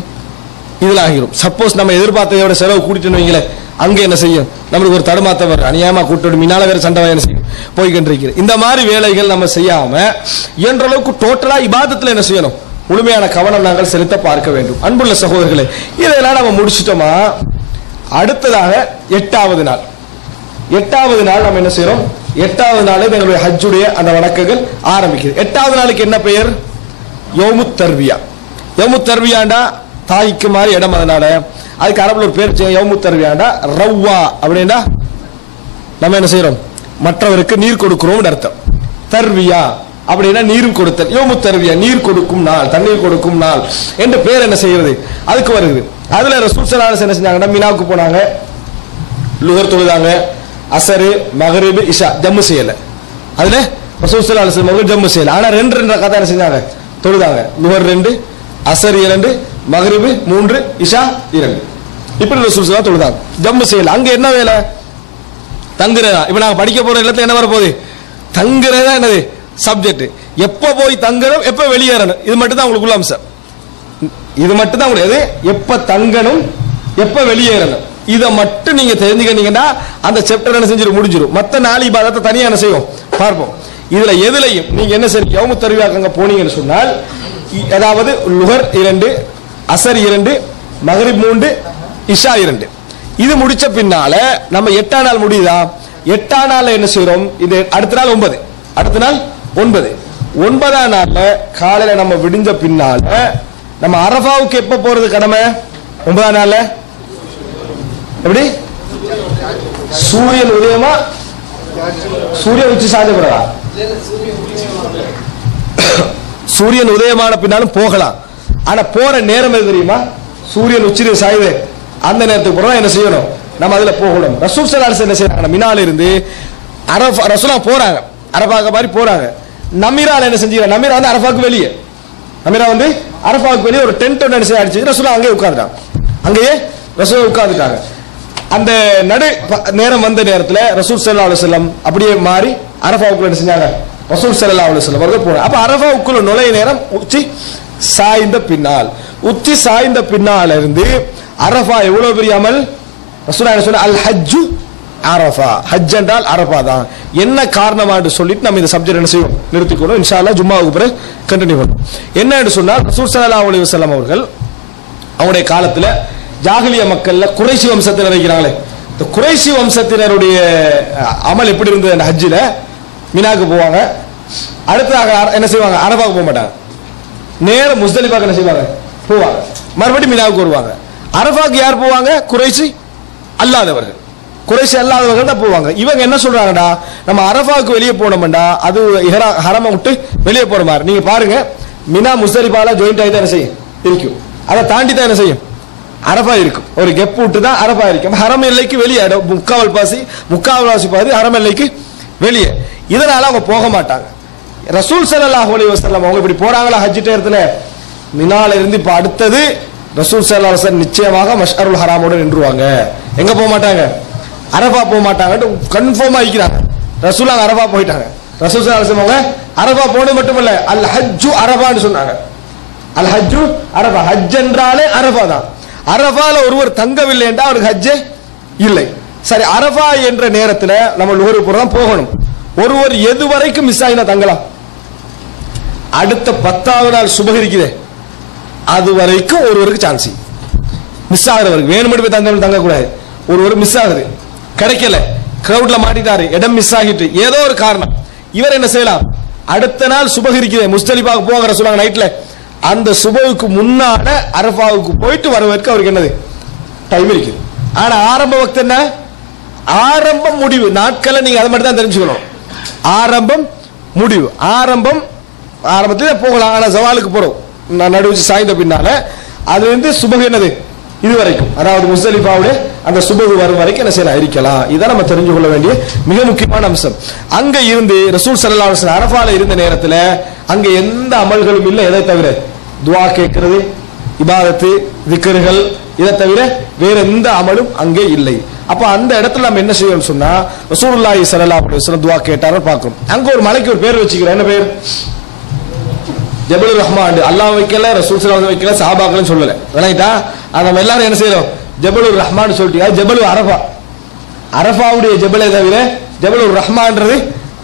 இதுல ஆகிரும். சப்போஸ் நம்ம எதிர்பார்த்ததோட செலவு கூட்டிட்டு வைங்களேன், அங்க என்ன செய்யும், நம்மளுக்கு ஒரு தடுமாத்த வரும், அநியாயமா கூட்டு மின்னால வேற சண்டை என்ன செய்யும் போய்கின்றிருக்கிறது. இந்த மாதிரி வேலைகள் நம்ம செய்யாம இயன்ற அளவுக்கு டோட்டலா இபாதத்துல என்ன செய்யணும், முழுமையான கவனம் நாங்கள் செலுத்த பார்க்க வேண்டும். அன்புள்ள சகோதரர்களே, இதெல்லாம் நம்ம முடிச்சிட்டோமா, அடுத்ததாக 8வது நாள் நம்ம என்ன செய்யறோம், 8வது நாள் எங்களுடைய ஹஜ்ஜுடைய அந்த வணக்கங்கள் ஆரம்பிக்குது. 8வது நாளுக்கு என்ன பெயர், யௌமுத் தர்வியா. யௌமுத் தர்வியாண்டா தாய்க்கு மாதிரி இடம், அதனால அதுக்கு அரபுல ஒரு பேர் யௌமுத் தர்வியாண்டா ரவ்வா அப்படின்னா நம்ம என்ன செய்யறோம், மற்றவருக்கு நீர் கொடுக்கிறோம் அர்த்தம். தர்வியா அப்படின்னா நீர் கொடுத்தல். யௌமுத் தர்வியா நீர் கொடுக்கும் நாள், தண்ணீர் கொடுக்கும் நாள் என்ற பேர் என்ன செய்யறது அதுக்கு வருது. அதுல ரசூல் ஸல்லல்லாஹு அலைஹி வஸல்லம் என்ன செஞ்சாங்கன்னா, மினாவுக்கு போனாங்க, லுஹர் தொழுதாங்க, அசரு மக்ரிப் இஷா ஜம்மு செய்யல. அதுல ரசூல் ஸல்லல்லாஹு அலைஹி வஸல்லம் ஜம்மு செய்யல. ஆனா 2 ரக்காத் என்ன செஞ்சாங்க, தொழுதாங்க. லுஹர் 2, அசர் 2, மக்ரிப் 3, இஷா 2. இப்படி ரசூல் ஸல்லல்லாஹு தொழுதாங்க, ஜம்மு செய்யல. அங்க என்ன வேலை, தங்குறதா. இப்ப நாங்க படிக்க போற இடத்துல என்ன வர போகுது, தங்குறதா என்னது சப்ஜெக்ட். எப்ப போய் தங்கணும், எப்ப வெளியேறணும், இது மட்டும் தான் உங்களுக்குள்ள அம்சம். இது மட்டும் தான் உங்களுக்கு, எப்ப தங்கணும் எப்ப வெளியேறணும், இதை மட்டும் நீங்க தெரிஞ்சுக்கிட்டீங்கன்னா அந்த சாப்டர் என்ன செஞ்சிடும், முடிஞ்சிடும். மத்த 4 இபாதத்தை தனியா என்ன செய்வோம் பார்ப்போம். இதுல எதுலையும் நீங்க என்ன சரி யௌமு தர்வியாக்கு அங்க போனீங்கன்னு சொன்னால், அதாவது லுஹர் 2, அசர் 2, மக்ரிப் 3, இஷா 2, இது முடிச்ச பின்னால நம்ம 8ஆம் நாள் முடியுதா? 8ஆம் நாள்ல என்ன செய்யறோம்? இது அடுத்த நாள் 9, அடுத்த நாள் 9, 9ஆம் நாள்ல காலையில நம்ம விடிஞ்ச பின்னால நம்ம அரஃபாவுக்கு எப்ப போறது கடமை? 9ஆம் நாள்ல எப்படி? சூரியன் உதயமா சூரியன் உச்சி சாய்ந்த பிறகா? சூரியன் உதயமான பின்னாலும் போகலாம். ஆனா போற நேரம் எது தெரியுமா? சூரியன் உச்சியில் சாயுது அந்த நேரத்துக்கு போறோம். என்ன செய்யணும்? நம்ம அதுல போகணும். ரசூல் ஸல்லல்லாஹு அலைஹி வஸல்லம் என்ன செய்றாங்க? மினால இருந்து அரஃபா ரசூலா போறாங்க, அரஃபாக்கு மாதிரி போறாங்க. நமீரால என்ன செஞ்சாங்க? நமீரா வந்து அரஃபாக்கு வெளியே, நமீரா வந்து அரஃபாக்கு வெளியே ஒரு டென்ட் ஒன்று என்ன செய்ய அடிச்சு ரசூலா அங்கேயே உட்கார்ந்துட்டாங்க. அங்கேயே ரசூலா உட்கார்ந்துட்டாங்க. அந்த நடு நேரம் வந்த நேரத்தில் ரசூல் ஸல்லல்லாஹு அலைஹி வஸல்லம் அப்படியே மாறி அரஃபாவுக்குள்ள என்ன செஞ்சாங்க? ரசூல் ஸல்லல்லாஹு அலைஹி வஸல்லம் அவர்கள் போறாங்க. அப்ப அரஃபாவுக்குள்ள நுழைய நேரம் உச்சி சாய்ந்த பின்னால், உச்சி சாய்ந்த பின்னால இருந்து அரஃபா எவ்வளவு பெரிய அமல்? ரசூலுல்லாஹி என்ன சொன்னாங்க? அல் ஹஜ்ஜு அரஃபா, ஹஜ் என்றால் அரஃபா தான். என்ன காரணமான்னு சொல்லிட்டு நம்ம இந்த சப்ஜெக்ட் என்ன செய்வோம்? நிறுத்திக்கணும். இன்ஷா அல்லாஹ் ஜும்மாவுக்கு பிறகு கண்டினியூ பண்ணுவோம். என்னன்னு சொன்னால், ரசூல் ஸல்லல்லாஹு அலைஹி வஸல்லம் அவர்கள் அவருடைய காலத்துல ஜாகிலிய மக்கள்ல குறைஷி வம்சத்தினர் இருக்கிறாங்களே, இந்த குறைஷி வம்சத்தினருடைய அமல் எப்படி இருந்தது? அந்த ஹஜ்ஜில மினாக்கு போவாங்க, அடுத்ததாக என்ன செய்வாங்க? அரஃபாவுக்கு போக மாட்டாங்க, நேரம் முஸ்தலிஃபாக்கு என்ன செய்வாங்க? போவாங்க, மறுபடியும் மினாவுக்கு வருவாங்க. அரஃபாக்கு யார் போவாங்க? குறைஷி அல்லாதவர்கள், குறைஷி அல்லாதவர்கள் தான் போவாங்க. இவங்க என்ன சொல்றாங்கடா, நம்ம அரஃபாவுக்கு வெளியே போனோம்டா அது ஹரமை விட்டு வெளியே போற மாதிரி. நீங்க பாருங்க, மினா முஸ்தலிஃபால ஜாயிண்ட் ஆகி தான் என்ன செய்யும்? இருக்கும். அதை தாண்டி தான் என்ன செய்யும்? அரஃபா இருக்கும். ஒரு கெப் விட்டு தான் அரஃபா இருக்கும். ஹரம் எல்லைக்கு வெளியே, முக்கால்வாசி பாதி ஹரம் எல்லைக்கு வெளியே. இதனால அவங்க போக மாட்டாங்க. ரசூல் ஸல்லல்லாஹு அலைஹி வஸல்லம் அவங்க இப்படி போறாங்களா ஹஜ் நேரத்துல? மினால இருந்து இப்ப அடுத்தது ரசூல் ஸல்லல்லாஹு அலைஹி வஸல்லம் நிச்சயமாக மஷ்அருல் ஹராமோட நின்றுவாங்க. எங்க போக மாட்டாங்க? அரஃபா போக மாட்டாங்க. கன்ஃபார்மா இருக்கிறாங்க. ரசூல் அரஃபா போயிட்டாங்க. ரசூல் ஸல்லல்லாஹு அலைஹி வஸல்லம் அரஃபா போனது மட்டுமல்ல, அல் ஹஜ்ஜு அரஃபான்னு சொன்னாங்க. அல் ஹஜ்ஜு அரஃபா, ஹஜ் என்றாலே அரஃபா தான். அரஃபால ஒருவர் தங்கவில்லை என்றால் அவருக்கு ஹஜ்ஜே இல்லை. சரி, அரஃபா என்ற நேரத்தில் நம்ம லுஹருக்கு தான் போகணும். ஒருவர் எது வரைக்கும் மிஸ் ஆகினா தங்கலாம்? அடுத்த 10வது நாள் சுபஹ் இருக்குதே அது வரைக்கும் ஒருவருக்கு சான்ஸ். மிஸ் ஆகிறவருக்கு வேணுமென்று போய் தங்கக்கூடாது. ஒருவர் மிஸ் ஆகுது, கிடைக்கல, கிரௌட்ல மாட்டிட்டாரு, இடம் மிஸ் ஆகிட்டு, ஏதோ ஒரு காரணம், இவர் என்ன செய்யலாம்? அடுத்த நாள் சுபஹ் இருக்குதே, முஸ்தலிஃபாவுக்கு போகிற சொல்லுவாங்க நைட்ல, அந்த சுபஹுக்கு முன்னால அரஃபாவுக்கு போயிட்டு வரவருக்கு அவருக்கு என்னது டைம் இருக்குது. ஆனா ஆரம்ப வக்த் என்ன? ஆரம்பம் முடிவு நாட்களை நீங்க அதை மட்டும் தான் தெரிஞ்சுக்கணும். ஆரம்பம் முடிவு, ஆரம்பத்தில் போகலாம். ஆனா ஜவாலுக்கு போறோம், நான் நடுவுச்சு சாய்ந்த பின்னால அது வந்து சுபஹ் என்னது இது வரைக்கும், அதாவது முஸ்தலிஃபாவுடைய அந்த சுபஹ் வரும் வரைக்கும் என்ன செய்யலாம்? இருக்கலாம். இதான் நம்ம தெரிஞ்சு கொள்ள வேண்டிய மிக முக்கியமான அம்சம். அங்க இருந்து ரசூல் ஸல்லல்லாஹு அலைஹி வஸல்லம் அரஃபால இருந்த நேரத்தில் அங்க எந்த அமல்களும் இல்லை. எதை தவிர? துஆ கேட்கிறது, இபாதத்து, திக்ருகள், இதை தவிர வேற எந்த அமலும் அங்கே இல்லை. அப்ப அந்த இடத்துல நம்ம என்ன செய்யணும்னு சொன்னா, ரசூலுல்லாஹி ஸல்லல்லாஹு அலைஹி வஸல்லம் துஆ கேட்டாரோ பார்க்கிறோம். அங்க ஒரு மலைக்கு ஒரு பேர் வச்சுக்கிறோம். என்ன பேர்? ஜபலுர் ரஹ்மான். அல்லாஹ் வைக்கல, ரசூல் ஸல்லல்லாஹு அலைஹி வஸல்லம் வைக்கல, சஹாபாக்களும் சொல்லல. விளங்கிட்டா? நம்ம எல்லாரும் என்ன செய்யறோம்? ஜபலுர் ரஹ்மான் சொல்லிட்டீங்க. ஜபலு அரஃபா, அரஃபாவுடைய ஜபலை தவிர ஜபலுர் ரஹ்மான்றது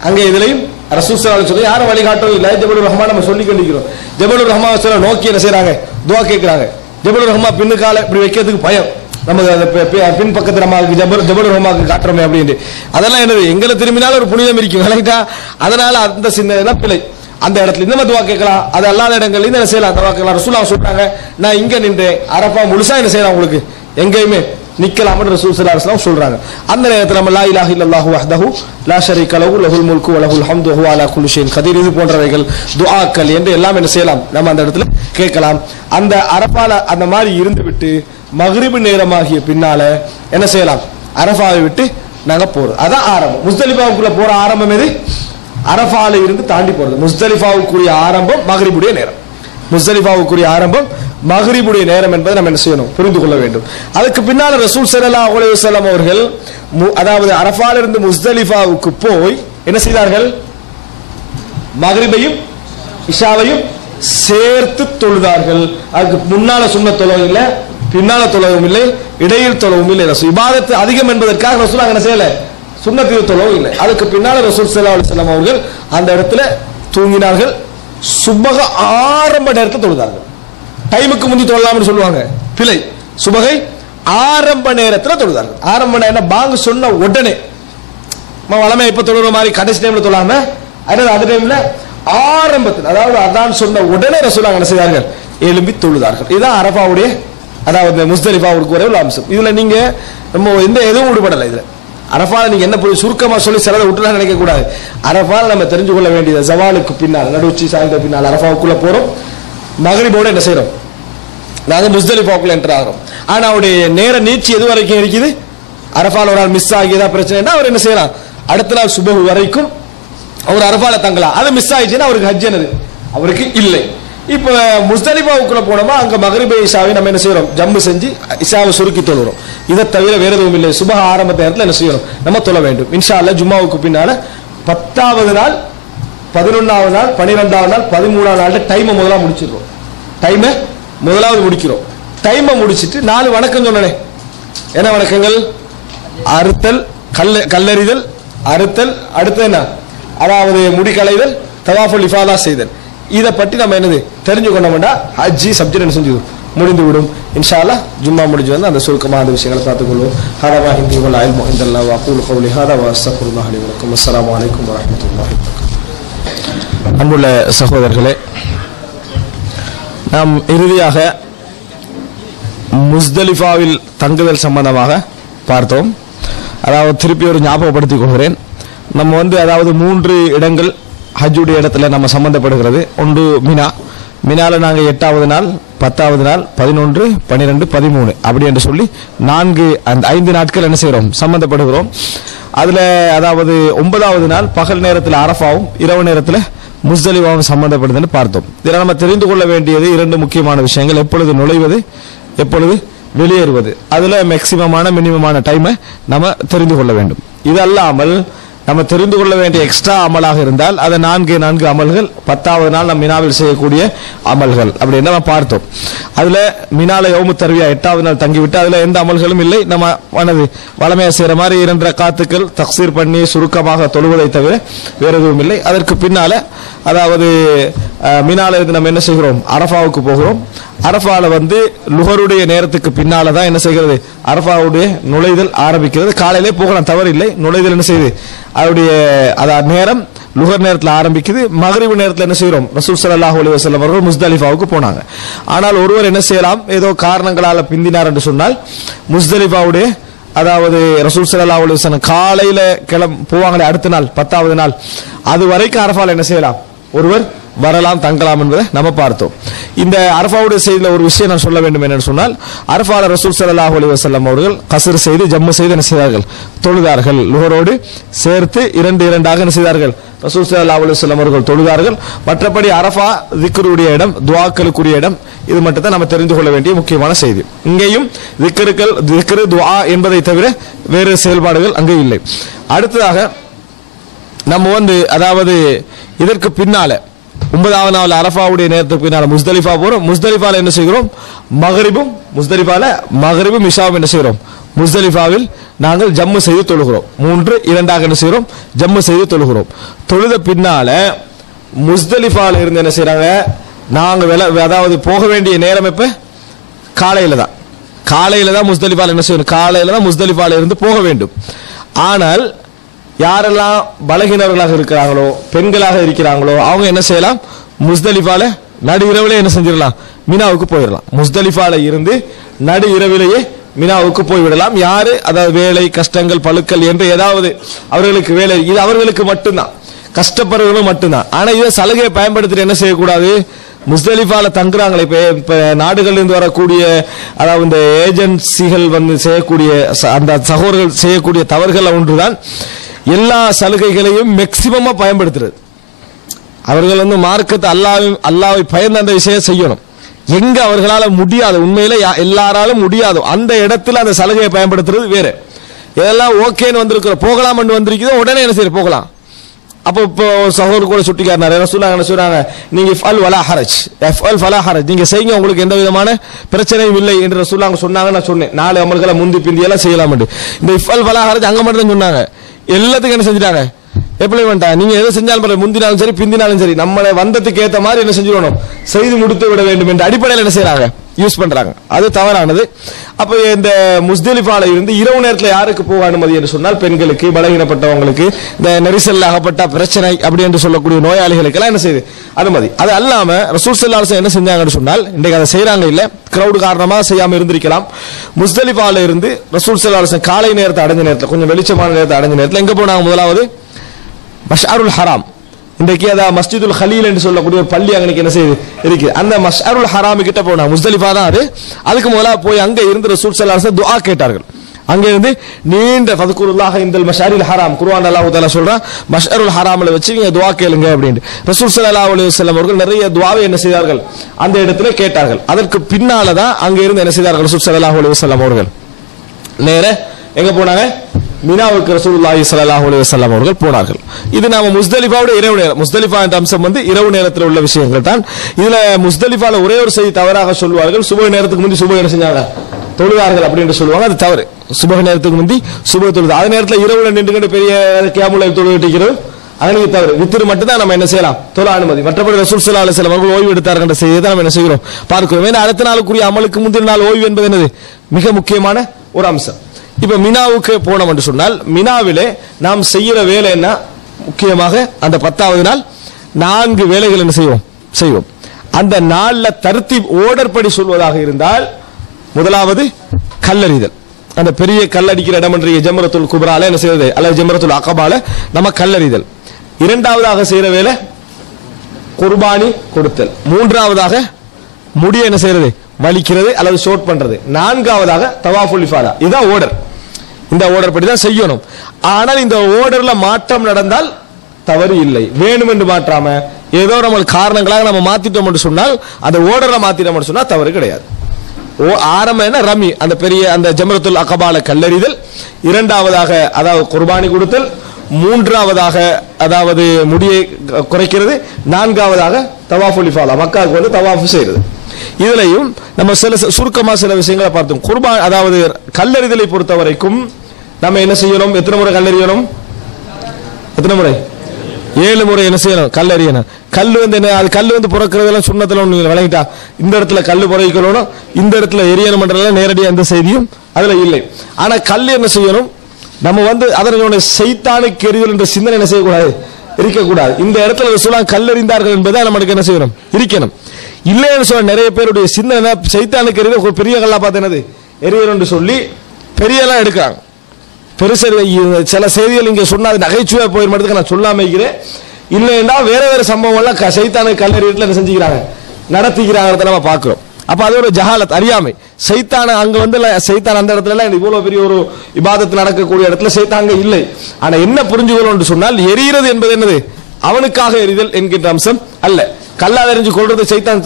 அங்க இதுலயும் ரசூல் ஸல்லல்லாஹு அலைஹி வஸல்லம் யாரும் வழிகாட்டவும் இல்லை. ஜபலுர் ரஹ்மான் நம்ம சொல்லி கொண்டிருக்கிறோம். ஜபலுர் ரஹ்மான் சொல்ல நோக்கி என்ன செய்யறாங்க? துஆ கேட்கிறாங்க. ஜபலுர் ரஹ்மான் பின்னுக்கால இப்படி வைக்கிறதுக்கு பயம், நமக்கு பின் பக்கத்து நம்ம ஜபலுர் ரஹ்மானுக்கு காட்டுறோமே அப்படின்னு. அதெல்லாம் என்னது? எங்களை திரும்பினாலும் ஒரு புனிதம் இருக்கும். விளங்கிட்டா? அதனால அந்த சின்ன பிழை. அந்த இடத்துல இந்த துவா கேட்கலாம், அது அல்லாத இடங்கள்ல என்ன செய்யலாம்? துவா கேட்கலாம். ரசூலுல்லாஹ் சொல்றாங்க, நான் இங்க நின்றேன், அரஃபா முழுசா என்ன செய்யலாம் உங்களுக்கு எங்கேயுமே நிக்கலாம் ரசூல் ஸல்லல்லாஹு அலைஹி வஸல்லம் சொல்றாங்க. அந்த நேரத்தில் நம்ம லா இலாஹ இல்லல்லாஹு வஹ்தஹு லா ஷரீக லஹு லஹுல் முல்கு வ லஹுல் ஹம்து வ ஹுவ அலா குல்லி ஷைஇன் கதீர், இது போன்றவைகள் துஆக்கள் என்று எல்லாம் என்ன செய்யலாம்? நம்ம அந்த இடத்துல கேட்கலாம். அந்த அரஃபால அந்த மாதிரி இருந்து விட்டு மக்ரிப் நேரமாகிய பின்னால என்ன செய்யலாம்? அரஃபாவை விட்டு நாங்க போறோம். அதான் ஆரம்பம். முஸ்தலிஃபாவுக்குள்ள போற ஆரம்பம் எது? அரஃபால இருந்து தாண்டி போறது. முஸ்தலிஃபாவுக்குரிய ஆரம்பம் மக்ரிபுடைய நேரம். முஸ்தலிஃபாவுக்குரிய ஆரம்பம் மக்ரிபுடைய நேரம் என்பதை நம்ம என்ன செய்யணும்? புரிந்து கொள்ள வேண்டும். அதுக்கு பின்னால ரசூல் ஸல்லல்லாஹு அலைஹி வஸல்லம் அவர்கள் அதாவது அரஃபால இருந்து முஸ்தலிஃபாவுக்கு போய் என்ன செய்தார்கள்? மக்ரிபையும் இஷாவையும் சேர்த்து தொழுதார்கள். அதுக்கு முன்னால சுன்னத் தொழுவும் இல்லை, பின்னால தொழவும் இல்லை, இடையில் தொழவும் இல்லை. இபாதத்து அதிகம் என்பதற்காக ரசூல் என்ன செய்யல? சுன்னத்து தொழவும் இல்லை. அதுக்கு பின்னால ரசூல் ஸல்லல்லாஹு அலைஹி வஸல்லம் அவர்கள் அந்த இடத்துல தூங்கினார்கள். சுபஹ ஆரம்ப நேரத்தில் தொழுதார்கள். டைமுக்கு முந்தி தொழலாம்னு சொல்லுவாங்க, பிழை. சுபகை ஆரம்ப நேரத்தில் தொழுதார்கள். ஆரம்ப நேரம் பாங்கு சொன்ன உடனே, வளமை இப்ப தொழுற மாதிரி கடைசி டைம்ல தொழாம அந்த டைம்ல ஆரம்பத்தில், அதாவது அதான் சொன்ன உடனே ரசூலுல்லாஹ் என்ன செய்தார்கள், எழும்பி தொழுதார்கள். இதுதான் அரஃபாவுடைய, அதாவது முஸ்தலிஃபாவுக்கு வரை உள்ள அம்சம். இதுல நீங்க நம்ம எதுவும் விடுபடலை. இதுல அரஃபால நீங்க என்ன சுருக்கமா சொல்லி சிலதை விட்டுலாம் நினைக்க கூடாது. அரஃபால நம்ம தெரிஞ்சு கொள்ள வேண்டியது, ஜவாலுக்கு பின்னால், நடுச்சி சாய்ந்த பின்னால் அரஃபாவுக்குள்ள போறோம். மகரிபோட என்ன செய்யறோம், நாங்க முஸ்தலிஃபாவுக்குள்ள என்டர் ஆகிறோம். ஆனா அவருடைய நேர நீட்சி எது வரைக்கும் இருக்குது, அரஃபால ஒரு நாள் மிஸ் ஆகியதா பிரச்சனைனா அவர் என்ன செய்யலாம், அடுத்த நாள் சுபஹ் வரைக்கும் அவர் அரஃபால தங்கலாம். அது மிஸ் ஆயிடுச்சுன்னா அவருக்கு ஹஜ் என்னது, அவருக்கு இல்லை. இப்ப முஸ்தலிஃபாவுக்குள்ள போனோமா, அங்க மகரிபை இஷாவை நம்ம என்ன செய்யறோம், ஜம்மு செஞ்சு இஷாவை சுருக்கி தொழுறோம். இதை தவிர வேற எதுவும் இல்லை. சுபஹ் ஆரம்ப நேரத்தில் என்ன செய்யணும், நம்ம தொழ வேண்டும். இன்ஷா அல்லாஹ் ஜும்மாவுக்கு பின்னால 10வது நாள், 11வது நாள், 12வது நாள், 13வது நாள் டைமை முதலாக முடிச்சிடுறோம். டைமை முதலாவது முடிக்கிறோம். டைமை முடிச்சிட்டு 4 வணக்கம் சொன்னேன். என்ன வணக்கங்கள், அறுத்தல், கல்லறிதல், அறுத்தல், அடுத்து என்ன, அதாவது முடிக்கலைதல், தவாஃபுல் இஃபாதா செய்தல். இதை பற்றி நம்ம என்னது தெரிஞ்சு கொண்டோம்னா ஹஜ்ஜி சப்ஜெக்ட் என்ன செஞ்சு முடிந்து விடும். இன்ஷா அல்லாஹ் ஜும்மா முடிஞ்சு வந்து அந்த சுருக்கமாக அந்த விஷயங்களை பார்த்துக்கொள்வோம். ஹாதா ஹிந்தி வல் இல்மு இன்தல்லாஹ் வ அகூலு கௌலி ஹாதா வ அஸ்தக்ஃபிருல்லாஹ் லி வ லக்கும். அஸ்ஸலாமு அலைக்கும் வ ரஹ்மத்துல்லாஹி வ பரகாத்துஹு. அன்புள்ள சகோதரர்களே, நாம் இறுதியாக முஸ்தலிஃபாவில் தங்குதல் சம்பந்தமாக பார்த்தோம். அதாவது திருப்பி ஒரு ஞாபகப்படுத்திக் கொள்கிறேன். நம்ம வந்து அதாவது 3 இடங்கள் ஹஜ்ஜுடைய இடத்துல நம்ம சம்பந்தப்படுகிறது. ஒன்று மினா. மினால நாங்கள் 8வது நாள், 10வது நாள், 11, 12, 13 அப்படி என்று சொல்லி 5 நாட்கள் என்ன செய்கிறோம், சம்பந்தப்படுகிறோம். அதில் அதாவது 9வது நாள் பகல் நேரத்தில் அரஃபாவும் இரவு நேரத்தில் முஸ்தலிஃபாவும் சம்பந்தப்படுதுன்னு பார்த்தோம். இதில் நம்ம தெரிந்து கொள்ள வேண்டியது 2 முக்கியமான விஷயங்கள். எப்பொழுது நுழைவது, எப்பொழுது வெளியேறுவது. அதில் மேக்சிமமான மினிமமான டைமை நம்ம தெரிந்து கொள்ள வேண்டும். இது அல்லாமல் நம்ம தெரிந்து கொள்ள வேண்டிய எக்ஸ்ட்ரா அமலாக இருந்தால் அதை 4 அமல்கள் 10வது நாள் நம்ம மினாவில் செய்யக்கூடிய அமல்கள் அப்படின்னு நம்ம பார்த்தோம். அதுல மினால யௌமு தர்வியா 8வது நாள் தங்கிவிட்டு அதுல எந்த அமல்களும் இல்லை. நம்ம வளமையா செய்யற மாதிரி 2 ரக்காத்துக்கள் தக்சீர் பண்ணி சுருக்கமாக தொழுவதை தவிர வேற எதுவும் இல்லை. அதற்கு பின்னால அதாவது மினால இருந்து நம்ம என்ன செய்கிறோம், அரஃபாவுக்கு போகிறோம். அரஃபால வந்து லுஹருடைய நேரத்துக்கு பின்னால தான் என்ன செய்கிறது, அரஃபாவுடைய நுழைதல் ஆரம்பிக்கிறது. காலையிலே போகலாம், தவறு இல்லை. நுழைதல் என்ன செய்யுது, அவருடைய அதாவது நேரம் லுஹர் நேரத்தில் ஆரம்பிக்குது. மகரிபு நேரத்தில் என்ன செய்கிறோம், ரசூல் ஸல்லல்லாஹு அலைஹி வஸல்லம் அவர்கள் முஸ்தலிஃபாவுக்கு போனாங்க. ஆனால் ஒருவர் என்ன செய்யலாம், ஏதோ காரணங்களால பிந்தினார் என்று சொன்னால் முஸ்தலிஃபாவுடைய அதாவது ரசூல் ஸல்லல்லாஹு அலைஹி வஸல்லம் காலையில போவாங்களே அடுத்த நாள் 10வது நாள், அது வரைக்கும் அரஃபால என்ன செய்யலாம், ஒருவர் வரலாம், தங்கலாம் என்பதை நம்ம பார்த்தோம். இந்த அரஃபாவுடைய செய்தியில் ஒரு விஷயம் நான் சொல்ல வேண்டும் என்று சொன்னால், அரஃபால ரசூல் ஸல்லல்லாஹு அலைஹி வஸல்லம் அவர்கள் கஸ்ர் செய்து ஜம்மு செய்து என்ன செய்தார்கள், தொழுதார்கள். லுஹரோடு சேர்த்து 2 என்ன செய்தார்கள், ரசூல் ஸல்லல்லாஹு அலைஹி வஸல்லம் அவர்கள் தொழுதார்கள். மற்றபடி அரஃபா திக்ருடைய இடம், துஆக்களுக்குரிய இடம். இது மட்டும் தான் நம்ம தெரிந்து கொள்ள வேண்டிய முக்கியமான செய்தி. இங்கேயும் திக்ரு துஆ என்பதை தவிர வேறு செயல்பாடுகள் அங்கே இல்லை. அடுத்ததாக நம்ம வந்து அதாவது இதற்கு பின்னால 9வது நாள் அரஃபாவுடைய நேரத்துக்கு பின்னால முஸ்தலிஃபா போறோம். முஸ்தலிஃபால என்ன செய்கிறோம், மகரிபும் இஷாவும் என்ன செய்கிறோம், முஸ்தலிஃபாவில் நாங்கள் ஜம்மு செய்து தொழுகிறோம். 3 என்ன செய்கிறோம், ஜம்மு செய்து தொழுகிறோம். தொழுத பின்னால முஸ்தலிஃபால இருந்து என்ன செய்யறாங்க, நாங்க அதாவது போக வேண்டிய நேரம் எப்ப, காலையில தான் முஸ்தலிஃபால என்ன செய்யணும், காலையில தான் முஸ்தலிஃபால இருந்து போக வேண்டும். ஆனால் யாரெல்லாம் பலகீனவர்களாக இருக்கிறாங்களோ, பெண்களாக இருக்கிறாங்களோ, அவங்க என்ன செய்யலாம், முஸ்தலிஃபால நடு இரவிலே என்ன செஞ்சிடலாம், மினாவுக்கு போயிடலாம். முஸ்தலிஃபால இருந்து நடு இரவிலேயே மினாவுக்கு போய்விடலாம். யாரு, அதாவது வேலை கஷ்டங்கள் பழுக்கள் என்று ஏதாவது அவர்களுக்கு வேலை, இது அவர்களுக்கு மட்டும்தான், கஷ்டப்படுறவர்களும் மட்டும்தான். ஆனா இதை சலுகையை பயன்படுத்திட்டு என்ன செய்யக்கூடாது, முஸ்தலிஃபால தங்குறாங்களே இப்ப நாடுகள் இருந்து வரக்கூடிய அதாவது இந்த ஏஜென்சிகள் வந்து செய்யக்கூடிய அந்த சகோதரர்கள் செய்யக்கூடிய தவறுகள் ஒன்றுதான் எல்லா சலுகைகளையும் மேக்சிமமா பயன்படுத்துறது. அவர்கள் வந்து மார்க்கத்தை அல்லாஹ்வை பயந்து அந்த விஷயம் செய்யணும். எங்க அவர்களால முடியாது, உண்மையில எல்லாராலும் முடியாது அந்த இடத்துல அந்த சலுகையை பயன்படுத்துறது வேற. இதெல்லாம் ஓகேன்னு வந்திருக்கிற போகலாம் என்று வந்திருக்கிறோம், உடனே என்ன செய்ய போகலாம், அப்போ இப்போ சகோதரர் கூட சுட்டிக்காட்டினார் ரசூலுல்லாஹ் என்ன சொல்றாங்க, நீங்க இஃப்அல் வலா ஹரஜ், இஃப்அல் ஃபலா ஹரஜ், நீங்க செய்யுங்க உங்களுக்கு எந்த விதமான பிரச்சனையும் இல்லை என்று ரசூலுல்லாஹ் சொன்னாங்க. நான் சொன்னேன் 4 அமல்களை முந்தி பிந்தி எல்லாம் செய்யலாம். இந்த இஃப்அல் ஃபலா ஹரஜ் அங்க மட்டும் தான் சொன்னாங்க. எல்லாத்துக்கும் என்ன செஞ்சுட்டாங்க, எப்ளிமெண்டா நீங்க எதை செஞ்சாலும் முந்தினாலும் சரி பிந்தினாலும் சரி நம்மளை வந்ததுக்கு ஏற்ற மாதிரி என்ன செஞ்சிடணும், செய்து முடித்து விட வேண்டும் என்ற அடிப்படையில் என்ன செய்யறாங்க, யூஸ் பண்றாங்க. அது தவறானது. அப்ப இந்த முஸ்தலிஃபால இருந்து இரவு நேரத்தில் யாருக்கு போக அனுமதி என்று சொன்னால், பெண்களுக்கு, பலகீனப்பட்டவங்களுக்கு, இந்த நெரிசல் ஆகப்பட்ட பிரச்சனை அப்படி என்று சொல்லக்கூடிய நோயாளிகளுக்கு எல்லாம் என்ன செய்யுது அனுமதி. அது அல்லாம ரசூல் ஸல்லல்லாஹு அலைஹி வஸல்லம் என்ன செஞ்சாங்கன்னு சொன்னால், இன்றைக்கு அதை செய்யறாங்க இல்ல, கிரௌட் காரணமா செய்யாம இருந்திருக்கலாம். முஸ்தலிஃபால இருந்து ரசூல் ஸல்லல்லாஹு அலைஹி வஸல்லம் காலை நேரத்தை அடைஞ்ச நேரத்தில், கொஞ்சம் வெளிச்சமான நேரத்தை அடைஞ்ச நேரத்தில் எங்க போனாங்க, முதலாவது மஷ்அருல் ஹராம், இன்றைக்கு அதான் மஸ்ஜிதுல் ஹலீல் என்று சொல்லக்கூடிய ஒரு பள்ளி அன்னைக்கு என்ன செய்யுது இருக்கு, அந்த மஷ்அருல் ஹராம் கிட்ட போனாங்க. முஸ்தலிஃபா தான் அது. அதுக்கு முதல்ல போய் அங்க இருந்து ரசூல் ஸல்லல்லாஹு அலைஹி வஸல்லம் துஆ கேட்டார்கள். அங்க இருந்து நீண்ட ஃபத்குருல்லாஹ் இந்தல் மஷாரில் ஹராம், குர்ஆன் அல்லாஹ் தஆலா சொல்றான் மஷ்அருல் ஹராம்ல வச்சு நீங்க துஆ கேளுங்க அப்படினு. ரசூல் ஸல்லல்லாஹு அலைஹி வஸல்லம் அவர்கள் நிறைய துஆவை என்ன செய்தார்கள், அந்த இடத்துல கேட்டார்கள். அதற்கு பின்னால தான் அங்க இருந்து என்ன செய்தார்கள் ரசூல் ஸல்லல்லாஹு அலைஹி வஸல்லம் அவர்கள் நேர எங்க போனாங்க, மினாவுக்கு ரசூலுல்லாஹி ஸல்லல்லாஹு அலைஹி வஸல்லம் அவர்கள் போனார்கள். இது நாம முஸ்தலிஃபாவோட இரவு நேரம், முஸ்தலிஃபா என்ற அம்சம் இரவு நேரத்தில் உள்ள விஷயங்கள் தான். இதுல முஸ்தலிஃபால ஒரே ஒரு செய்தி தவறாக சொல்வார்கள், சுபஹ் நேரத்துக்கு முந்தி சுபஹ் என்ன செஞ்சாங்க, தொழுதார்கள் அப்படின்னு சொல்லுவாங்க. அது தவறு. சுபஹ் நேரத்துக்கு முந்தி சுபஹ் தொழுது, அதே நேரத்தில் இரவுல நின்று பெரிய கியாமுல் லைல் தொழுது இருக்கிறது, அதற்கு தவறு. வித்திரு மட்டும் தான் நம்ம என்ன செய்யலாம், தொழ அனுமதி. மற்றபடி ரசூல் ஸல்லல்லாஹு அலைஹி வஸல்லம் அவர்கள் ஓய்வு எடுத்தார்கள் என்ற செய்தியை தான் நம்ம என்ன செய்கிறோம் பார்க்கிறோம். ஏன்னா அடுத்த நாளுக்குரிய அமலுக்கு முந்தின நாள் ஓய்வு என்பது என்னது, மிக முக்கியமான ஒரு அம்சம். இப்ப மினாவுக்கு போனோம் என்று சொன்னால், மினாவிலே நாம் செய்யற வேலை என்ன, முக்கியமாக அந்த 10வது நாள் 4 வேலைகள் என்ன செய்வோம். அந்த நாள்ல தர்த்தீப் ஓர்டர் படி சொல்வதாக இருந்தால், முதலாவது கல்லறிதல், அந்த பெரிய கல்லடிக்கிற இடம் என்ற ஜம்ரத்துல் குப்ரால என்ன செய்வது, அல்லது ஜம்ரத்துல் அகபால நம்ம கல்லறிதல். இரண்டாவதாக செய்யற வேலை குர்பானி கொடுத்தல். மூன்றாவதாக முடிய என்ன செய்யறது, வலிக்கிறது அல்லது ஷோட் பண்றது. நான்காவதாக தவாஃபுல் இஃபாதா. இதுதான் ஓர்டர். இந்த ஓர்டர் படி தான் செய்யணும். ஆனால் இந்த ஓர்டர்ல மாற்றம் நடந்தால் தவறு இல்லை. வேணும் என்று மாற்றாம ஏதோ நம்ம காரணங்களாக நம்ம மாத்திட்டோம் என்று சொன்னால், அந்த ஓர்டர்ல மாத்திட்டோம் என்று சொன்னால் தவறு கிடையாது. ஆரம்பம் என்ன, ரமி, அந்த பெரிய அந்த ஜம்ரத்துல் அகபால கல்லறிதல். இரண்டாவதாக அதாவது குர்பானி கொடுத்தல். மூன்றாவதாக அதாவது முடியை குறைக்கிறது. நான்காவதாக தவாஃபுல் இஃபாதா, மக்காவுக்கு வந்து தவாஃப் செய்யறது. இதுலையும் நம்ம சுருக்கமா சில விஷயங்களை பார்த்தோம். குர்பான் அதாவது கல்லறிதலை பொறுத்த வரைக்கும் நம்ம என்ன செய்யணும், எத்தனை முறை கல்லறியணும், எத்தனை முறை, 7 முறை என்ன செய்யணும், கல்லறியணும். கல் வந்து என்ன, அது கல் வந்து புறக்கிறதெல்லாம் சுண்ணத்துல ஒண்ணு விளங்கிட்டா, இந்த இடத்துல கல் புறக்கணும், இந்த இடத்துல எரியணும் என்றெல்லாம் நேரடியாக எந்த செய்தியும் அதுல இல்லை. ஆனா கல் என்ன செய்யணும், நம்ம வந்து அதனுடைய சைத்தானுக்கு எரிதல் என்ற சிந்தனை என்ன செய்யக்கூடாது, இருக்கக்கூடாது. இந்த இடத்துல ரசூலுல்லாஹ் கல்லறிந்தார்கள் என்பதை நமக்கு என்ன செய்யணும், இருக்கணும். இல்லைன்னு சொல்ல நிறைய பேருடைய சிந்தனை சைத்தானுக்கு எரிதல் ஒரு பெரிய கல்லா பார்த்து என்னது எரியணும் சொல்லி பெரியெல்லாம் எடுக்கிறாங்க. பெருசு சில செய்திகள் இங்க சொன்னா அது நகைச்சுவை போயிருமதுக்கு நான் சொல்லாம இருக்கிறேன். இல்லைன்னா வேற வேற சம்பவங்கள்லாம் சைத்தானுக்கு கல்லறியத்துல என்ன செஞ்சுக்கிறாங்க, நடத்திக்கிறாங்க நம்ம பாக்குறோம். அப்ப அது ஒரு ஜஹாலத், அறியாமை. சைத்தான அங்க வந்து சைத்தான் அந்த இடத்துல எல்லாம் இவ்வளவு பெரிய ஒரு இபாதத்து நடக்கக்கூடிய இடத்துல சைத்தாங்க இல்லை. ஆனா என்ன புரிஞ்சுக்கணும் சொன்னால், எரிகிறது என்பது என்னது, அவனுக்காக எரிதல் என்கின்ற அம்சம் அல்ல. கல்லால் எரிஞ்சு கொள்றது சைத்தான்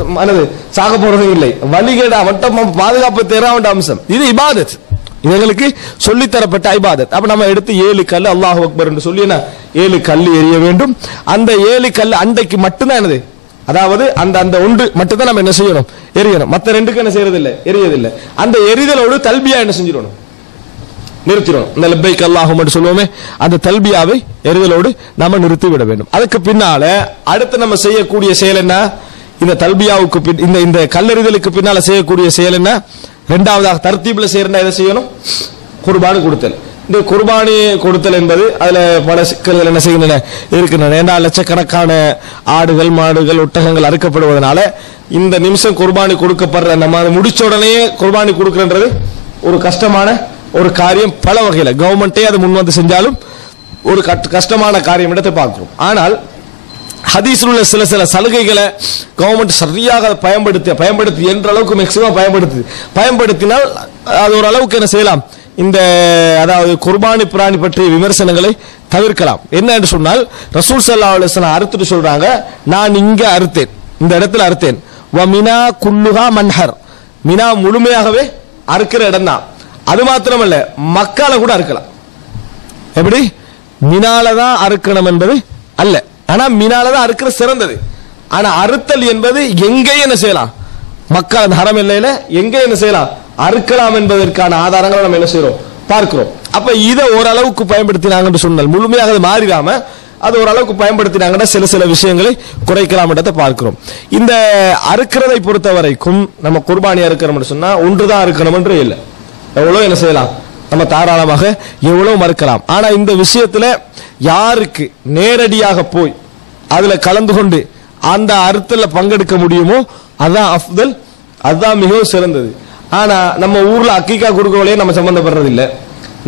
சாக போறது இல்லை, வழிகேடா வட்டம் பாதுகாப்பு தேர்ந்த அம்சம். இது இபாதத், இவங்களுக்கு சொல்லித்தரப்பட்ட இபாதத். அப்ப நம்ம எடுத்து 7 கல் அல்லாஹு அக்பர் என்று சொல்லி 7 கல் எரிய வேண்டும். அந்த 7 கல் அண்டைக்கு மட்டும்தான் என்னது, அதாவது அந்த அந்த ஒன்று மட்டும் தான் நம்ம என்ன செய்யணும், எரியணும். மற்ற 2க்கு என்ன செய்யறது இல்லை, எரியதில்லை. அந்த எரிதலோடு தல்பியா என்ன செஞ்சிடணும், நிறுத்திடணும். இந்த லப்பைக் அல்லாஹும் என்று சொல்லுவோமே, அந்த தல்பியாவை எரிதலோடு நம்ம நிறுத்தி விட வேண்டும். அதுக்கு பின்னால அடுத்து நம்ம செய்யக்கூடிய செயல் என்ன, இந்த தல்பியாவுக்கு இந்த இந்த கல்லெறிதலுக்கு பின்னால செய்யக்கூடிய செயல் என்ன, இரண்டாவதாக தர்த்தீப்ல செய்யறா எதை செய்யணும், குர்பானி கொடுத்தல். இந்த குர்பானி கொடுத்தல் என்பது அதுல பல சிக்கல்கள் என்ன செய்கின்றன இருக்கின்றன. 2 லட்சக்கணக்கான ஆடுகள் மாடுகள் ஒட்டகங்கள் அறுக்கப்படுவதனால இந்த நிமிஷம் குர்பானி கொடுக்கப்படுற நம்ம முடிச்ச உடனே குர்பானி கொடுக்கறது ஒரு கஷ்டமான ஒரு காரியம். பல வகையில கவர்மெண்டே அது முன் வந்து செஞ்சாலும் ஒரு கஷ்டமான காரியம் இடத்தை பார்க்கிறோம். ஆனால் ஹதீஸில் உள்ள சில சில சலுகைகளை கவர்மெண்ட் சரியாக பயன்படுத்தி என்ற அளவுக்கு மேக்சிமம் பயன்படுத்தினால் அது ஒரு அளவுக்கு என்ன செய்யலாம், இந்த அதாவது குர்பானி பிராணி பற்றிய விமர்சனங்களை தவிர்க்கலாம். என்ன என்று சொன்னால், ரசூல் ஸல்லல்லாஹு அலைஹி வஸல்லம் அறுத்துட்டு சொல்றாங்க, நான் இங்க அறுத்தேன், இந்த இடத்துல அறுத்தேன். வ மினா குல்லுஹா மன்ஹர், மினா முழுமையாகவே அறுக்கிற இடம் தான். அது மாத்திரமல்ல, மக்கால கூட அறுக்கலாம். எப்படி, மினால தான் அறுக்கணும் என்பது அல்ல. ஆனா மினால தான் அறுக்கிறது சிறந்தது. ஆனா அறுத்தல் என்பது எங்கே என்ன செய்யலாம், மக்கள் அந்த ஹரம் எல்லையில எங்கே என்ன செய்யலாம், அறுக்கலாம் என்பதற்கான ஆதாரங்களை நம்ம என்ன செய்யறோம், பார்க்கிறோம். அப்ப இதை ஓரளவுக்கு பயன்படுத்தினாங்கன்னு சொன்னால், முழுமையாக அது மாறிடாம அது ஓரளவுக்கு பயன்படுத்தினாங்கன்னா சில சில விஷயங்களை குறைக்கலாம் என்றதை பார்க்கிறோம். இந்த அறுக்கிறதை பொறுத்த வரைக்கும் நம்ம குர்பானி அறுக்கிறோம்னு சொன்னா ஒன்றுதான் அறுக்கணும் என்று இல்லை, எவ்வளவு என்ன செய்யலாம், நம்ம தாராளமாக எவ்வளவு மறுக்கலாம். ஆனா இந்த விஷயத்துல யாருக்கு நேரடியாக போய் அதுல கலந்து கொண்டு அந்த அறுத்தல பங்கெடுக்க முடியுமோ அதான் அஃதல், அதுதான் மிகவும் சிறந்தது. ஆனா நம்ம ஊர்ல அக்கீகா கொடுக்கவளையே நம்ம சம்பந்தப்படுறது இல்லை,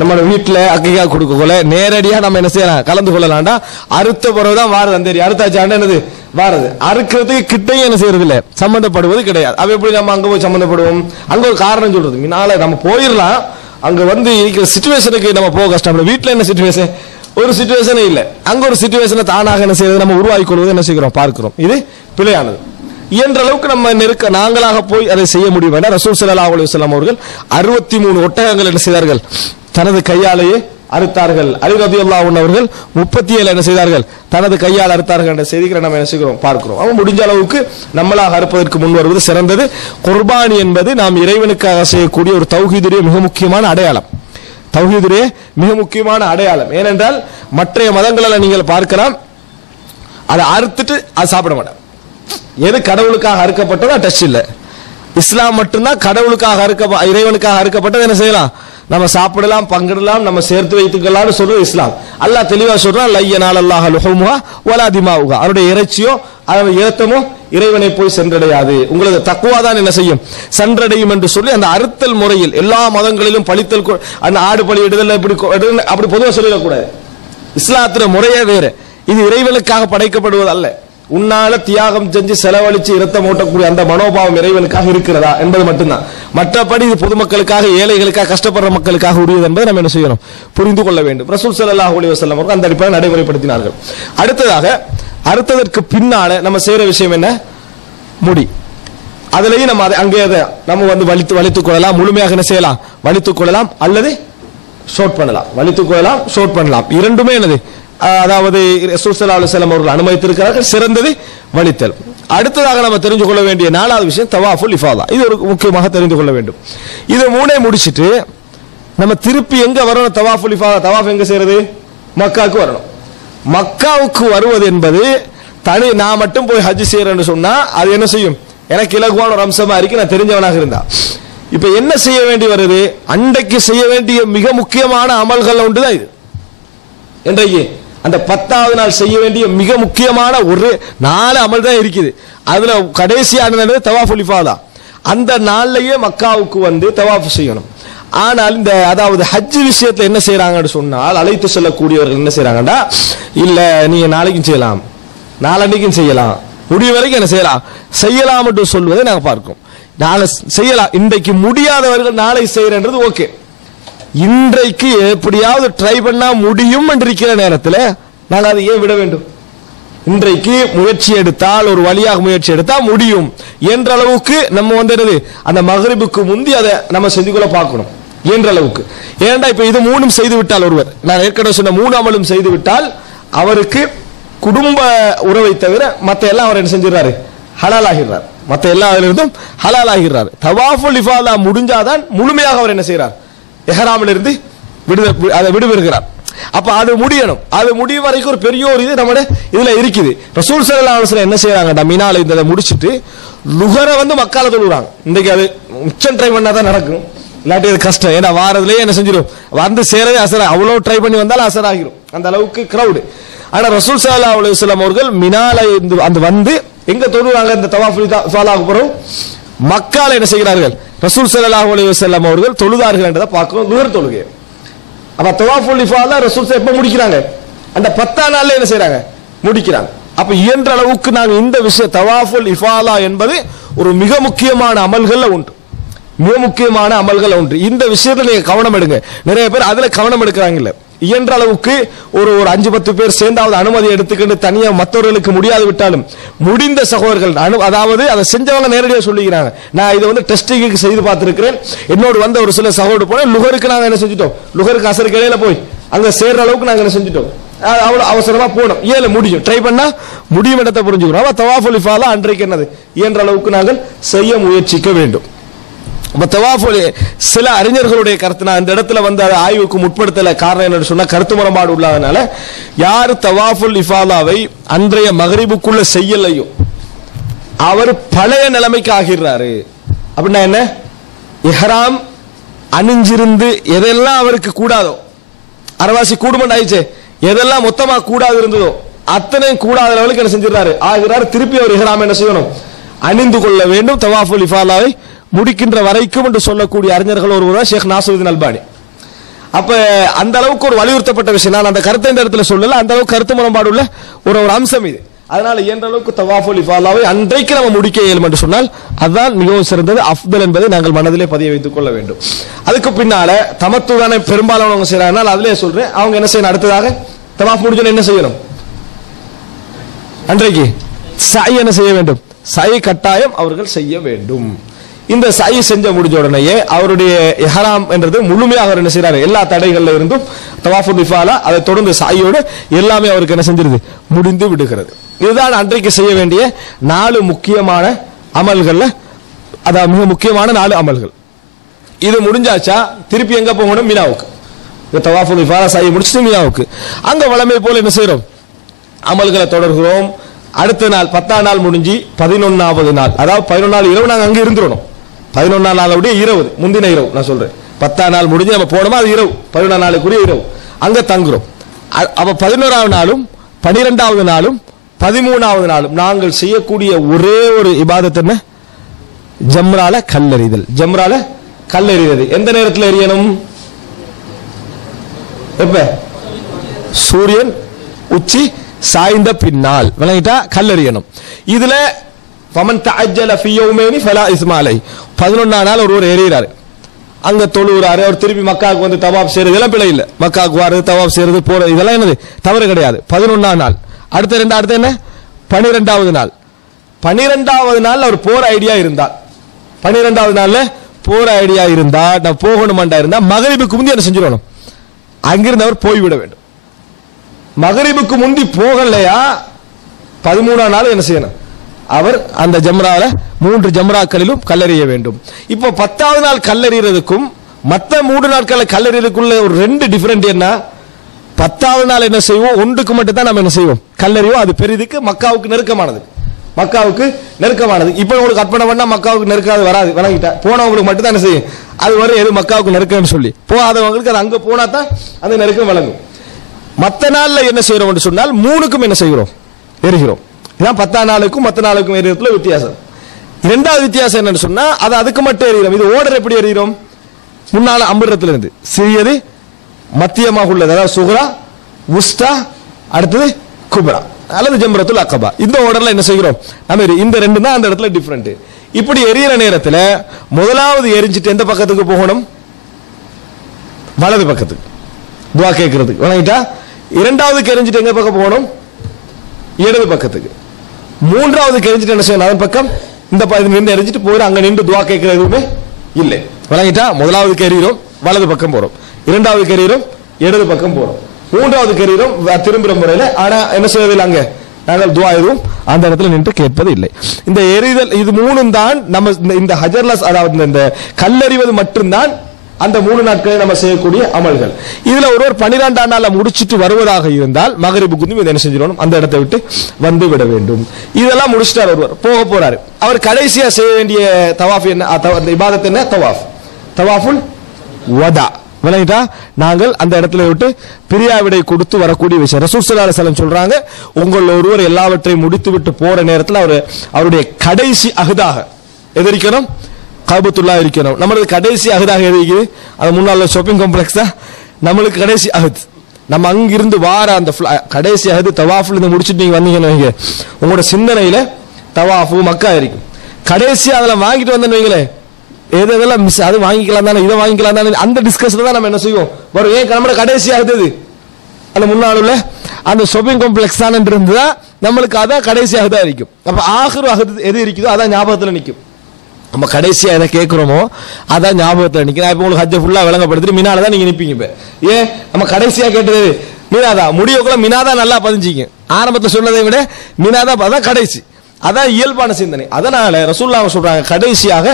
நம்ம வீட்டுல அக்கீகா கொடுக்கல நேரடியா நம்ம என்ன செய்யலாம், கலந்து கொள்ளலாம்டா. அறுத்த பிறகுதான் வாரது, அந்த அறுத்தாச்சாண்ட என்னது வாரது, அறுக்கிறதுக்கு கிட்டையும் என்ன செய்யறது இல்லை, சம்பந்தப்படுவது கிடையாது. அவ எப்படி நம்ம அங்க போய் சம்பந்தப்படுவோம், அங்க ஒரு காரணம் சொல்றது, முன்னால நம்ம போயிடலாம், அங்க வந்து இருக்கிற சிச்சுவேஷனுக்கு நம்ம போக கஷ்டம். வீட்டுல என்ன சிச்சுவேஷன், ஒரு சிச்சுவேஷனே இல்லை, அங்க ஒரு சிச்சுவேஷனை தானாக என்ன செய்யறது, நம்ம உருவாக்கி கொள்வது என்ன செய்கிறோம் பார்க்கிறோம். இது பிழையானது. இயன்ற அளவுக்கு நம்ம நாங்களாக போய் அதை செய்ய முடியும் வேண்டாம். ரசூல் ஸல்லல்லாஹு அலைஹி வஸல்லம் அவர்கள் 63 ஒட்டகங்கள் என்ன செய்தார்கள், தனது கையாலேயே அறுத்தார்கள். அலி ரலியல்லாஹு அன்ஹு அவர்கள் 37 என்ன செய்தார்கள், தனது கையால் அறுத்தார்கள் என்ற செய்திகளை நம்ம என்ன செய்கிறோம் பார்க்கிறோம். அவன் முடிஞ்ச அளவுக்கு நம்மளாக அறுப்பதற்கு முன் வருவது சிறந்தது. குர்பானி என்பது நாம் இறைவனுக்காக செய்யக்கூடிய ஒரு தௌஹீதுடைய மிக முக்கியமான அடையாளம், தௌஹீதுடைய மிக முக்கியமான அடையாளம். ஏனென்றால் மற்ற மதங்களில் நீங்கள் பார்க்கலாம், அதை அறுத்துட்டு அது சாப்பிட மாட்டாங்க. எது கடவுளுக்காக அறுக்கப்பட்டதோ டச் இல்லை. இஸ்லாம் மட்டும்தான் கடவுளுக்காக இறைவனுக்காக அறுக்கப்பட்டது என்ன செய்யலாம், நம்ம சாப்பிடலாம், பங்கிடலாம், நம்ம சேர்த்து வைத்துக்கலாம்னு சொல்றது இஸ்லாம். அல்லாஹ் தெளிவா சொல்றான், லய்யனால் அல்லாஹ் லுஹுமுஹா வலா திமாஉஹா, அவருடைய இறைச்சியோ அதனுடைய இரத்தமோ இறைவனை போய் சென்றடையாது, உங்களுக்கு தக்வா தான் என்ன செய்யும், சென்றடையும் என்று சொல்லி அந்த அறுத்தல் முறையில் எல்லா மதங்களிலும் பழித்தல், அந்த ஆடு பலியிடுதல் அப்படி பொதுவாக சொல்லிடக்கூடாது. இஸ்லாத்திர முறையே வேறு, இது இறைவனுக்காக படைக்கப்படுவது அல்ல. உன்னால தியாகம் செஞ்சு செலவழிச்சு இரத்தம் ஓட்டக்கூடிய அந்த மனோபாவம் இறைவனுக்காக இருக்கிறதா என்பது மட்டும்தான். மற்றபடி இது பொதுமக்களுக்காக, ஏழைகளுக்காக, கஷ்டப்படுற மக்களுக்காக உரியது என்பதை நம்ம என்ன செய்யணும், புரிந்து கொள்ள வேண்டும். ரசூல் ஸல்லல்லாஹு அலைஹி வஸல்லம் அவர்கள் அந்த அடிப்படையில் நடைமுறைப்படுத்தினார்கள். அடுத்ததாக அறுத்ததற்கு பின்னால நம்ம செய்யற விஷயம் என்ன, முடி. அதுலயும் நம்ம அங்கே நம்ம வந்து வலித்துக் கொள்ளலாம், முழுமையாக என்ன செய்யலாம், வலித்துக் கொள்ளலாம், அல்லது ஷோட் பண்ணலாம். வலித்துக் கொள்ளலாம், ஷோட் பண்ணலாம், இரண்டுமே என்னது, அதாவது ரசூல் ஸல்லல்லாஹு அலைஹி வஸல்லம் அவர்கள் அனுமதித்திருக்கிறார்கள். சிறந்தது வலித்தல். அடுத்ததாக நம்ம தெரிந்து கொள்ள வேண்டிய 4வது விஷயம் தவாஃபுல் இஃபாதா. இது ஒரு முக்கியமாக தெரிந்து கொள்ள வேண்டும். இது மூணே முடிச்சிட்டு நம்ம திருப்பி எங்க வரணும், தவாஃபுல் இஃபாதா, தவாஃப் எங்க செய்யறது, மக்காவுக்கு வரணும். மக்காவுக்கு வருவது என்பது தனி நான் மட்டும் போய் ஹஜ் செய்யறேன்னு சொன்னா அது என்ன செய்யும், எனக்கு இலகுவான ஒரு அம்சமா இருக்கு, நான் தெரிஞ்சவனாக இருந்தா. இப்ப என்ன செய்ய வேண்டி வருது, அன்றைக்கு செய்ய வேண்டிய மிக முக்கியமான அமல்கள் ஒன்றுதான் இது. இன்றைக்கு அந்த 10வது நாள் செய்ய வேண்டிய மிக முக்கியமான ஒரு 4 அமல் தான் இருக்குது. அதுல கடைசியானது தவாஃபுல் இஃபாதா. அந்த நாள்லயே மக்காவுக்கு வந்து தவாஃப் செய்யணும். ஆனால் இந்த அதாவது ஹஜ் விஷயத்துல என்ன செய்யறாங்கன்னு சொன்னால், அழைத்து செல்லக்கூடியவர்கள் என்ன செய்யறாங்கடா, இல்ல நீங்க நாளைக்கும் செய்யலாம், நாளன்னைக்கும் செய்யலாம், முடிவு வரைக்கும் என்ன செய்யலாம் என்று சொல்வதை நாங்க பார்க்கிறோம். நாளை செய்யலாம், இன்றைக்கு முடியாதவர்கள் நாளை செய்யறது ஓகே. இன்றைக்கு எப்படியாவது ட்ரை பண்ணா முடியும் என்று இருக்கிற நேரத்தில் நாங்கள் அதை ஏன் விட வேண்டும்? இன்றைக்கு முயற்சி எடுத்தால், ஒரு வழியாக முயற்சி எடுத்தால் முடியும் என்ற அளவுக்கு நம்ம வந்து அந்த மகரிபுக்கு முந்தி அதை நம்ம செஞ்சு கொள்ள பார்க்கணும் என்ற அளவுக்கு. ஏன்டா இப்ப இது 3 செய்து விட்டால் ஒருவர், நான் ஏற்கனவே சொன்ன 3 அமலும் செய்து விட்டால் அவருக்கு குடும்ப உறவை தவிர மற்ற எல்லாம் அவர் என்ன செஞ்சிடறாரு, ஹலால் ஆகிறார். மற்ற எல்லா இருந்தும் ஹலால் ஆகிறார். தவாஃபுல் இஃபாதா முடிஞ்சாதான் முழுமையாக அவர் என்ன செய்யறார், எஹ்ராமில் இருந்து விடுபெறுகிறார். அப்ப அது முடியணும். அது முடிவு வரைக்கும் ஒரு பெரிய ஒரு இது நம்ம இதுல இருக்குது. ரசூல் ஸல்லல்லாஹு அலைஹி வஸல்லம் என்ன செய்யறாங்க, மினால இந்த முடிச்சிட்டு லுஹரை வந்து மக்கால தொழுறாங்க. இன்றைக்கு அது உச்சம் ட்ரை பண்ணாதான் நடக்கும், இல்லாட்டி அது கஷ்டம். ஏன்னா வாரதுலயே என்ன செஞ்சிடும், வந்து சேரவே அசரா, அவ்வளவு ட்ரை பண்ணி வந்தாலும் அசர் ஆகிரும், அந்த அளவுக்கு கிரௌடு. ஆனா ரசூல் ஸல்லல்லாஹு அலைஹி வஸல்லம் அவர்கள் மினால அந்த வந்து எங்க தொழுறாங்க, இந்த தவாஃபுல் இஃபாதாவுக்கு பிறகு மக்கால என்ன செய்கிறார்கள், ரசூல் ஸல்லல்லாஹு அலைஹி வஸல்லம் அவர்கள் தொழுதார்கள் என்றதை பார்க்கிறோம். லுஹர் தொழுகை. அப்ப தவாஃபுல் இஃபாதா ரசூல் எப்ப முடிக்கிறாங்க, அந்த 10ஆம் நாள்ல என்ன செய்யறாங்க, முடிக்கிறாங்க. அப்ப இயன்ற அளவுக்கு நாங்கள் இந்த விஷயம் தவாஃபுல் இஃபாதா என்பது ஒரு மிக முக்கியமான அமல்கள் ஒன்று, மிக முக்கியமான அமல்கள் ஒன்று. இந்த விஷயத்துல நீங்க கவனம் எடுங்க. நிறைய பேர் அதுல கவனம் எடுக்கிறாங்க. இல்ல இயன்ற அளவுக்கு ஒரு 5-10 பேர் சேர்ந்தாவது அனுமதி எடுத்துக்கிட்டு தனியா மற்றவர்களுக்கு முடியாது விட்டாலும் முடிந்த சகோதரர்கள், அதாவது அதை செஞ்சவங்க நேரடியாக சொல்லிக்கிறாங்க, நான் இதை வந்து டெஸ்டிங்க்கு செய்து பார்த்திருக்கிறேன், என்னோடு வந்த ஒரு சில சகோதரர் போன லுஹருக்கு நாங்க என்ன செஞ்சிட்டோம், லுஹருக்கு அசருக்கு இடையில போய் அங்க சேர்ற அளவுக்கு நாங்க என்ன செஞ்சிட்டோம், அவ்வளோ அவசரமா போகணும், ஏழு முடியும், ட்ரை பண்ணா முடியும் இடத்தை புரிஞ்சுக்கணும். அப்ப தவாஃபுல் இஃபாதா அன்றைக்கு என்னது இயன்ற அளவுக்கு நாங்கள் செய்ய முயற்சிக்க வேண்டும். தவாஃபுல் சில அறிஞர்களுடைய கருத்து, நான் இந்த இடத்துல வந்து அதை ஆய்வுக்கு முற்படுத்தல, காரணம் என்னன்னு சொன்னா கருத்து முரண்பாடு உள்ளதனால, யார் தவாஃபுல் இஃபாதாவை அன்றைய மகரிபுக்குள்ள செய்யலையோ அவர் பழைய நிலைமைக்கு ஆகிறாரு. அப்படின்னா என்ன, இஹ்ராம் அணிஞ்சிருந்து எதெல்லாம் அவருக்கு கூடாதோ, அரவாசி கூடுமன் ஆயிடுச்சு, எதெல்லாம் மொத்தமா கூடாது இருந்ததோ அத்தனையும் கூடாத லெவலுக்கு என்ன செஞ்சிடறாரு ஆகிறாரு. திருப்பி அவர் இஹ்ராம் என்ன செய்யணும், அணிந்து கொள்ள வேண்டும் தவாஃபுல் இஃபாதாவை முடிக்கின்ற வரைக்கும் என்று சொல்லக்கூடிய அறிஞர்கள் ஒருவர் ஷேக் நாசருதீன் அல்பானி. அப்ப அந்த அளவுக்கு ஒரு வலியுறுத்தப்பட்ட விஷயம், நான் அந்த கருத்தை இந்த இடத்துல சொல்லல, அந்த அளவுக்கு கருத்து முரண்பாடு உள்ள ஒரு அம்சம் இது. அதனால இயன்ற அளவுக்கு தவாஃபுல் இஃபாதாவை அன்றைக்கு நம்ம முடிக்க இயலும் என்று சொன்னால் அதுதான் மிகவும் சிறந்தது, அஃதல் என்பதை நாங்கள் மனதிலே பதிய வைத்துக் கொள்ள வேண்டும். அதுக்கு பின்னால தமத்து தானே பெரும்பாலானவங்க செய்யறாங்க, அதுலேயே சொல்றேன், அவங்க என்ன செய்யணும், அடுத்ததாக தவாஃப் முடிஞ்சோன்னு என்ன செய்யணும், அன்றைக்கு சஅய் என்ன செய்ய வேண்டும், சஅய் கட்டாயம் அவர்கள் செய்ய வேண்டும். இந்த சஅய் செஞ்ச முடிஞ்ச உடனேயே அவருடைய இஹ்ராம் என்றது முழுமையாக அவர் என்ன செய்யறாரு, எல்லா தடைகள்ல இருந்தும் தவாஃபுல் இஃபாதா அதை தொடர்ந்து சஅயோடு எல்லாமே அவருக்கு என்ன செஞ்சிருது, முடிந்து விடுகிறது. இதுதான் அன்றைக்கு செய்ய வேண்டிய 4 முக்கியமான அமல்கள்ல, அதாவது மிக முக்கியமான 4 அமல்கள். இது முடிஞ்சாச்சா திருப்பி எங்க போகணும், மினாவுக்கு. தவாஃபுல் இஃபாதா சஅய் முடிச்சுட்டு மினாவுக்கு, அங்க வளமை போல என்ன செய்யறோம், அமல்களை தொடர்கிறோம். அடுத்த நாள் 10ஆம் நாள் முடிஞ்சு 11வது நாள், அதாவது 11 நாள் இரவு நாங்கள் அங்கே இருந்துடணும். 11ஆம் நாளுடைய இரவு, முந்தின இரவு நான் சொல்றேன். 10ஆம் நாள் முடிஞ்சு நம்ம போனோமா அது இரவு, 11ஆம் நாளுக்குரிய இரவு அங்க தங்குறோம். அப்ப 11வது நாளும் 12வது நாளும் 13வது நாளும் நாங்கள் செய்யக்கூடிய ஒரே ஒரு இபாதத் என்ன, ஜம்ரால கல்லெறிதல். ஜம்ரால கல்லெறிதல் எந்த நேரத்தில் எறியணும், எப்ப, சூரியன் உச்சி சாய்ந்த பின்னால் விளங்கிட்டா கல்லெறியணும். இதுல ஃபமன் தஅஜ்ஜல ஃபீ யௌமைனி ஃபலா இஸ்ம அலைஹி, 11ஆம் நாள் ஒருவர் எறிகிறாரு, அங்க தொழுகிறாரு, அவர் திருப்பி மக்காவுக்கு வந்து தவாப் செய்யறது இதெல்லாம் பிழை இல்லை, மக்காவுக்கு வாரு தவாப் செய்யறது போறது இதெல்லாம் என்னது தவறு கிடையாது. 11ஆம் நாள், அடுத்த என்ன 12வது நாள். 12வது நாள் அவர் போற ஐடியா இருந்தால், 12வது நாள்ல போற ஐடியா இருந்தா, நான் போகணுமாண்டா இருந்தா மகரிபுக்கு முந்தி என்ன செஞ்சிடணும், அங்கிருந்து அவர் போய்விட வேண்டும். மகரிபுக்கு முந்தி போகலையா 13ஆம் நாள் என்ன செய்யணும், அவர் அந்த ஜம்ரால 3 ஜம்ராக்களிலும் கல்லெறிய வேண்டும். இப்போ 10வது நாள் கல்லெறியறதுக்கும் மற்ற 3 நாட்கள் கல்லெறியறதுக்குள்ள ஒரு 2 டிஃபரெண்ட் என்ன, 10வது நாள் என்ன செய்வோம், ஒன்றுக்கு மட்டும் தான் நம்ம என்ன செய்வோம் கல்லெறிவோம், அது பெரிதுக்கு மக்காவுக்கு நெருக்கமானது, மக்காவுக்கு நெருக்கமானது. இப்போ உங்களுக்கு கற்பனை பண்ணா மக்காவுக்கு நெருக்காது வராது, வணங்கிட்டா போனவங்களுக்கு மட்டும் தான் என்ன செய்யும் அது வரும், எது மக்காவுக்கு நெருக்கம்னு சொல்லி, போகாதவங்களுக்கு அது அங்க போனா தான் அந்த நெருக்கம் வழங்கும். மற்ற நாள்ல என்ன செய்யறோம் சொன்னால் 3க்கும் என்ன செய்கிறோம், எரிகிறோம். இதான் 10ஆம் நாளுக்கும் மற்ற நாளுக்கும் எரியறதுல வித்தியாசம். 2வது வித்தியாசம் என்னன்னு சொன்னா அது அதுக்கு மட்டும் எரிகிறோம். இது ஓர்டர் எப்படி எரிகிறோம், முன்னால அம்புறத்துல இருந்து சிறியது மத்தியமாக உள்ளது, அதாவது சுக்ரா உஸ்தா அடுத்தது குப்ரா அல்லது ஜம்ரத்துல் அக்கபா, இந்த ஓர்டர்ல என்ன செய்கிறோம் நம்ம, இந்த 2 தான் அந்த இடத்துல டிஃபரெண்ட். இப்படி எரியிற நேரத்தில் முதலாவது எரிஞ்சிட்டு எந்த பக்கத்துக்கு போகணும், வலது பக்கத்துக்கு துவா கேட்கறதுக்கு வணங்கிட்டா. 2வது எரிஞ்சிட்டு எங்க பக்கம் போகணும், இடது பக்கத்துக்கு. 3வது எரிஞ்சிட்டு என்ன செய்யணும், அதன் பக்கம் இந்த நின்று எரிஞ்சிட்டு போயிடும், அங்க நின்று துவா கேட்கிற எதுவுமே இல்லை வணங்கிட்டா. முதலாவது எறிகிறோம் வலது பக்கம் போறோம், 2வது எறிகிறோம் இடது பக்கம் போறோம், 3வது எறிகிறோம் திரும்புற முறையில. ஆனா என்ன செய்வதில்லை, அங்க நாங்கள் துவா எதுவும் அந்த இடத்துல நின்று கேட்பது இல்லை. இந்த எறிதல் இது 3ம் தான் நம்ம இந்த ஹஜர்லஸ், அதாவது இந்த கல்லறிவது மட்டும்தான் அந்த 3 நாட்களில் நம்ம செய்யக்கூடிய அமல்கள். இதுல ஒருவர் 12ஆம் நாள்ல முடிச்சிட்டு வருவதாக இருந்தால் மகரிபுக்கு என்ன செஞ்சிடணும், அந்த இடத்தை விட்டு வந்து விட வேண்டும். இதெல்லாம் முடிச்சிட்டார் ஒருவர், போக போறாரு, அவர் கடைசியா செய்ய வேண்டிய தவாஃப் என்ன, இபாதத் என்ன, தவாஃபுல் வதா விளங்கிட்டா. நாங்கள் அந்த இடத்துல விட்டு பிரியாவிடை கொடுத்து வரக்கூடிய விஷயம். ரசூல் ஸல்லல்லாஹு அலைஹி வஸல்லம் சொல்றாங்க, உங்கள் ஒருவர் எல்லாவற்றையும் முடித்து விட்டு போற நேரத்தில் அவருடைய கடைசி அஹதாக எதிரிக்கணும், காபத்துல்லா இருக்கணும். நம்மளுக்கு கடைசி அகதாக எதிரிக்குது, அது முன்னாள் ஷாப்பிங் காம்ப்ளெக்ஸ் தான் நம்மளுக்கு கடைசி அகது. நம்ம அங்கிருந்து வார அந்த கடைசி அகது தவாஃப்ல இருந்து முடிச்சுட்டு நீங்க வந்தீங்கன்னு வைங்க, உங்களோட சிந்தனையில தவாஃபு மக்கா இருக்கும். கடைசி அதெல்லாம் வாங்கிட்டு வந்தேன்னு வைங்களேன், எதெல்லாம் மிஸ், அது வாங்கிக்கலாம் தானே, இதை வாங்கிக்கலாம் தானே, அந்த டிஸ்கஷன் தான் நம்ம என்ன செய்வோம் வரும். ஏன் நம்மளோட கடைசி ஆகுது அந்த முன்னாள் உள்ள அந்த ஷாப்பிங் காம்ப்ளெக்ஸ் தான் இருந்துதான் நம்மளுக்கு அதான் கடைசி அகதா இருக்கும். அப்ப ஆகிரு அகது எது இருக்குதோ அதான் ஞாபகத்துல நிற்கும். நம்ம கடைசியா எதை கேட்கிறோமோ அதான் ஞாபகத்தில் நிற்கும். இப்போ உங்களுக்கு ஹஜ்ஜை ஃபுல்லா விளங்கப்படுத்திட்டு மினால தான் நீங்க நிற்பீங்க. இப்போ ஏன் நம்ம கடைசியா கேட்டது மினாதா முடியக்குள்ள மினாதா நல்லா பதிஞ்சிங்க. ஆரம்பத்தில் சொன்னதை விட மினாதா அதான் கடைசி, அதான் இயல்பான சிந்தனை. அதனால ரசூலுல்லாஹ் சொல்றாங்க கடைசியாக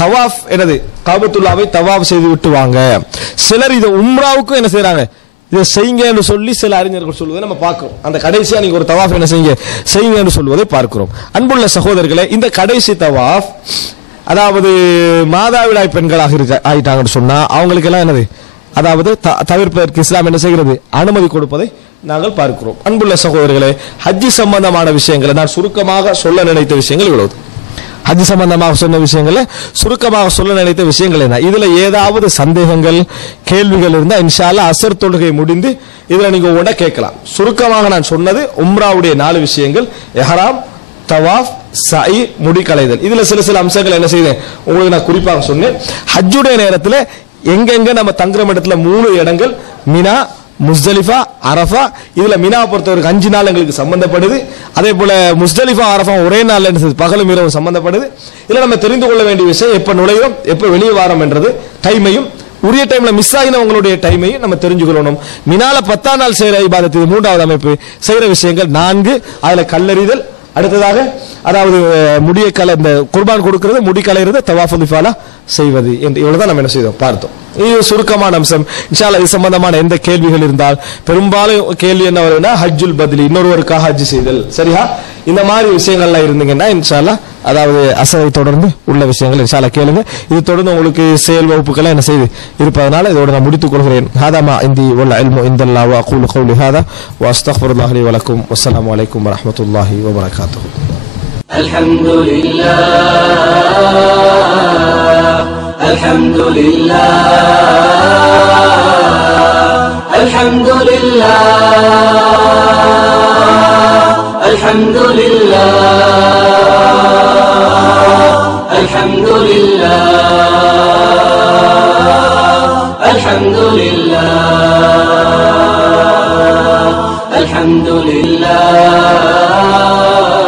தவாஃப் என்னது காபத்துல்லாவை தவாஃப் செய்து விட்டு வாங்க. சிலர் இதை உம்ராவுக்கும் என்ன செய்யறாங்க, இதை செய்யுங்க என்று சொல்லி சில அறிஞர்கள் சொல்வதை நம்ம பார்க்கிறோம். அந்த கடைசியா நீங்க ஒரு தவாஃப் என்ன செய்யுங்க என்று சொல்வதை பார்க்கிறோம். அன்புள்ள சகோதரர்களே, இந்த கடைசி தவாஃப் அதாவது மாதாவிடாய் பெண்களாக ஆயிட்டாங்கன்னு சொன்னா அவங்களுக்கு எல்லாம் என்னது அதாவது தவிர்ப்பதற்கு இஸ்லாம் என்ன செய்கிறது, அனுமதி கொடுப்பதை நாங்கள் பார்க்கிறோம். அன்புள்ள சகோதரர்களே, ஹஜ்ஜி சம்பந்தமான விஷயங்களை நான் சுருக்கமாக சொல்ல நினைத்த விஷயங்கள் இவ்வளவு. ஹஜ் சம்பந்தமாக சொன்ன விஷயங்களை சுருக்கமாக சொல்ல நினைத்த விஷயங்கள் என்ன, இதுல ஏதாவது சந்தேகங்கள் கேள்விகள் இருந்தா இன்ஷா அல்லாஹ் அஸ்ர் தொழுகை முடிந்து இதுல நீங்க ஒவ்வொன்றா கேட்கலாம். சுருக்கமாக நான் சொன்னது உம்ராவுடைய 4 விஷயங்கள்: இஹ்ராம், தவாஃப், சஇ, முடிகளைதல். இதுல சில அம்சங்கள் என்ன செய்தேன் உங்களுக்கு நான் குறிப்பாக சொன்னேன். ஹஜ்ஜுடைய நேரத்தில் எங்கெங்க நம்ம தங்குற இடத்துல 3 இடங்கள், மினா, முஸ்தலிஃபா, அரஃபா. இதுல மினா பொறுத்தவரைக்கும் 5 நாள் எங்களுக்கு சம்பந்தப்படுது. அதே போல முஸ்தலிஃபா, அரஃபா ஒரே நாள் பகலும் இரவும் சம்பந்தப்படுது. இதுல நம்ம தெரிந்து கொள்ள வேண்டிய விஷயம் எப்ப நுழையும் எப்ப வெளியே வாரம் என்றது, டைமையும் உரிய டைம்ல மிஸ் ஆகினவங்களுடைய டைமையும் நம்ம தெரிஞ்சுக்கணும். மினால 10ஆம் நாள் செய்யற இபாதத்து 3வது அமைப்பு, செய்யற விஷயங்கள் 4. அதுல கல்லறிதல், அடுத்ததாக அதாவது முடிய கலை இந்த குர்பான் கொடுக்கிறது, முடி கலைறது, தவாஃபுல் இஃபாலா செய்வது என்று இவ்வளவுதான் நம்ம என்ன செய்தோம் பார்த்தோம். இது சுருக்கமான அம்சம். இன்ஷா அல்லாஹ் இது சம்பந்தமான எந்த கேள்விகள் இருந்தால், பெரும்பாலும் கேள்வி என்ன வரும்னா ஹஜ்ஜுல் பத்லி, இன்னொருவருக்காக ஹஜ் செய்தல், சரியா, இந்த மாதிரி விஷயங்கள்லாம் இருந்தீங்கன்னா இன்ஷா அல்லாஹ் அதாவது அசரை தொடர்ந்து உள்ள விஷயங்கள் இன்ஷா அல்லாஹ் கேளுங்க. இது தொடர்ந்து உங்களுக்கு செயல் வகுப்புகள் என்ன செய்து இருப்பதனால இதோட நான் முடித்துக் கொள்கிறேன். ஹாதா மா இந்தி வல் இல்மு இந்தல்லாஹ் வ அகூலு கௌலி ஹாதா வ அஸ்தக்ஃபிருல்லாஹ் லி வ லக்கும். வஸ்ஸலாமு அலைக்கும் வ ரஹ்மத்துல்லாஹி வ பரகாத்துஹு. அல்ஹம்துலில்லாஹ் அல்ஹம்துலில்லாஹ் அல்ஹம்துலில்லாஹ் அல்ஹம்துலில்லாஹ் அல்ஹம்துலில்லாஹ் அல்ஹம்துலில்லாஹ் அல்ஹம்துலில்லாஹ்